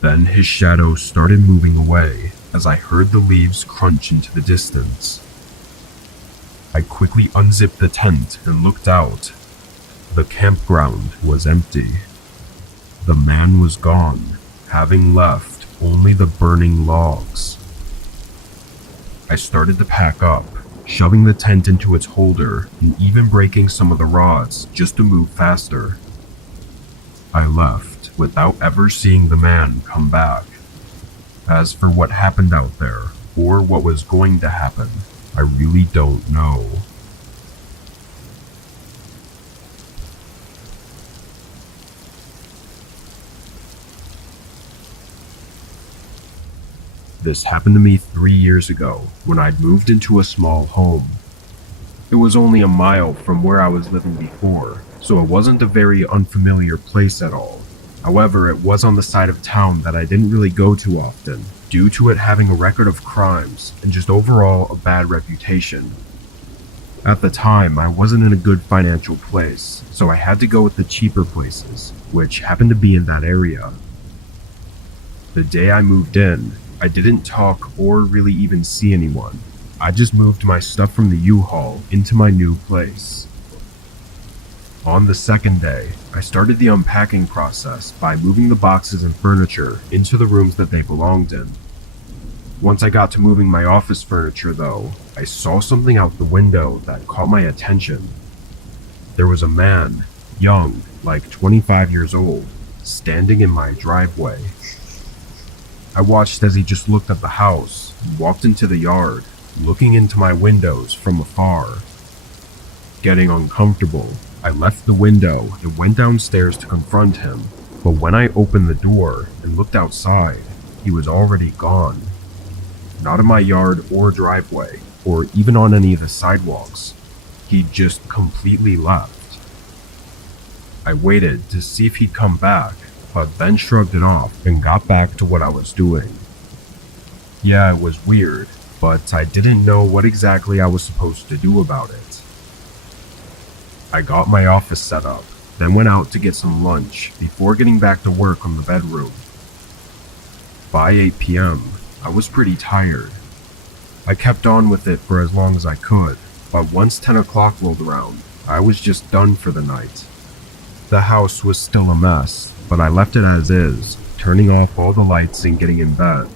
Then his shadow started moving away as I heard the leaves crunch into the distance. I quickly unzipped the tent and looked out. The campground was empty. The man was gone, having left only the burning logs. I started to pack up, shoving the tent into its holder and even breaking some of the rods just to move faster. I left without ever seeing the man come back. As for what happened out there, or what was going to happen, I really don't know. This happened to me 3 years ago when I'd moved into a small home. It was only a mile from where I was living before, so it wasn't a very unfamiliar place at all. However, it was on the side of town that I didn't really go to often, due to it having a record of crimes and just overall a bad reputation. At the time, I wasn't in a good financial place, so I had to go with the cheaper places, which happened to be in that area. The day I moved in, I didn't talk or really even see anyone. I just moved my stuff from the U-Haul into my new place. On the second day, I started the unpacking process by moving the boxes and furniture into the rooms that they belonged in. Once I got to moving my office furniture though, I saw something out the window that caught my attention. There was a man, young, like 25 years old, standing in my driveway. I watched as he just looked at the house and walked into the yard, looking into my windows from afar. Getting uncomfortable, I left the window and went downstairs to confront him, but when I opened the door and looked outside, he was already gone. Not in my yard or driveway, or even on any of the sidewalks. He just completely left. I waited to see if he'd come back, but then shrugged it off and got back to what I was doing. Yeah, it was weird, but I didn't know what exactly I was supposed to do about it. I got my office set up, then went out to get some lunch before getting back to work on the bedroom. By 8 p.m., I was pretty tired. I kept on with it for as long as I could, but once 10 o'clock rolled around, I was just done for the night. The house was still a mess, but I left it as is, turning off all the lights and getting in bed.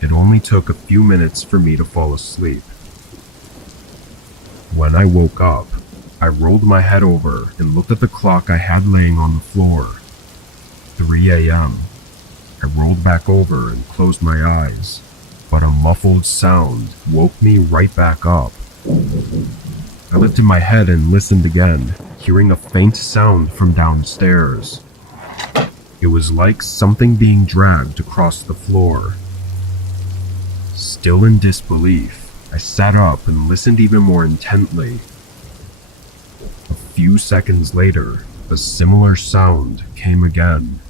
It only took a few minutes for me to fall asleep. When I woke up, I rolled my head over and looked at the clock I had laying on the floor. 3 a.m. I rolled back over and closed my eyes, but a muffled sound woke me right back up. I lifted my head and listened again, hearing a faint sound from downstairs. It was like something being dragged across the floor. Still in disbelief, I sat up and listened even more intently. A few seconds later, a similar sound came again.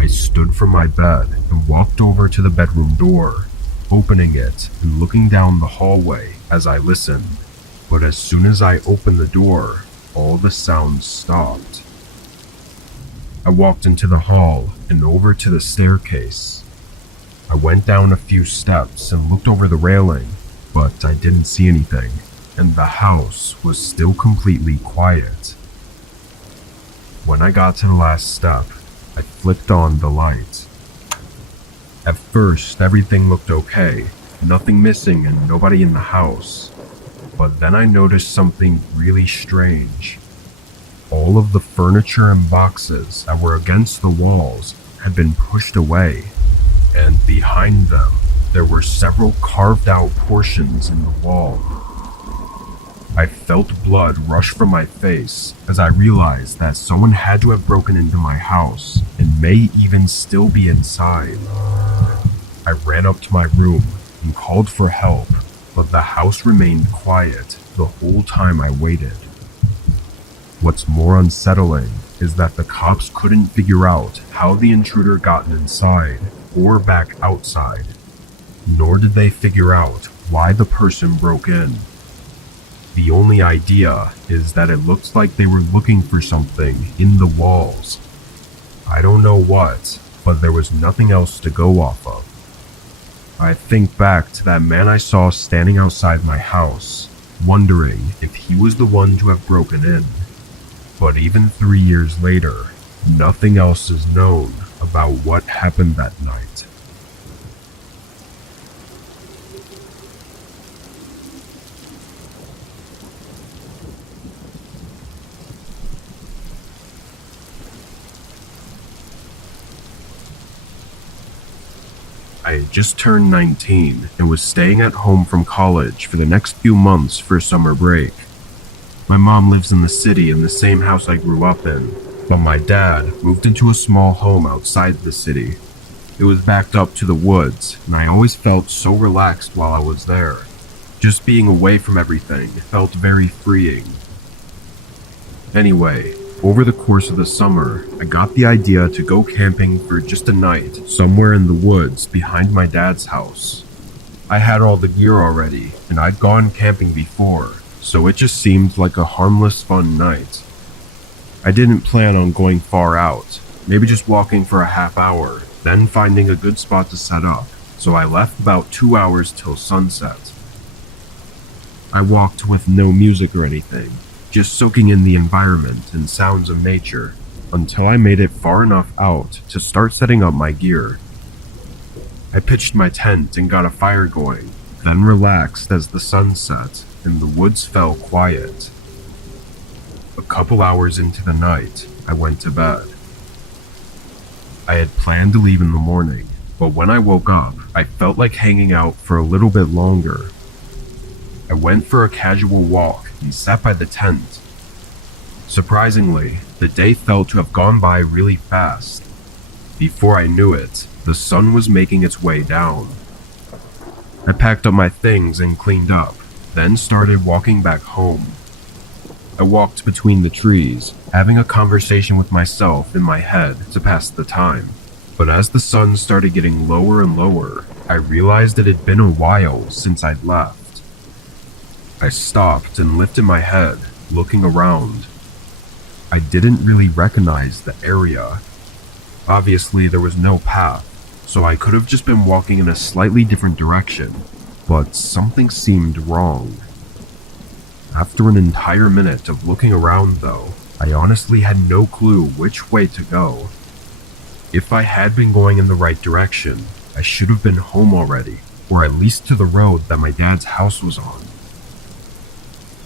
I stood from my bed and walked over to the bedroom door, opening it and looking down the hallway as I listened. But as soon as I opened the door, all the sounds stopped. I walked into the hall and over to the staircase. I went down a few steps and looked over the railing, but I didn't see anything, and the house was still completely quiet. When I got to the last step, I flicked on the light. At first, everything looked okay, nothing missing and nobody in the house. But then I noticed something really strange. All of the furniture and boxes that were against the walls had been pushed away, and behind them, there were several carved out portions in the wall. I felt blood rush from my face as I realized that someone had to have broken into my house and may even still be inside. I ran up to my room and called for help, but the house remained quiet the whole time I waited. What's more unsettling is that the cops couldn't figure out how the intruder got inside or back outside, nor did they figure out why the person broke in. The only idea is that it looks like they were looking for something in the walls. I don't know what, but there was nothing else to go off of. I think back to that man I saw standing outside my house, wondering if he was the one to have broken in. But even 3 years later, nothing else is known about what happened that night. I had just turned 19 and was staying at home from college for the next few months for summer break. My mom lives in the city in the same house I grew up in, but my dad moved into a small home outside the city. It was backed up to the woods, and I always felt so relaxed while I was there. Just being away from everything felt very freeing. Anyway, over the course of the summer, I got the idea to go camping for just a night somewhere in the woods behind my dad's house. I had all the gear already, and I'd gone camping before, so it just seemed like a harmless, fun night. I didn't plan on going far out, maybe just walking for a half hour, then finding a good spot to set up, so I left about 2 hours till sunset. I walked with no music or anything, just soaking in the environment and sounds of nature, until I made it far enough out to start setting up my gear. I pitched my tent and got a fire going, then relaxed as the sun set and the woods fell quiet. A couple hours into the night, I went to bed. I had planned to leave in the morning, but when I woke up, I felt like hanging out for a little bit longer. I went for a casual walk and sat by the tent. Surprisingly, the day felt to have gone by really fast. Before I knew it, the sun was making its way down. I packed up my things and cleaned up, then started walking back home. I walked between the trees, having a conversation with myself in my head to pass the time. But as the sun started getting lower and lower, I realized it had been a while since I'd left. I stopped and lifted my head, looking around. I didn't really recognize the area. Obviously, there was no path, so I could have just been walking in a slightly different direction, but something seemed wrong. After an entire minute of looking around though, I honestly had no clue which way to go. If I had been going in the right direction, I should have been home already, or at least to the road that my dad's house was on.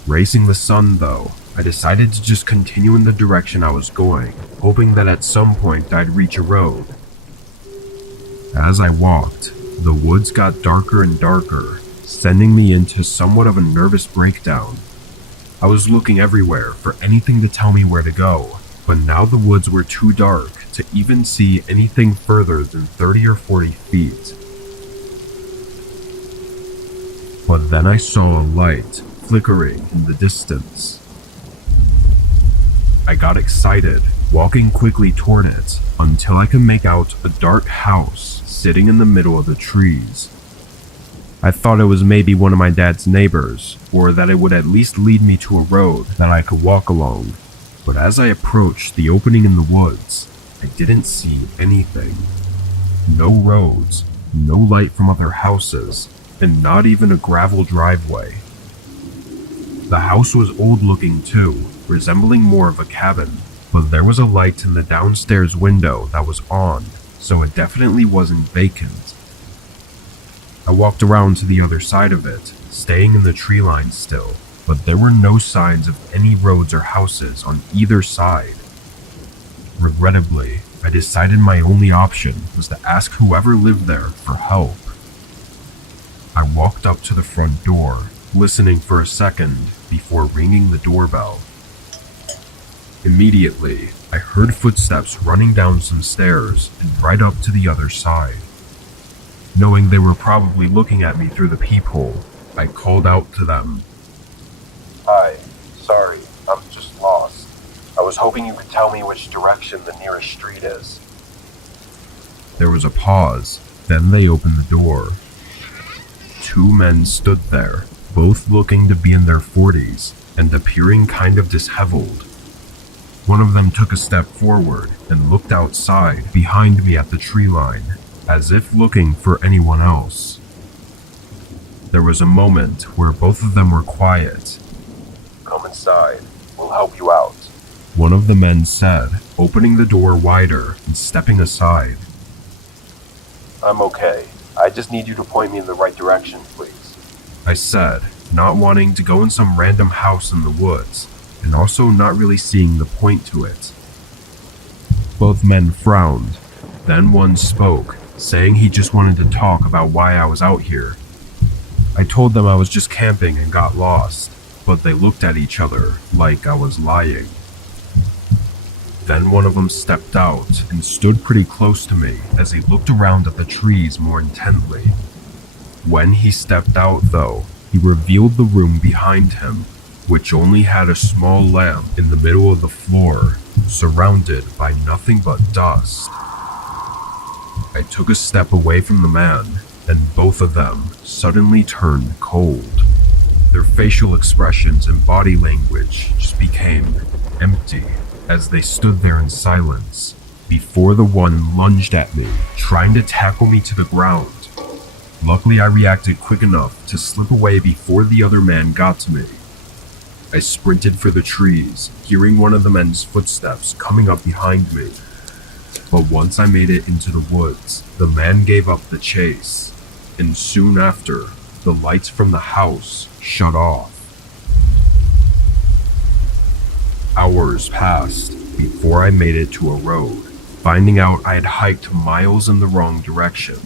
Racing the sun though, I decided to just continue in the direction I was going, hoping that at some point I'd reach a road. As I walked, the woods got darker and darker, sending me into somewhat of a nervous breakdown. I was looking everywhere for anything to tell me where to go, but now the woods were too dark to even see anything further than 30 or 40 feet. But then I saw a light flickering in the distance. I got excited, walking quickly toward it until I could make out a dark house sitting in the middle of the trees. I thought it was maybe one of my dad's neighbors, or that it would at least lead me to a road that I could walk along. But as I approached the opening in the woods, I didn't see anything. No roads, no light from other houses, and not even a gravel driveway. The house was old looking too, resembling more of a cabin, but there was a light in the downstairs window that was on, so it definitely wasn't vacant. I walked around to the other side of it, staying in the tree line still, but there were no signs of any roads or houses on either side. Regrettably, I decided my only option was to ask whoever lived there for help. I walked up to the front door, listening for a second before ringing the doorbell. Immediately, I heard footsteps running down some stairs and right up to the other side. Knowing they were probably looking at me through the peephole, I called out to them. Hi, sorry, I'm just lost. I was hoping you could tell me which direction the nearest street is. There was a pause, then they opened the door. Two men stood there, both looking to be in their 40s and appearing kind of disheveled. One of them took a step forward and looked outside behind me at the tree line, as if looking for anyone else. There was a moment where both of them were quiet. Come inside, we'll help you out. One of the men said, opening the door wider and stepping aside. I'm okay. I just need you to point me in the right direction, please. I said, not wanting to go in some random house in the woods, and also not really seeing the point to it. Both men frowned. Then one spoke, saying he just wanted to talk about why I was out here. I told them I was just camping and got lost, but they looked at each other like I was lying. Then one of them stepped out and stood pretty close to me as he looked around at the trees more intently. When he stepped out though, he revealed the room behind him, which only had a small lamp in the middle of the floor, surrounded by nothing but dust. I took a step away from the man, and both of them suddenly turned cold. Their facial expressions and body language just became empty as they stood there in silence, before the one lunged at me, trying to tackle me to the ground. Luckily, I reacted quick enough to slip away before the other man got to me. I sprinted for the trees, hearing one of the men's footsteps coming up behind me. But once I made it into the woods, the man gave up the chase, and soon after, the lights from the house shut off. Hours passed before I made it to a road, finding out I had hiked miles in the wrong direction.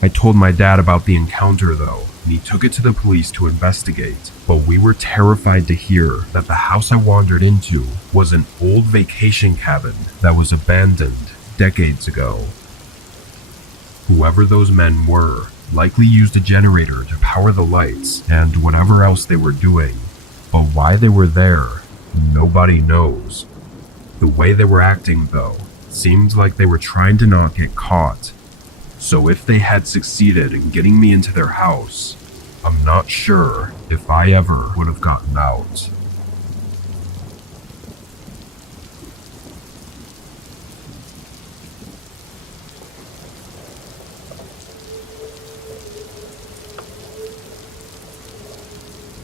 I told my dad about the encounter though, and he took it to the police to investigate, but we were terrified to hear that the house I wandered into was an old vacation cabin that was abandoned decades ago. Whoever those men were likely used a generator to power the lights and whatever else they were doing, but why they were there, nobody knows. The way they were acting though, seemed like they were trying to not get caught. So if they had succeeded in getting me into their house, I'm not sure if I ever would have gotten out.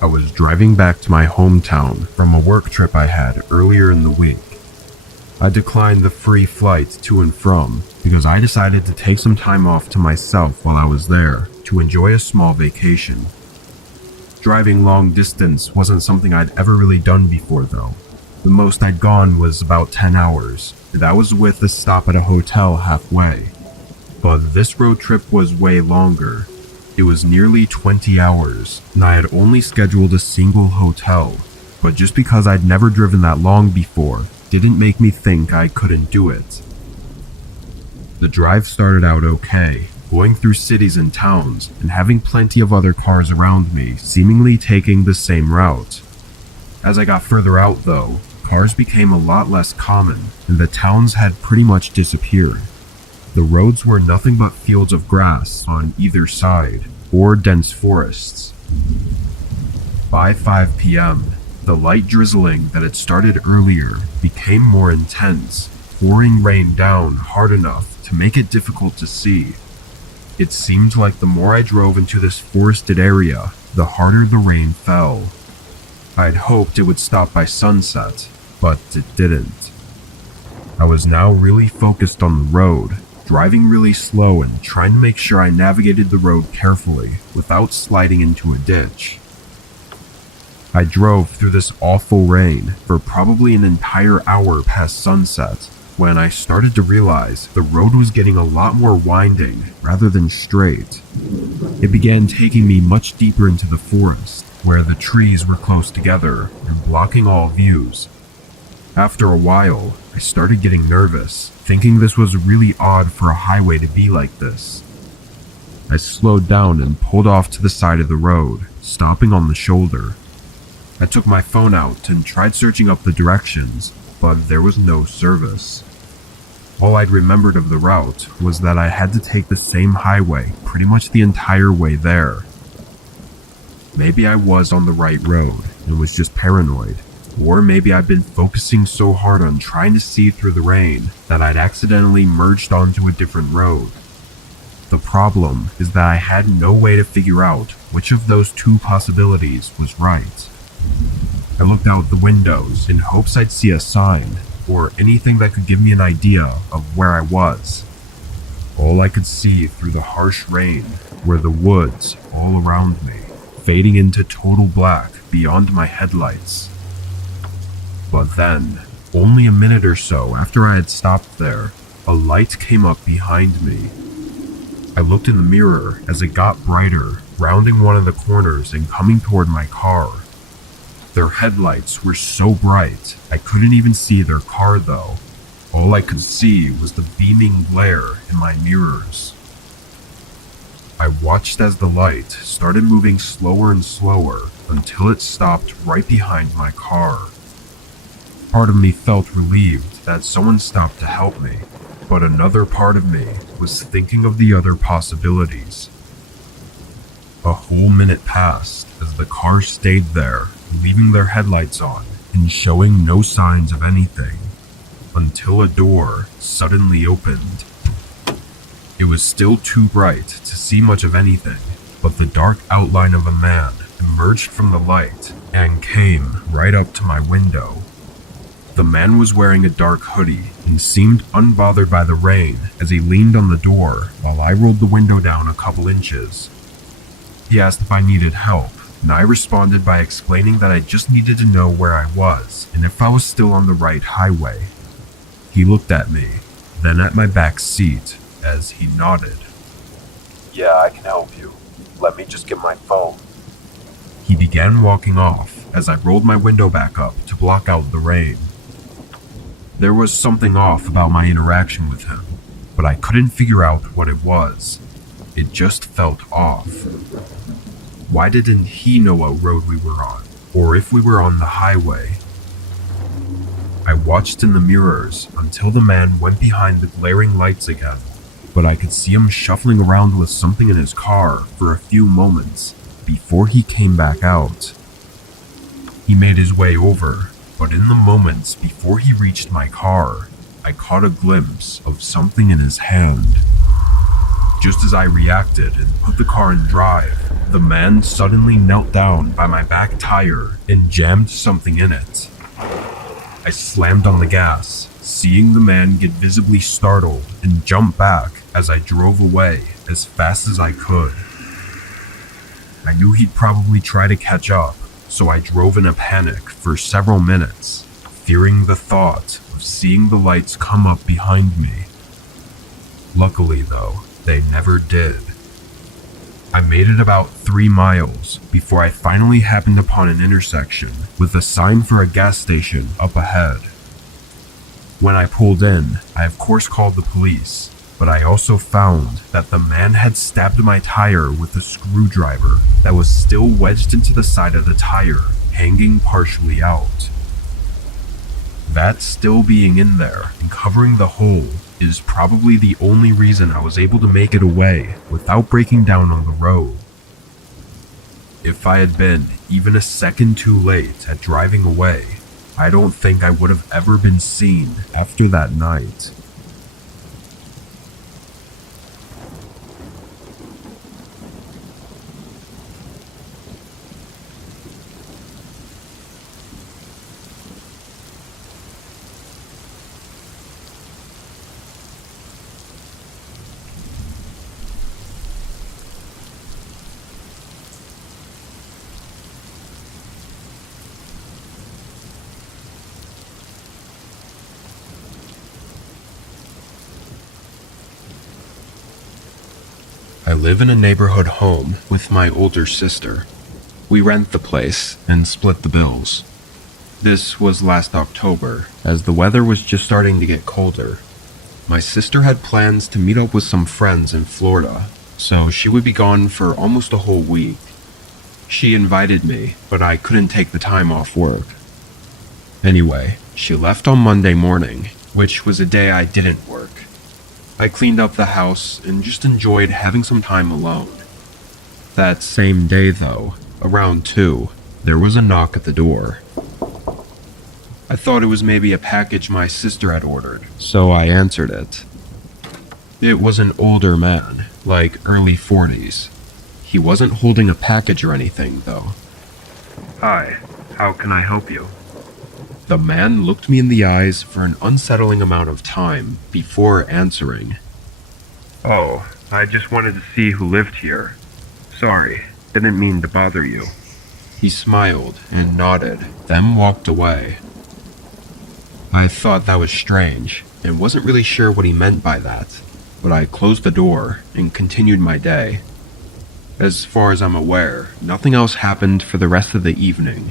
I was driving back to my hometown from a work trip I had earlier in the week. I declined the free flight to and from because I decided to take some time off to myself while I was there to enjoy a small vacation. Driving long distance wasn't something I'd ever really done before though. The most I'd gone was about 10 hours, and that was with a stop at a hotel halfway. But this road trip was way longer. It was nearly 20 hours, and I had only scheduled a single hotel. But just because I'd never driven that long before, didn't make me think I couldn't do it. The drive started out okay, going through cities and towns, and having plenty of other cars around me, seemingly taking the same route. As I got further out though, cars became a lot less common, and the towns had pretty much disappeared. The roads were nothing but fields of grass on either side, or dense forests. By 5 p.m., the light drizzling that had started earlier became more intense, pouring rain down hard enough to make it difficult to see. It seemed like the more I drove into this forested area, the harder the rain fell. I'd hoped it would stop by sunset, but it didn't. I was now really focused on the road, driving really slow and trying to make sure I navigated the road carefully without sliding into a ditch. I drove through this awful rain for probably an entire hour past sunset when I started to realize the road was getting a lot more winding rather than straight. It began taking me much deeper into the forest, where the trees were close together and blocking all views. After a while, I started getting nervous, thinking this was really odd for a highway to be like this. I slowed down and pulled off to the side of the road, stopping on the shoulder. I took my phone out and tried searching up the directions, but there was no service. All I'd remembered of the route was that I had to take the same highway pretty much the entire way there. Maybe I was on the right road and was just paranoid, or maybe I'd been focusing so hard on trying to see through the rain that I'd accidentally merged onto a different road. The problem is that I had no way to figure out which of those two possibilities was right. I looked out the windows in hopes I'd see a sign or anything that could give me an idea of where I was. All I could see through the harsh rain were the woods all around me, fading into total black beyond my headlights. But then, only a minute or so after I had stopped there, a light came up behind me. I looked in the mirror as it got brighter, rounding one of the corners and coming toward my car. Their headlights were so bright, I couldn't even see their car though. All I could see was the beaming glare in my mirrors. I watched as the light started moving slower and slower until it stopped right behind my car. Part of me felt relieved that someone stopped to help me, but another part of me was thinking of the other possibilities. A whole minute passed as the car stayed there, leaving their headlights on and showing no signs of anything, until a door suddenly opened. It was still too bright to see much of anything, but the dark outline of a man emerged from the light and came right up to my window. The man was wearing a dark hoodie and seemed unbothered by the rain as he leaned on the door while I rolled the window down a couple inches. He asked if I needed help, and I responded by explaining that I just needed to know where I was and if I was still on the right highway. He looked at me, then at my back seat, as he nodded. Yeah, I can help you. Let me just get my phone. He began walking off as I rolled my window back up to block out the rain. There was something off about my interaction with him, but I couldn't figure out what it was. It just felt off. Why didn't he know what road we were on, or if we were on the highway? I watched in the mirrors until the man went behind the glaring lights again, but I could see him shuffling around with something in his car for a few moments before he came back out. He made his way over, but in the moments before he reached my car, I caught a glimpse of something in his hand. Just as I reacted and put the car in drive, the man suddenly knelt down by my back tire and jammed something in it. I slammed on the gas, seeing the man get visibly startled and jump back as I drove away as fast as I could. I knew he'd probably try to catch up, so I drove in a panic for several minutes, fearing the thought of seeing the lights come up behind me. Luckily, though, they never did. I made it about 3 miles before I finally happened upon an intersection with a sign for a gas station up ahead. When I pulled in, I of course called the police, but I also found that the man had stabbed my tire with a screwdriver that was still wedged into the side of the tire, hanging partially out. That still being in there and covering the hole is probably the only reason I was able to make it away without breaking down on the road. If I had been even a second too late at driving away, I don't think I would have ever been seen after that night. I live in a neighborhood home with my older sister. We rent the place and split the bills. This was last October, as the weather was just starting to get colder. My sister had plans to meet up with some friends in Florida, so she would be gone for almost a whole week. She invited me, but I couldn't take the time off work. Anyway, she left on Monday morning, which was a day I didn't work. I cleaned up the house and just enjoyed having some time alone. That same day, though, around 2, there was a knock at the door. I thought it was maybe a package my sister had ordered, so I answered it. It was an older man, like early 40s. He wasn't holding a package or anything, though. "Hi, how can I help you?" The man looked me in the eyes for an unsettling amount of time before answering. "Oh, I just wanted to see who lived here. Sorry, didn't mean to bother you." He smiled and nodded, then walked away. I thought that was strange, and wasn't really sure what he meant by that, but I closed the door and continued my day. As far as I'm aware, nothing else happened for the rest of the evening.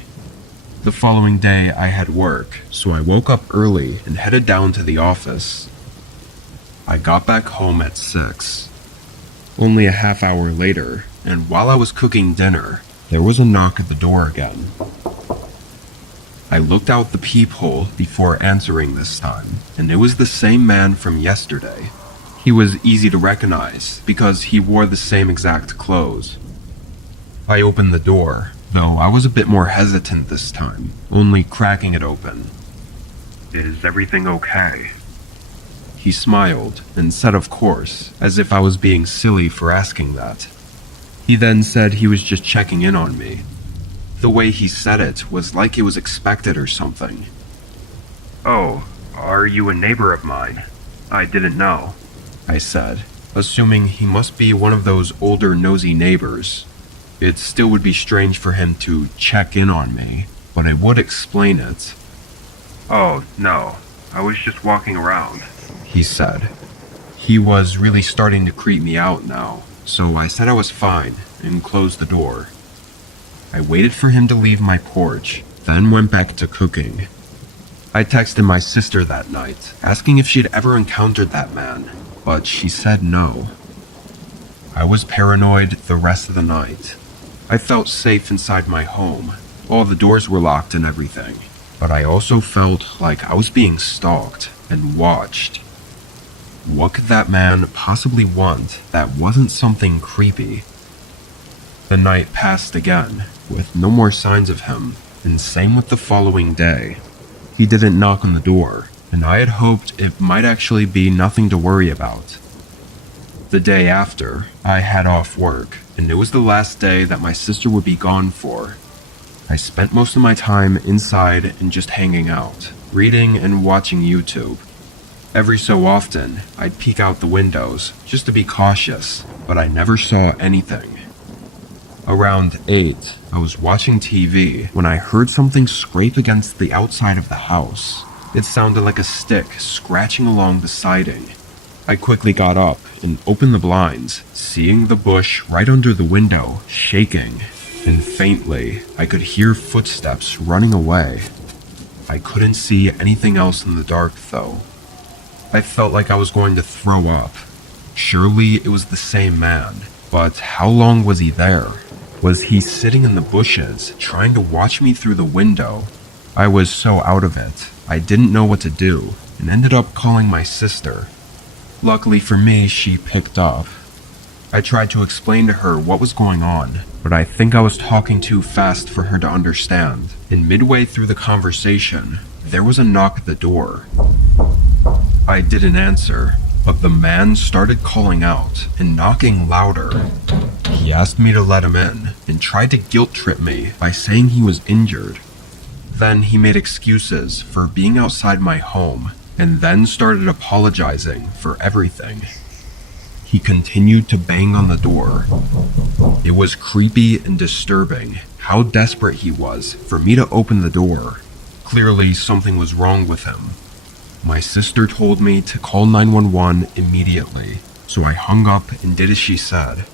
The following day I had work, so I woke up early and headed down to the office. I got back home at 6. Only a half hour later, and while I was cooking dinner, there was a knock at the door again. I looked out the peephole before answering this time, and it was the same man from yesterday. He was easy to recognize because he wore the same exact clothes. I opened the door, though I was a bit more hesitant this time, only cracking it open. "Is everything okay?" He smiled and said of course, as if I was being silly for asking that. He then said he was just checking in on me. The way he said it was like it was expected or something. "Oh, are you a neighbor of mine? I didn't know," I said, assuming he must be one of those older nosy neighbors. It still would be strange for him to check in on me, but I would explain it. "Oh, no, I was just walking around," he said. He was really starting to creep me out now, so I said I was fine and closed the door. I waited for him to leave my porch, then went back to cooking. I texted my sister that night, asking if she'd ever encountered that man, but she said no. I was paranoid the rest of the night. I felt safe inside my home. All the doors were locked and everything, but I also felt like I was being stalked and watched. What could that man possibly want that wasn't something creepy? The night passed again, with no more signs of him, and same with the following day. He didn't knock on the door, and I had hoped it might actually be nothing to worry about. The day after, I had off work, and it was the last day that my sister would be gone for. I spent most of my time inside and just hanging out, reading and watching YouTube. Every so often, I'd peek out the windows just to be cautious, but I never saw anything. Around 8, I was watching TV when I heard something scrape against the outside of the house. It sounded like a stick scratching along the siding. I quickly got up and opened the blinds, seeing the bush right under the window shaking, and faintly, I could hear footsteps running away. I couldn't see anything else in the dark, though. I felt like I was going to throw up. Surely it was the same man, but how long was he there? Was he sitting in the bushes, trying to watch me through the window? I was so out of it, I didn't know what to do, and ended up calling my sister. Luckily for me, she picked up. I tried to explain to her what was going on, but I think I was talking too fast for her to understand. And midway through the conversation, there was a knock at the door. I didn't answer, but the man started calling out and knocking louder. He asked me to let him in and tried to guilt trip me by saying he was injured. Then he made excuses for being outside my home and then started apologizing for everything. He continued to bang on the door. It was creepy and disturbing how desperate he was for me to open the door. Clearly something was wrong with him. My sister told me to call 911 immediately, so I hung up and did as she said.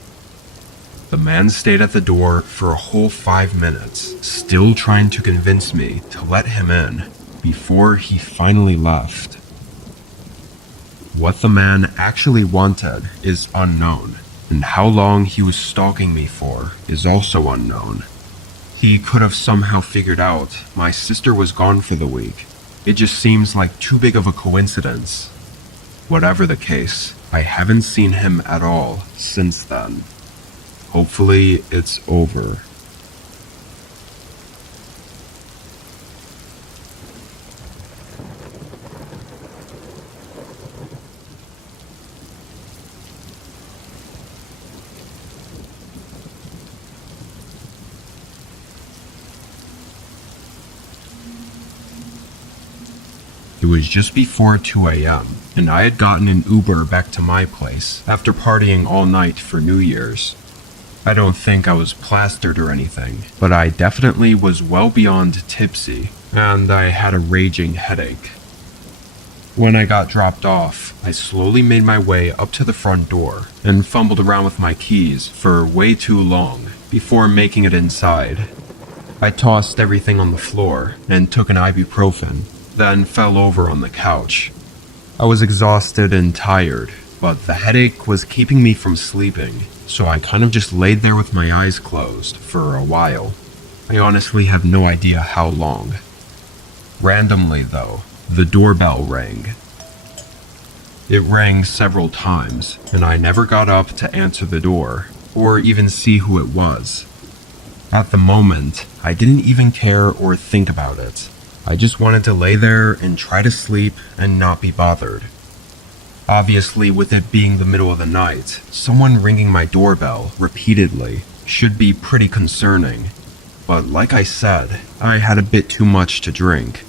The man stayed at the door for a whole 5 minutes, still trying to convince me to let him in, before he finally left. What the man actually wanted is unknown, and how long he was stalking me for is also unknown. He could have somehow figured out my sister was gone for the week. It just seems like too big of a coincidence. Whatever the case, I haven't seen him at all since then. Hopefully, it's over. It was just before 2 a.m., and I had gotten an Uber back to my place after partying all night for New Year's. I don't think I was plastered or anything, but I definitely was well beyond tipsy, and I had a raging headache. When I got dropped off, I slowly made my way up to the front door and fumbled around with my keys for way too long before making it inside. I tossed everything on the floor and took an ibuprofen, then fell over on the couch. I was exhausted and tired, but the headache was keeping me from sleeping, so I kind of just laid there with my eyes closed for a while. I honestly have no idea how long. Randomly, though, the doorbell rang. It rang several times, and I never got up to answer the door, or even see who it was. At the moment, I didn't even care or think about it. I just wanted to lay there and try to sleep and not be bothered. Obviously, with it being the middle of the night, someone ringing my doorbell repeatedly should be pretty concerning. But like I said, I had a bit too much to drink.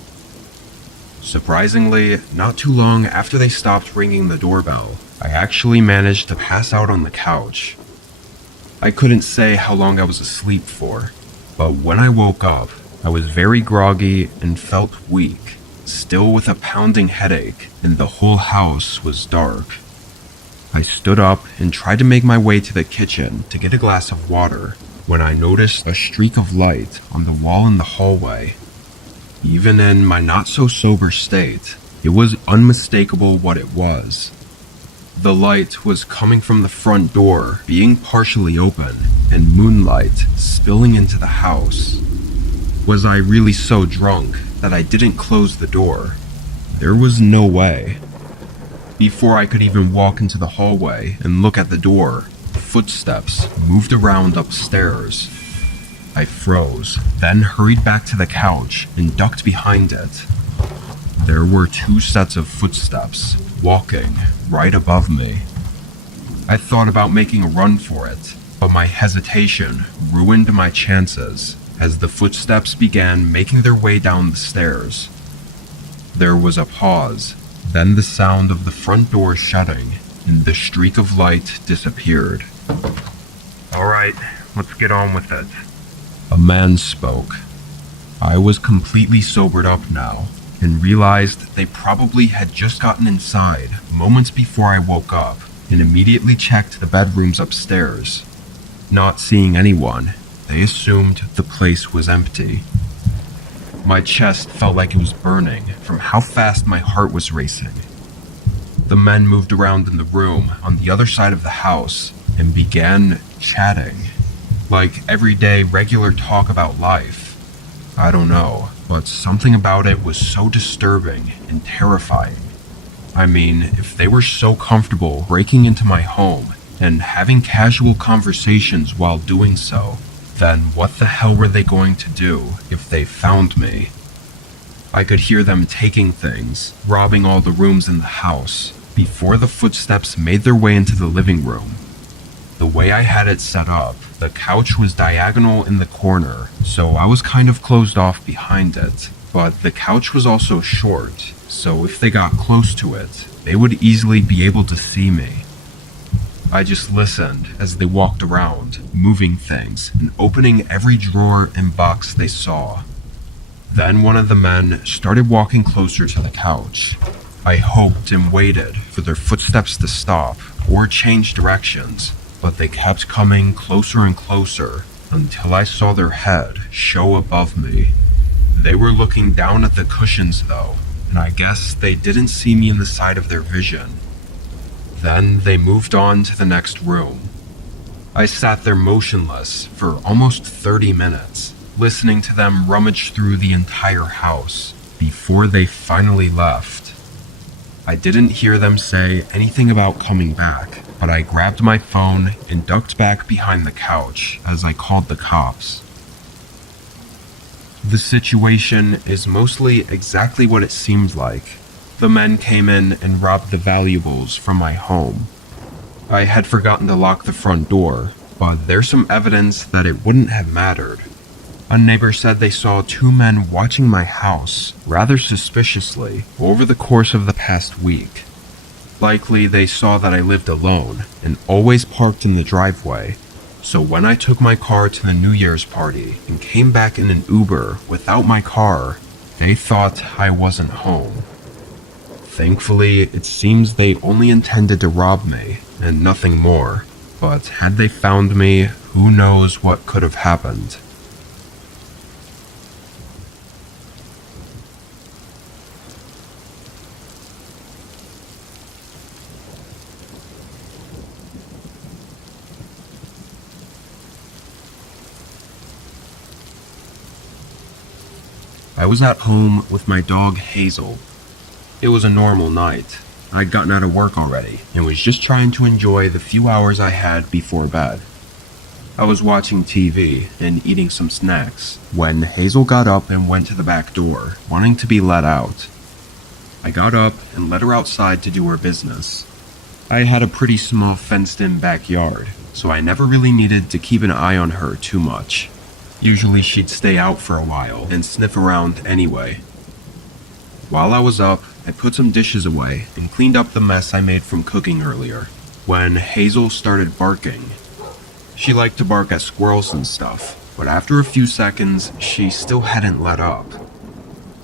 Surprisingly, not too long after they stopped ringing the doorbell, I actually managed to pass out on the couch. I couldn't say how long I was asleep for, but when I woke up, I was very groggy and felt weak, still with a pounding headache, and the whole house was dark. I stood up and tried to make my way to the kitchen to get a glass of water when I noticed a streak of light on the wall in the hallway. Even in my not-so-sober state, it was unmistakable what it was. The light was coming from the front door being partially open and moonlight spilling into the house. Was I really so drunk that I didn't close the door? There was no way. Before I could even walk into the hallway and look at the door, footsteps moved around upstairs. I froze, then hurried back to the couch and ducked behind it. There were 2 sets of footsteps walking right above me. I thought about making a run for it, but my hesitation ruined my chances as the footsteps began making their way down the stairs. There was a pause, then the sound of the front door shutting, and the streak of light disappeared. "Alright, let's get on with it," a man spoke. I was completely sobered up now, and realized they probably had just gotten inside moments before I woke up, and immediately checked the bedrooms upstairs. Not seeing anyone, they assumed the place was empty. My chest felt like it was burning from how fast my heart was racing. The men moved around in the room on the other side of the house and began chatting, like everyday regular talk about life. I don't know, but something about it was so disturbing and terrifying. I mean, if they were so comfortable breaking into my home and having casual conversations while doing so, then what the hell were they going to do if they found me? I could hear them taking things, robbing all the rooms in the house, before the footsteps made their way into the living room. The way I had it set up, the couch was diagonal in the corner, so I was kind of closed off behind it, but the couch was also short, so if they got close to it, they would easily be able to see me. I just listened as they walked around, moving things and opening every drawer and box they saw. Then one of the men started walking closer to the couch. I hoped and waited for their footsteps to stop or change directions, but they kept coming closer and closer until I saw their head show above me. They were looking down at the cushions though, and I guess they didn't see me in the side of their vision. Then they moved on to the next room. I sat there motionless for almost 30 minutes, listening to them rummage through the entire house before they finally left. I didn't hear them say anything about coming back, but I grabbed my phone and ducked back behind the couch as I called the cops. The situation is mostly exactly what it seemed like. The men came in and robbed the valuables from my home. I had forgotten to lock the front door, but there's some evidence that it wouldn't have mattered. A neighbor said they saw two men watching my house rather suspiciously over the course of the past week. Likely they saw that I lived alone and always parked in the driveway, so when I took my car to the New Year's party and came back in an Uber without my car, they thought I wasn't home. Thankfully, it seems they only intended to rob me and nothing more, but had they found me, who knows what could have happened. I was at home with my dog Hazel. It was a normal night. I'd gotten out of work already and was just trying to enjoy the few hours I had before bed. I was watching TV and eating some snacks when Hazel got up and went to the back door, wanting to be let out. I got up and let her outside to do her business. I had a pretty small fenced-in backyard, so I never really needed to keep an eye on her too much. Usually she'd stay out for a while and sniff around anyway. While I was up, I put some dishes away and cleaned up the mess I made from cooking earlier, when Hazel started barking. She liked to bark at squirrels and stuff, but after a few seconds, she still hadn't let up.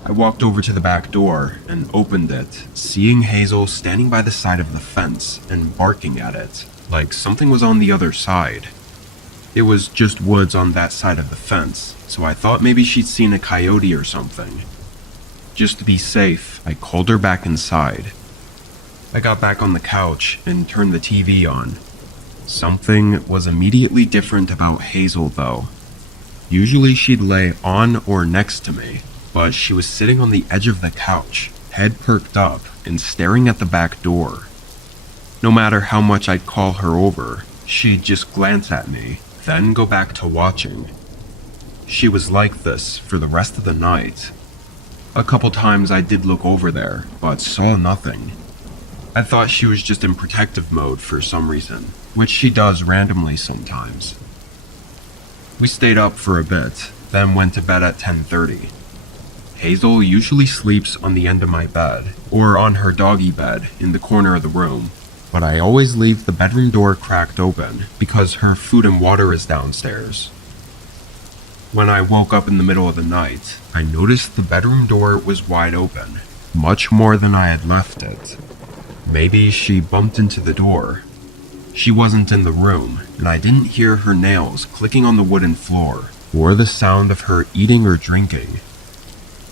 I walked over to the back door and opened it, seeing Hazel standing by the side of the fence and barking at it, like something was on the other side. It was just woods on that side of the fence, so I thought maybe she'd seen a coyote or something. Just to be safe, I called her back inside. I got back on the couch and turned the TV on. Something was immediately different about Hazel though. Usually she'd lay on or next to me, but she was sitting on the edge of the couch, head perked up and staring at the back door. No matter how much I'd call her over, she'd just glance at me, then go back to watching. She was like this for the rest of the night. A couple times I did look over there, but saw nothing. I thought she was just in protective mode for some reason, which she does randomly sometimes. We stayed up for a bit, then went to bed at 10:30. Hazel usually sleeps on the end of my bed, or on her doggy bed in the corner of the room, but I always leave the bedroom door cracked open because her food and water is downstairs. When I woke up in the middle of the night, I noticed the bedroom door was wide open, much more than I had left it. Maybe she bumped into the door. She wasn't in the room, and I didn't hear her nails clicking on the wooden floor, or the sound of her eating or drinking.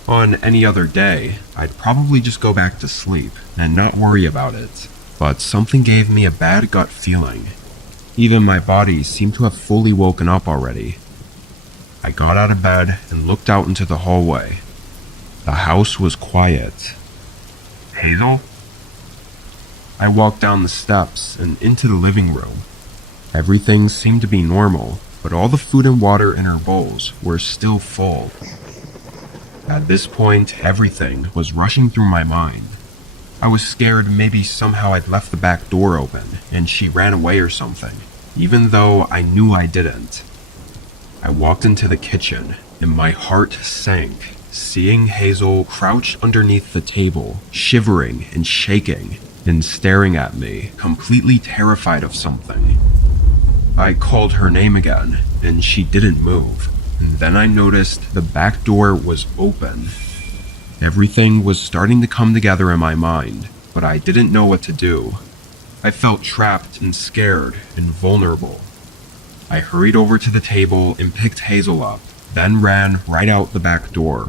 On any other day, I'd probably just go back to sleep and not worry about it, but something gave me a bad gut feeling. Even my body seemed to have fully woken up already. I got out of bed and looked out into the hallway. The house was quiet. Hazel? I walked down the steps and into the living room. Everything seemed to be normal, but all the food and water in her bowls were still full. At this point, everything was rushing through my mind. I was scared maybe somehow I'd left the back door open and she ran away or something, even though I knew I didn't. I walked into the kitchen and my heart sank, seeing Hazel crouched underneath the table, shivering and shaking, and staring at me, completely terrified of something. I called her name again, and she didn't move, and then I noticed the back door was open. Everything was starting to come together in my mind, but I didn't know what to do. I felt trapped and scared and vulnerable. I hurried over to the table and picked Hazel up, then ran right out the back door.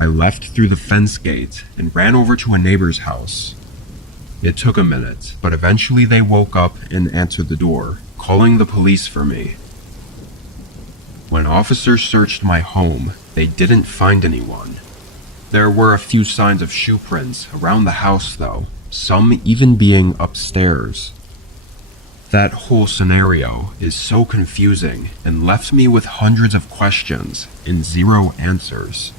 I left through the fence gate and ran over to a neighbor's house. It took a minute, but eventually they woke up and answered the door, calling the police for me. When officers searched my home, they didn't find anyone. There were a few signs of shoe prints around the house though, some even being upstairs. That whole scenario is so confusing and left me with hundreds of questions and zero answers.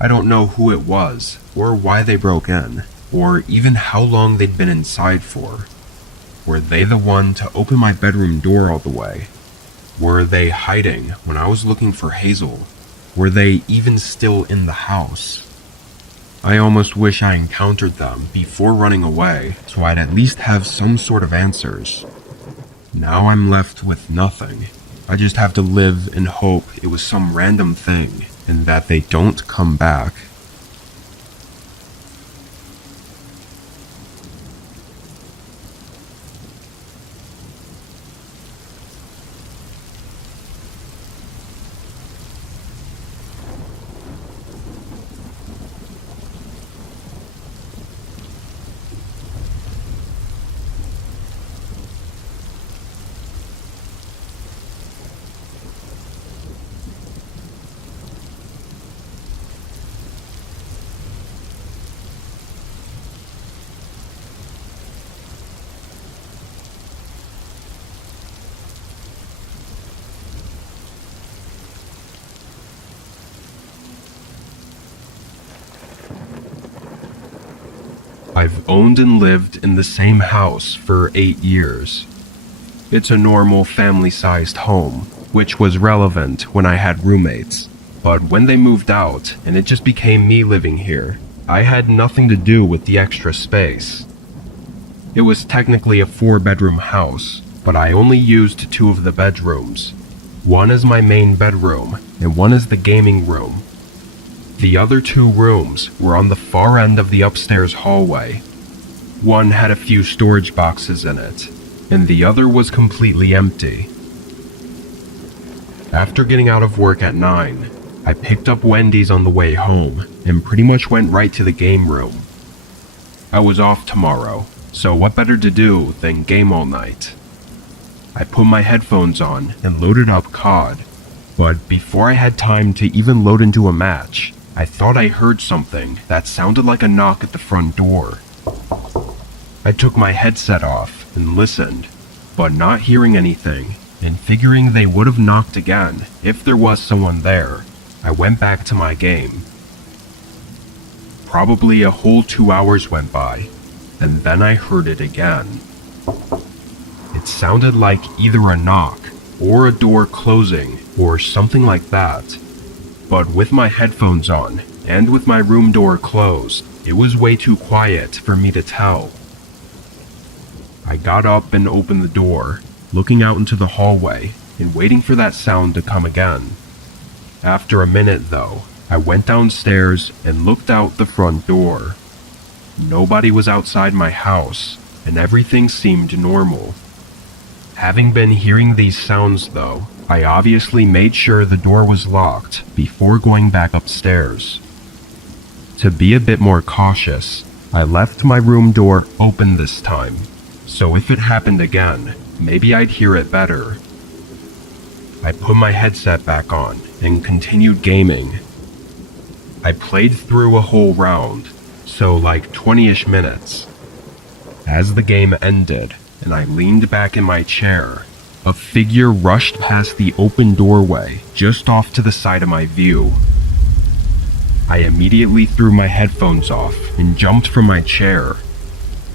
I don't know who it was, or why they broke in, or even how long they'd been inside for. Were they the one to open my bedroom door all the way? Were they hiding when I was looking for Hazel? Were they even still in the house? I almost wish I encountered them before running away, so I'd at least have some sort of answers. Now I'm left with nothing. I just have to live and hope it was some random thing, and that they don't come back. I've owned and lived in the same house for 8 years. It's a normal family-sized home, which was relevant when I had roommates. But when they moved out and it just became me living here, I had nothing to do with the extra space. It was technically a 4-bedroom house, but I only used 2 of the bedrooms. One is my main bedroom, and one is the gaming room. The other 2 rooms were on the far end of the upstairs hallway. One had a few storage boxes in it, and the other was completely empty. After getting out of work at 9, I picked up Wendy's on the way home, and pretty much went right to the game room. I was off tomorrow, so what better to do than game all night? I put my headphones on and loaded up COD, but before I had time to even load into a match, I thought I heard something that sounded like a knock at the front door. I took my headset off and listened, but not hearing anything, and figuring they would have knocked again if there was someone there, I went back to my game. Probably a whole 2 hours went by. and then I heard it again. It sounded like either a knock, or a door closing, or something like that. But with my headphones on, and with my room door closed, it was way too quiet for me to tell. I got up and opened the door, looking out into the hallway, and waiting for that sound to come again. After a minute though, I went downstairs and looked out the front door. Nobody was outside my house, and everything seemed normal. Having been hearing these sounds though, I obviously made sure the door was locked before going back upstairs. To be a bit more cautious, I left my room door open this time, so if it happened again, maybe I'd hear it better. I put my headset back on and continued gaming. I played through a whole round, so like 20-ish minutes. As the game ended and I leaned back in my chair, a figure rushed past the open doorway just off to the side of my view. I immediately threw my headphones off and jumped from my chair.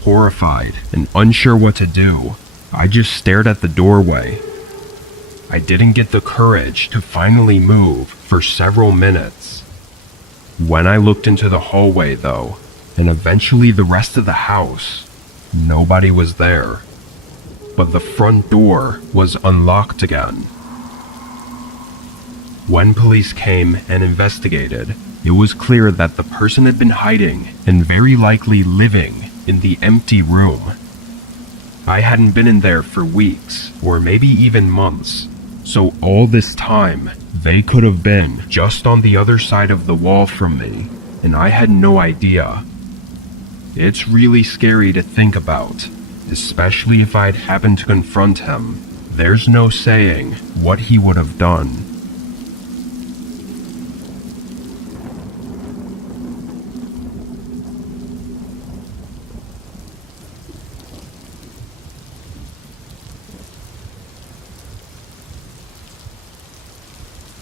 Horrified and unsure what to do, I just stared at the doorway. I didn't get the courage to finally move for several minutes. When I looked into the hallway though, and eventually the rest of the house, nobody was there. But the front door was unlocked again. When police came and investigated, it was clear that the person had been hiding and very likely living in the empty room. I hadn't been in there for weeks, or maybe even months, so all this time, they could have been just on the other side of the wall from me, and I had no idea. It's really scary to think about, especially if I'd happened to confront him. There's no saying what he would have done.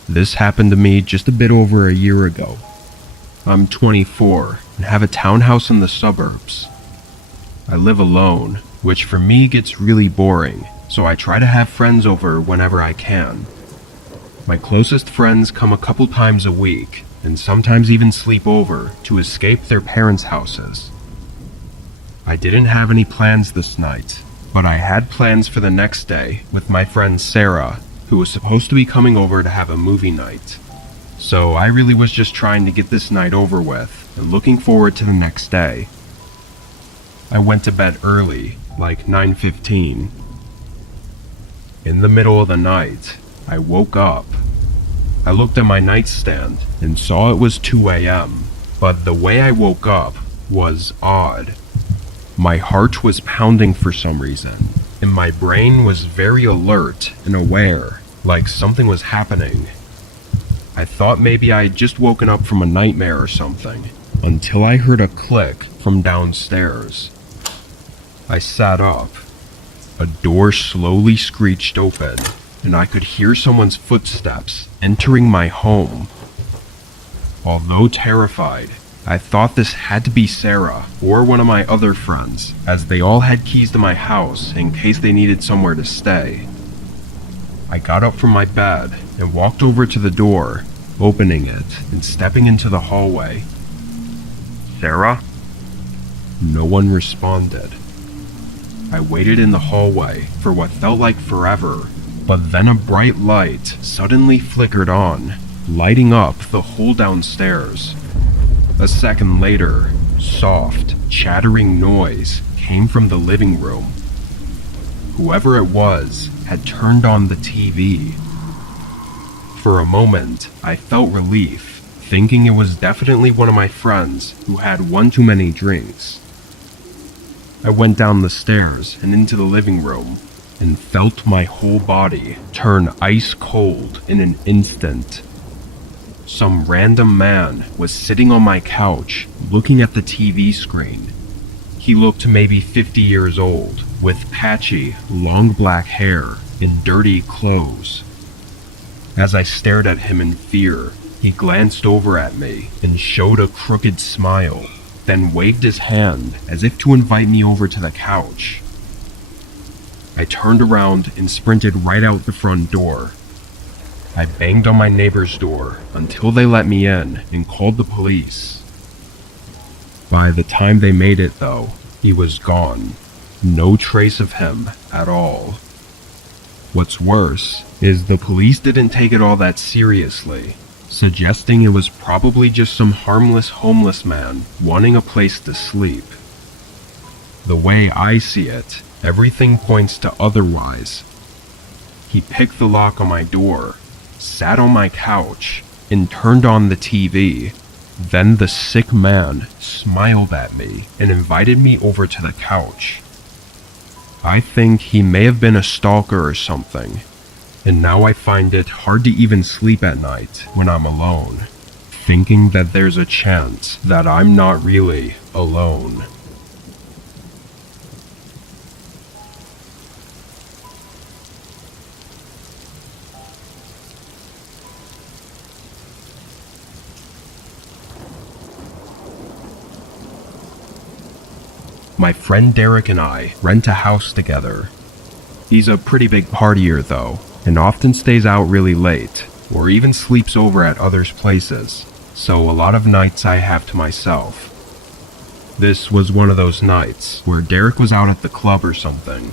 This happened to me just a bit over a year ago. I'm 24 and have a townhouse in the suburbs. I live alone, which for me gets really boring, so I try to have friends over whenever I can. My closest friends come a couple times a week, and sometimes even sleep over to escape their parents' houses. I didn't have any plans this night, but I had plans for the next day with my friend Sarah, who was supposed to be coming over to have a movie night. So I really was just trying to get this night over with and looking forward to the next day. I went to bed early, like 9:15. In the middle of the night, I woke up. I looked at my nightstand and saw it was 2 a.m., but the way I woke up was odd. My heart was pounding for some reason, and my brain was very alert and aware, like something was happening. I thought maybe I had just woken up from a nightmare or something, until I heard a click from downstairs. I sat up. A door slowly screeched open, and I could hear someone's footsteps entering my home. Although terrified, I thought this had to be Sarah or one of my other friends, as they all had keys to my house in case they needed somewhere to stay. I got up from my bed and walked over to the door, opening it and stepping into the hallway. "Sarah?" No one responded. I waited in the hallway for what felt like forever, but then a bright light suddenly flickered on, lighting up the whole downstairs. A second later, soft, chattering noise came from the living room. Whoever it was had turned on the TV. For a moment, I felt relief, thinking it was definitely one of my friends who had one too many drinks. I went down the stairs and into the living room, and felt my whole body turn ice cold in an instant. Some random man was sitting on my couch, looking at the TV screen. He looked maybe 50 years old, with patchy, long black hair and dirty clothes. As I stared at him in fear, he glanced over at me and showed a crooked smile. then waved his hand as if to invite me over to the couch. I turned around and sprinted right out the front door. I banged on my neighbor's door until they let me in and called the police. By the time they made it, though, he was gone. No trace of him at all. What's worse is the police didn't take it all that seriously, suggesting it was probably just some harmless homeless man wanting a place to sleep. The way I see it, everything points to otherwise. He picked the lock on my door, sat on my couch, and turned on the TV. Then the sick man smiled at me and invited me over to the couch. I think he may have been a stalker or something, and now I find it hard to even sleep at night when I'm alone, thinking that there's a chance that I'm not really alone. My friend Derek and I rent a house together. He's a pretty big partier though, and often stays out really late, or even sleeps over at others' places, so a lot of nights I have to myself. This was one of those nights where Derek was out at the club or something,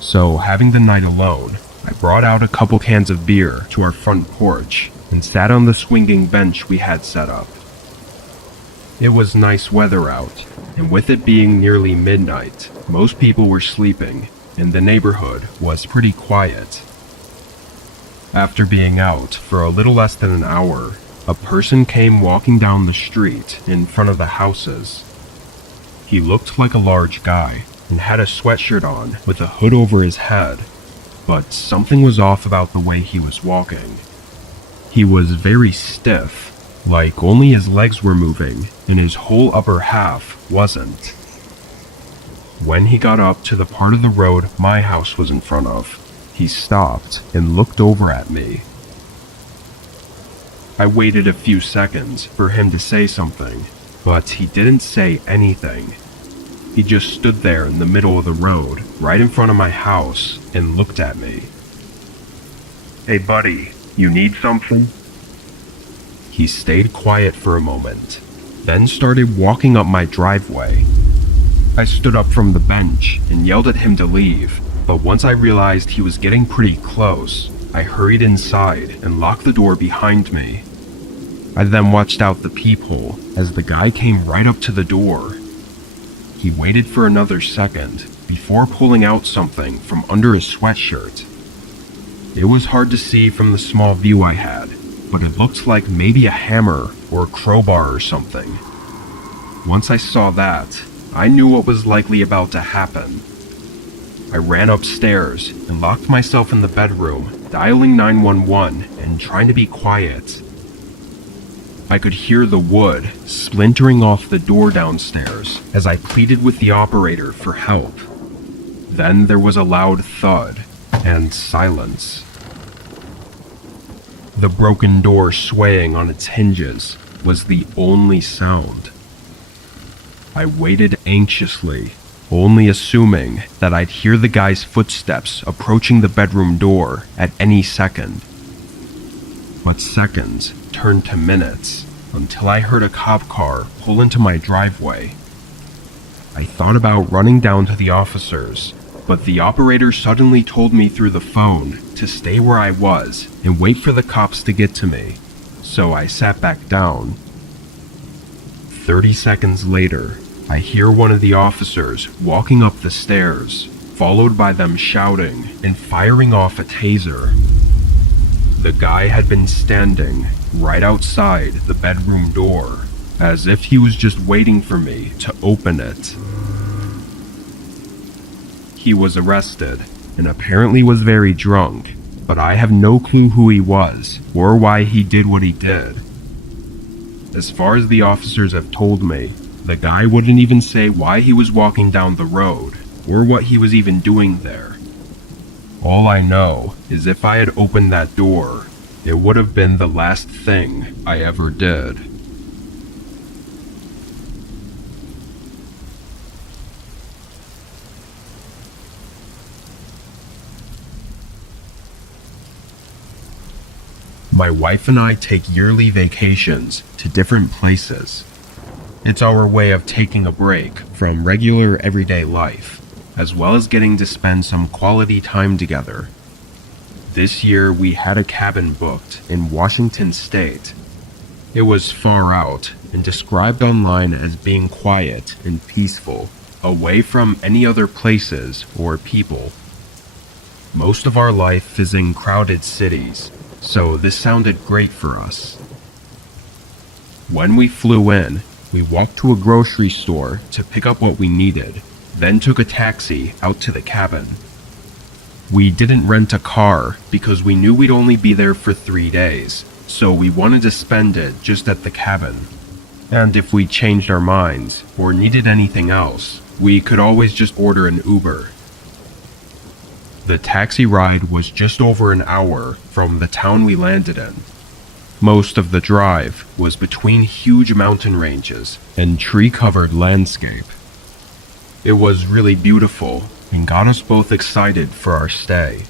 so having the night alone, I brought out a couple cans of beer to our front porch and sat on the swinging bench we had set up. It was nice weather out, and with it being nearly midnight, most people were sleeping, and the neighborhood was pretty quiet. After being out for a little less than an hour, a person came walking down the street in front of the houses. He looked like a large guy and had a sweatshirt on with a hood over his head, but something was off about the way he was walking. He was very stiff, like only his legs were moving and his whole upper half wasn't. When he got up to the part of the road my house was in front of, he stopped and looked over at me. I waited a few seconds for him to say something, but he didn't say anything. He just stood there in the middle of the road, right in front of my house, and looked at me. "Hey buddy, you need something?" He stayed quiet for a moment, then started walking up my driveway. I stood up from the bench and yelled at him to leave, but once I realized he was getting pretty close, I hurried inside and locked the door behind me. I then watched out the peephole as the guy came right up to the door. He waited for another second before pulling out something from under his sweatshirt. It was hard to see from the small view I had, but it looked like maybe a hammer or a crowbar or something. Once I saw that, I knew what was likely about to happen. I ran upstairs and locked myself in the bedroom, dialing 911 and trying to be quiet. I could hear the wood splintering off the door downstairs as I pleaded with the operator for help. Then there was a loud thud and silence. The broken door swaying on its hinges was the only sound. I waited anxiously, only assuming that I'd hear the guy's footsteps approaching the bedroom door at any second. But seconds turned to minutes until I heard a cop car pull into my driveway. I thought about running down to the officers, but the operator suddenly told me through the phone to stay where I was and wait for the cops to get to me, so I sat back down. 30 seconds later, I hear one of the officers walking up the stairs, followed by them shouting and firing off a taser. The guy had been standing right outside the bedroom door, as if he was just waiting for me to open it. He was arrested and apparently was very drunk, but I have no clue who he was or why he did what he did. As far as the officers have told me, the guy wouldn't even say why he was walking down the road or what he was even doing there. All I know is if I had opened that door, it would have been the last thing I ever did. My wife and I take yearly vacations to different places. It's our way of taking a break from regular everyday life, as well as getting to spend some quality time together. This year we had a cabin booked in Washington State. It was far out and described online as being quiet and peaceful, away from any other places or people. Most of our life is in crowded cities, so this sounded great for us. When we flew in, we walked to a grocery store to pick up what we needed, then took a taxi out to the cabin. We didn't rent a car because we knew we'd only be there for 3 days, so we wanted to spend it just at the cabin. And if we changed our minds or needed anything else, we could always just order an Uber. The taxi ride was just over an hour from the town we landed in. Most of the drive was between huge mountain ranges and tree-covered landscape. It was really beautiful and got us both excited for our stay.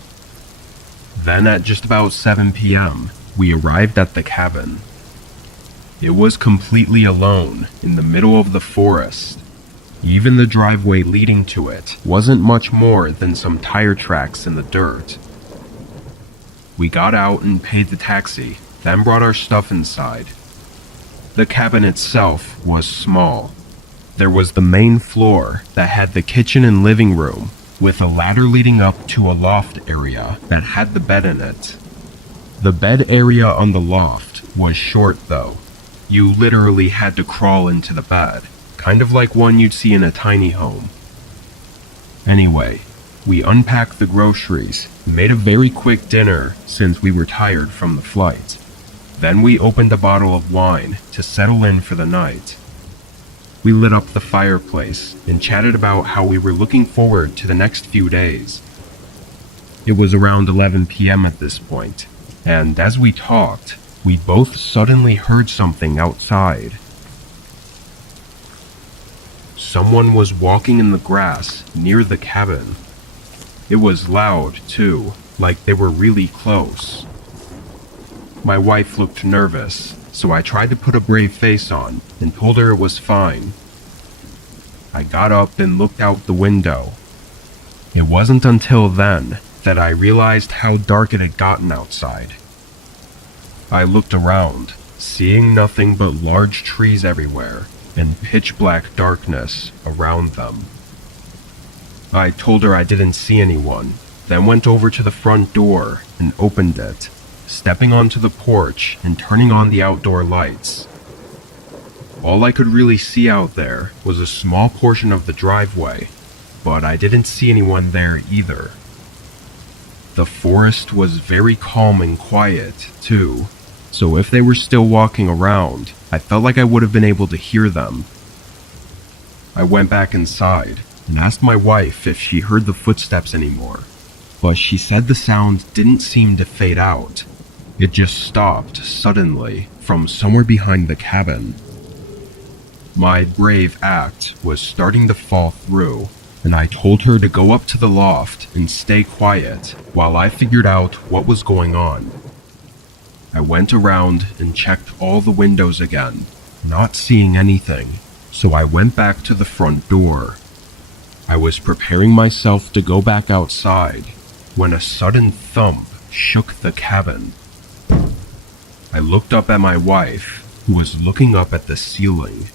Then at just about 7 p.m., we arrived at the cabin. It was completely alone in the middle of the forest. Even the driveway leading to it wasn't much more than some tire tracks in the dirt. We got out and paid the taxi, then brought our stuff inside. The cabin itself was small. There was the main floor that had the kitchen and living room, with a ladder leading up to a loft area that had the bed in it. The bed area on the loft was short though. You literally had to crawl into the bed, kind of like one you'd see in a tiny home. Anyway, we unpacked the groceries and made a very quick dinner since we were tired from the flight. Then we opened a bottle of wine to settle in for the night. We lit up the fireplace and chatted about how we were looking forward to the next few days. It was around 11 p.m. at this point, and as we talked, we both suddenly heard something outside. Someone was walking in the grass near the cabin. It was loud, too, like they were really close. My wife looked nervous, so I tried to put a brave face on and told her it was fine. I got up and looked out the window. It wasn't until then that I realized how dark it had gotten outside. I looked around, seeing nothing but large trees everywhere and pitch-black darkness around them. I told her I didn't see anyone, then went over to the front door and opened it, stepping onto the porch and turning on the outdoor lights. All I could really see out there was a small portion of the driveway, but I didn't see anyone there either. The forest was very calm and quiet, too, so if they were still walking around, I felt like I would have been able to hear them. I went back inside and asked my wife if she heard the footsteps anymore, but she said the sound didn't seem to fade out. It just stopped suddenly from somewhere behind the cabin. My brave act was starting to fall through, and I told her to go up to the loft and stay quiet while I figured out what was going on. I went around and checked all the windows again, not seeing anything, so I went back to the front door. I was preparing myself to go back outside when a sudden thump shook the cabin. I looked up at my wife, who was looking up at the ceiling.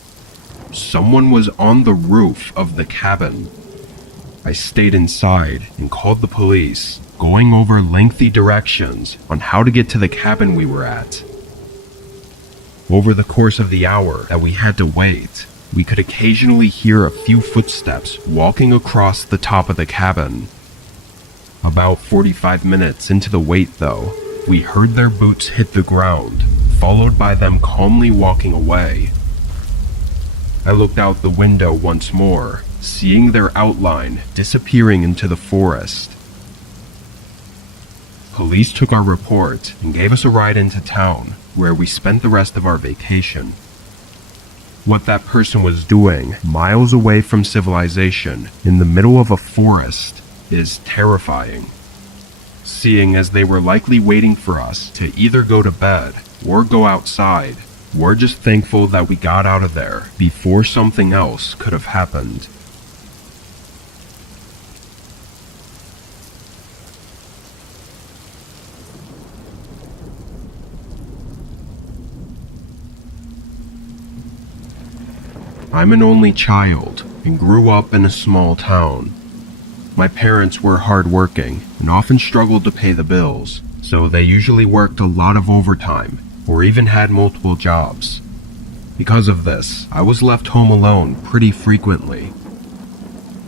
Someone was on the roof of the cabin. I stayed inside and called the police, going over lengthy directions on how to get to the cabin we were at. Over the course of the hour that we had to wait, we could occasionally hear a few footsteps walking across the top of the cabin. About 45 minutes into the wait, though, we heard their boots hit the ground, followed by them calmly walking away. I looked out the window once more, seeing their outline disappearing into the forest. Police took our report and gave us a ride into town, where we spent the rest of our vacation. What that person was doing, miles away from civilization, in the middle of a forest, is terrifying. seeing as they were likely waiting for us to either go to bed or go outside. We're just thankful that we got out of there before something else could have happened. I'm an only child and grew up in a small town. My parents were hardworking and often struggled to pay the bills, so they usually worked a lot of overtime or even had multiple jobs. Because of this, I was left home alone pretty frequently.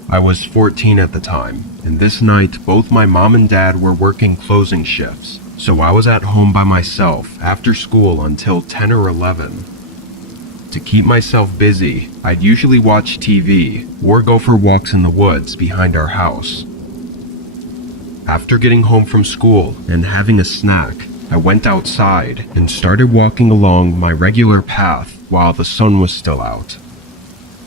I was 14 at the time, and this night both my mom and dad were working closing shifts, so I was at home by myself after school until 10 or 11. To keep myself busy, I'd usually watch TV or go for walks in the woods behind our house. After getting home from school and having a snack, I went outside and started walking along my regular path while the sun was still out.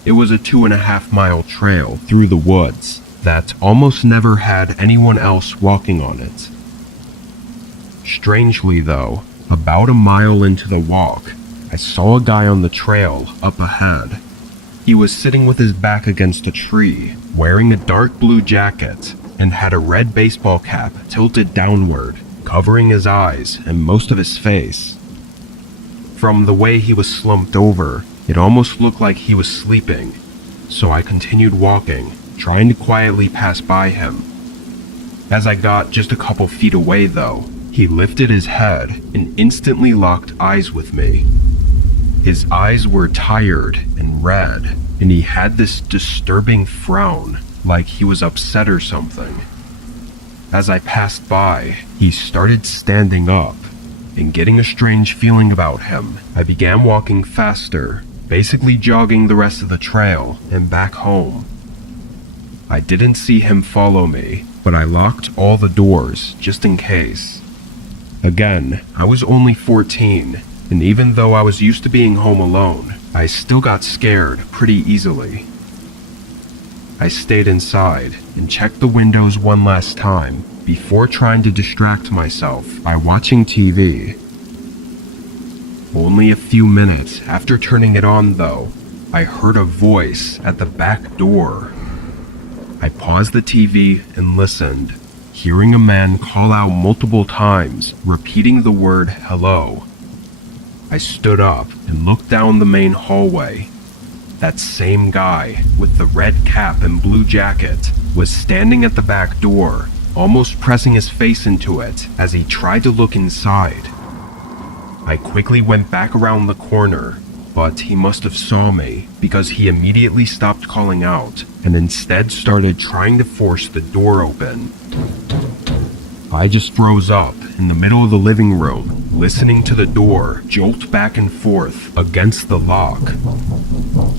It was a 2.5-mile trail through the woods that almost never had anyone else walking on it. Strangely though, about a mile into the walk, I saw a guy on the trail up ahead. He was sitting with his back against a tree, wearing a dark blue jacket, and had a red baseball cap tilted downward, covering his eyes and most of his face. From the way he was slumped over, it almost looked like he was sleeping, so I continued walking, trying to quietly pass by him. As I got just a couple feet away though, he lifted his head and instantly locked eyes with me. His eyes were tired and red, and he had this disturbing frown, like he was upset or something. As I passed by, he started standing up, and getting a strange feeling about him, I began walking faster, basically jogging the rest of the trail and back home. I didn't see him follow me, but I locked all the doors just in case. Again, I was only 14, and even though I was used to being home alone, I still got scared pretty easily. I stayed inside and checked the windows one last time before trying to distract myself by watching TV. Only a few minutes after turning it on though, I heard a voice at the back door. I paused the TV and listened, hearing a man call out multiple times, repeating the word hello. I stood up and looked down the main hallway. That same guy with the red cap and blue jacket was standing at the back door, almost pressing his face into it as he tried to look inside. I quickly went back around the corner, but he must have saw me because he immediately stopped calling out and instead started trying to force the door open. I just froze up in the middle of the living room, listening to the door jolt back and forth against the lock.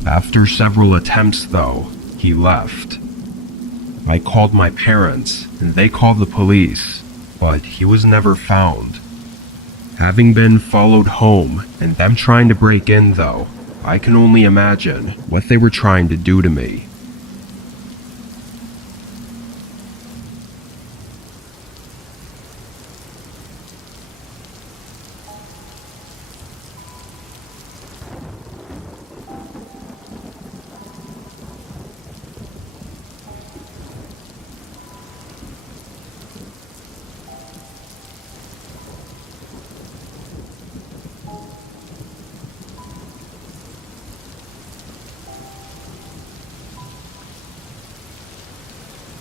After several attempts though, he left. I called my parents and they called the police, but he was never found. Having been followed home and them trying to break in though, I can only imagine what they were trying to do to me.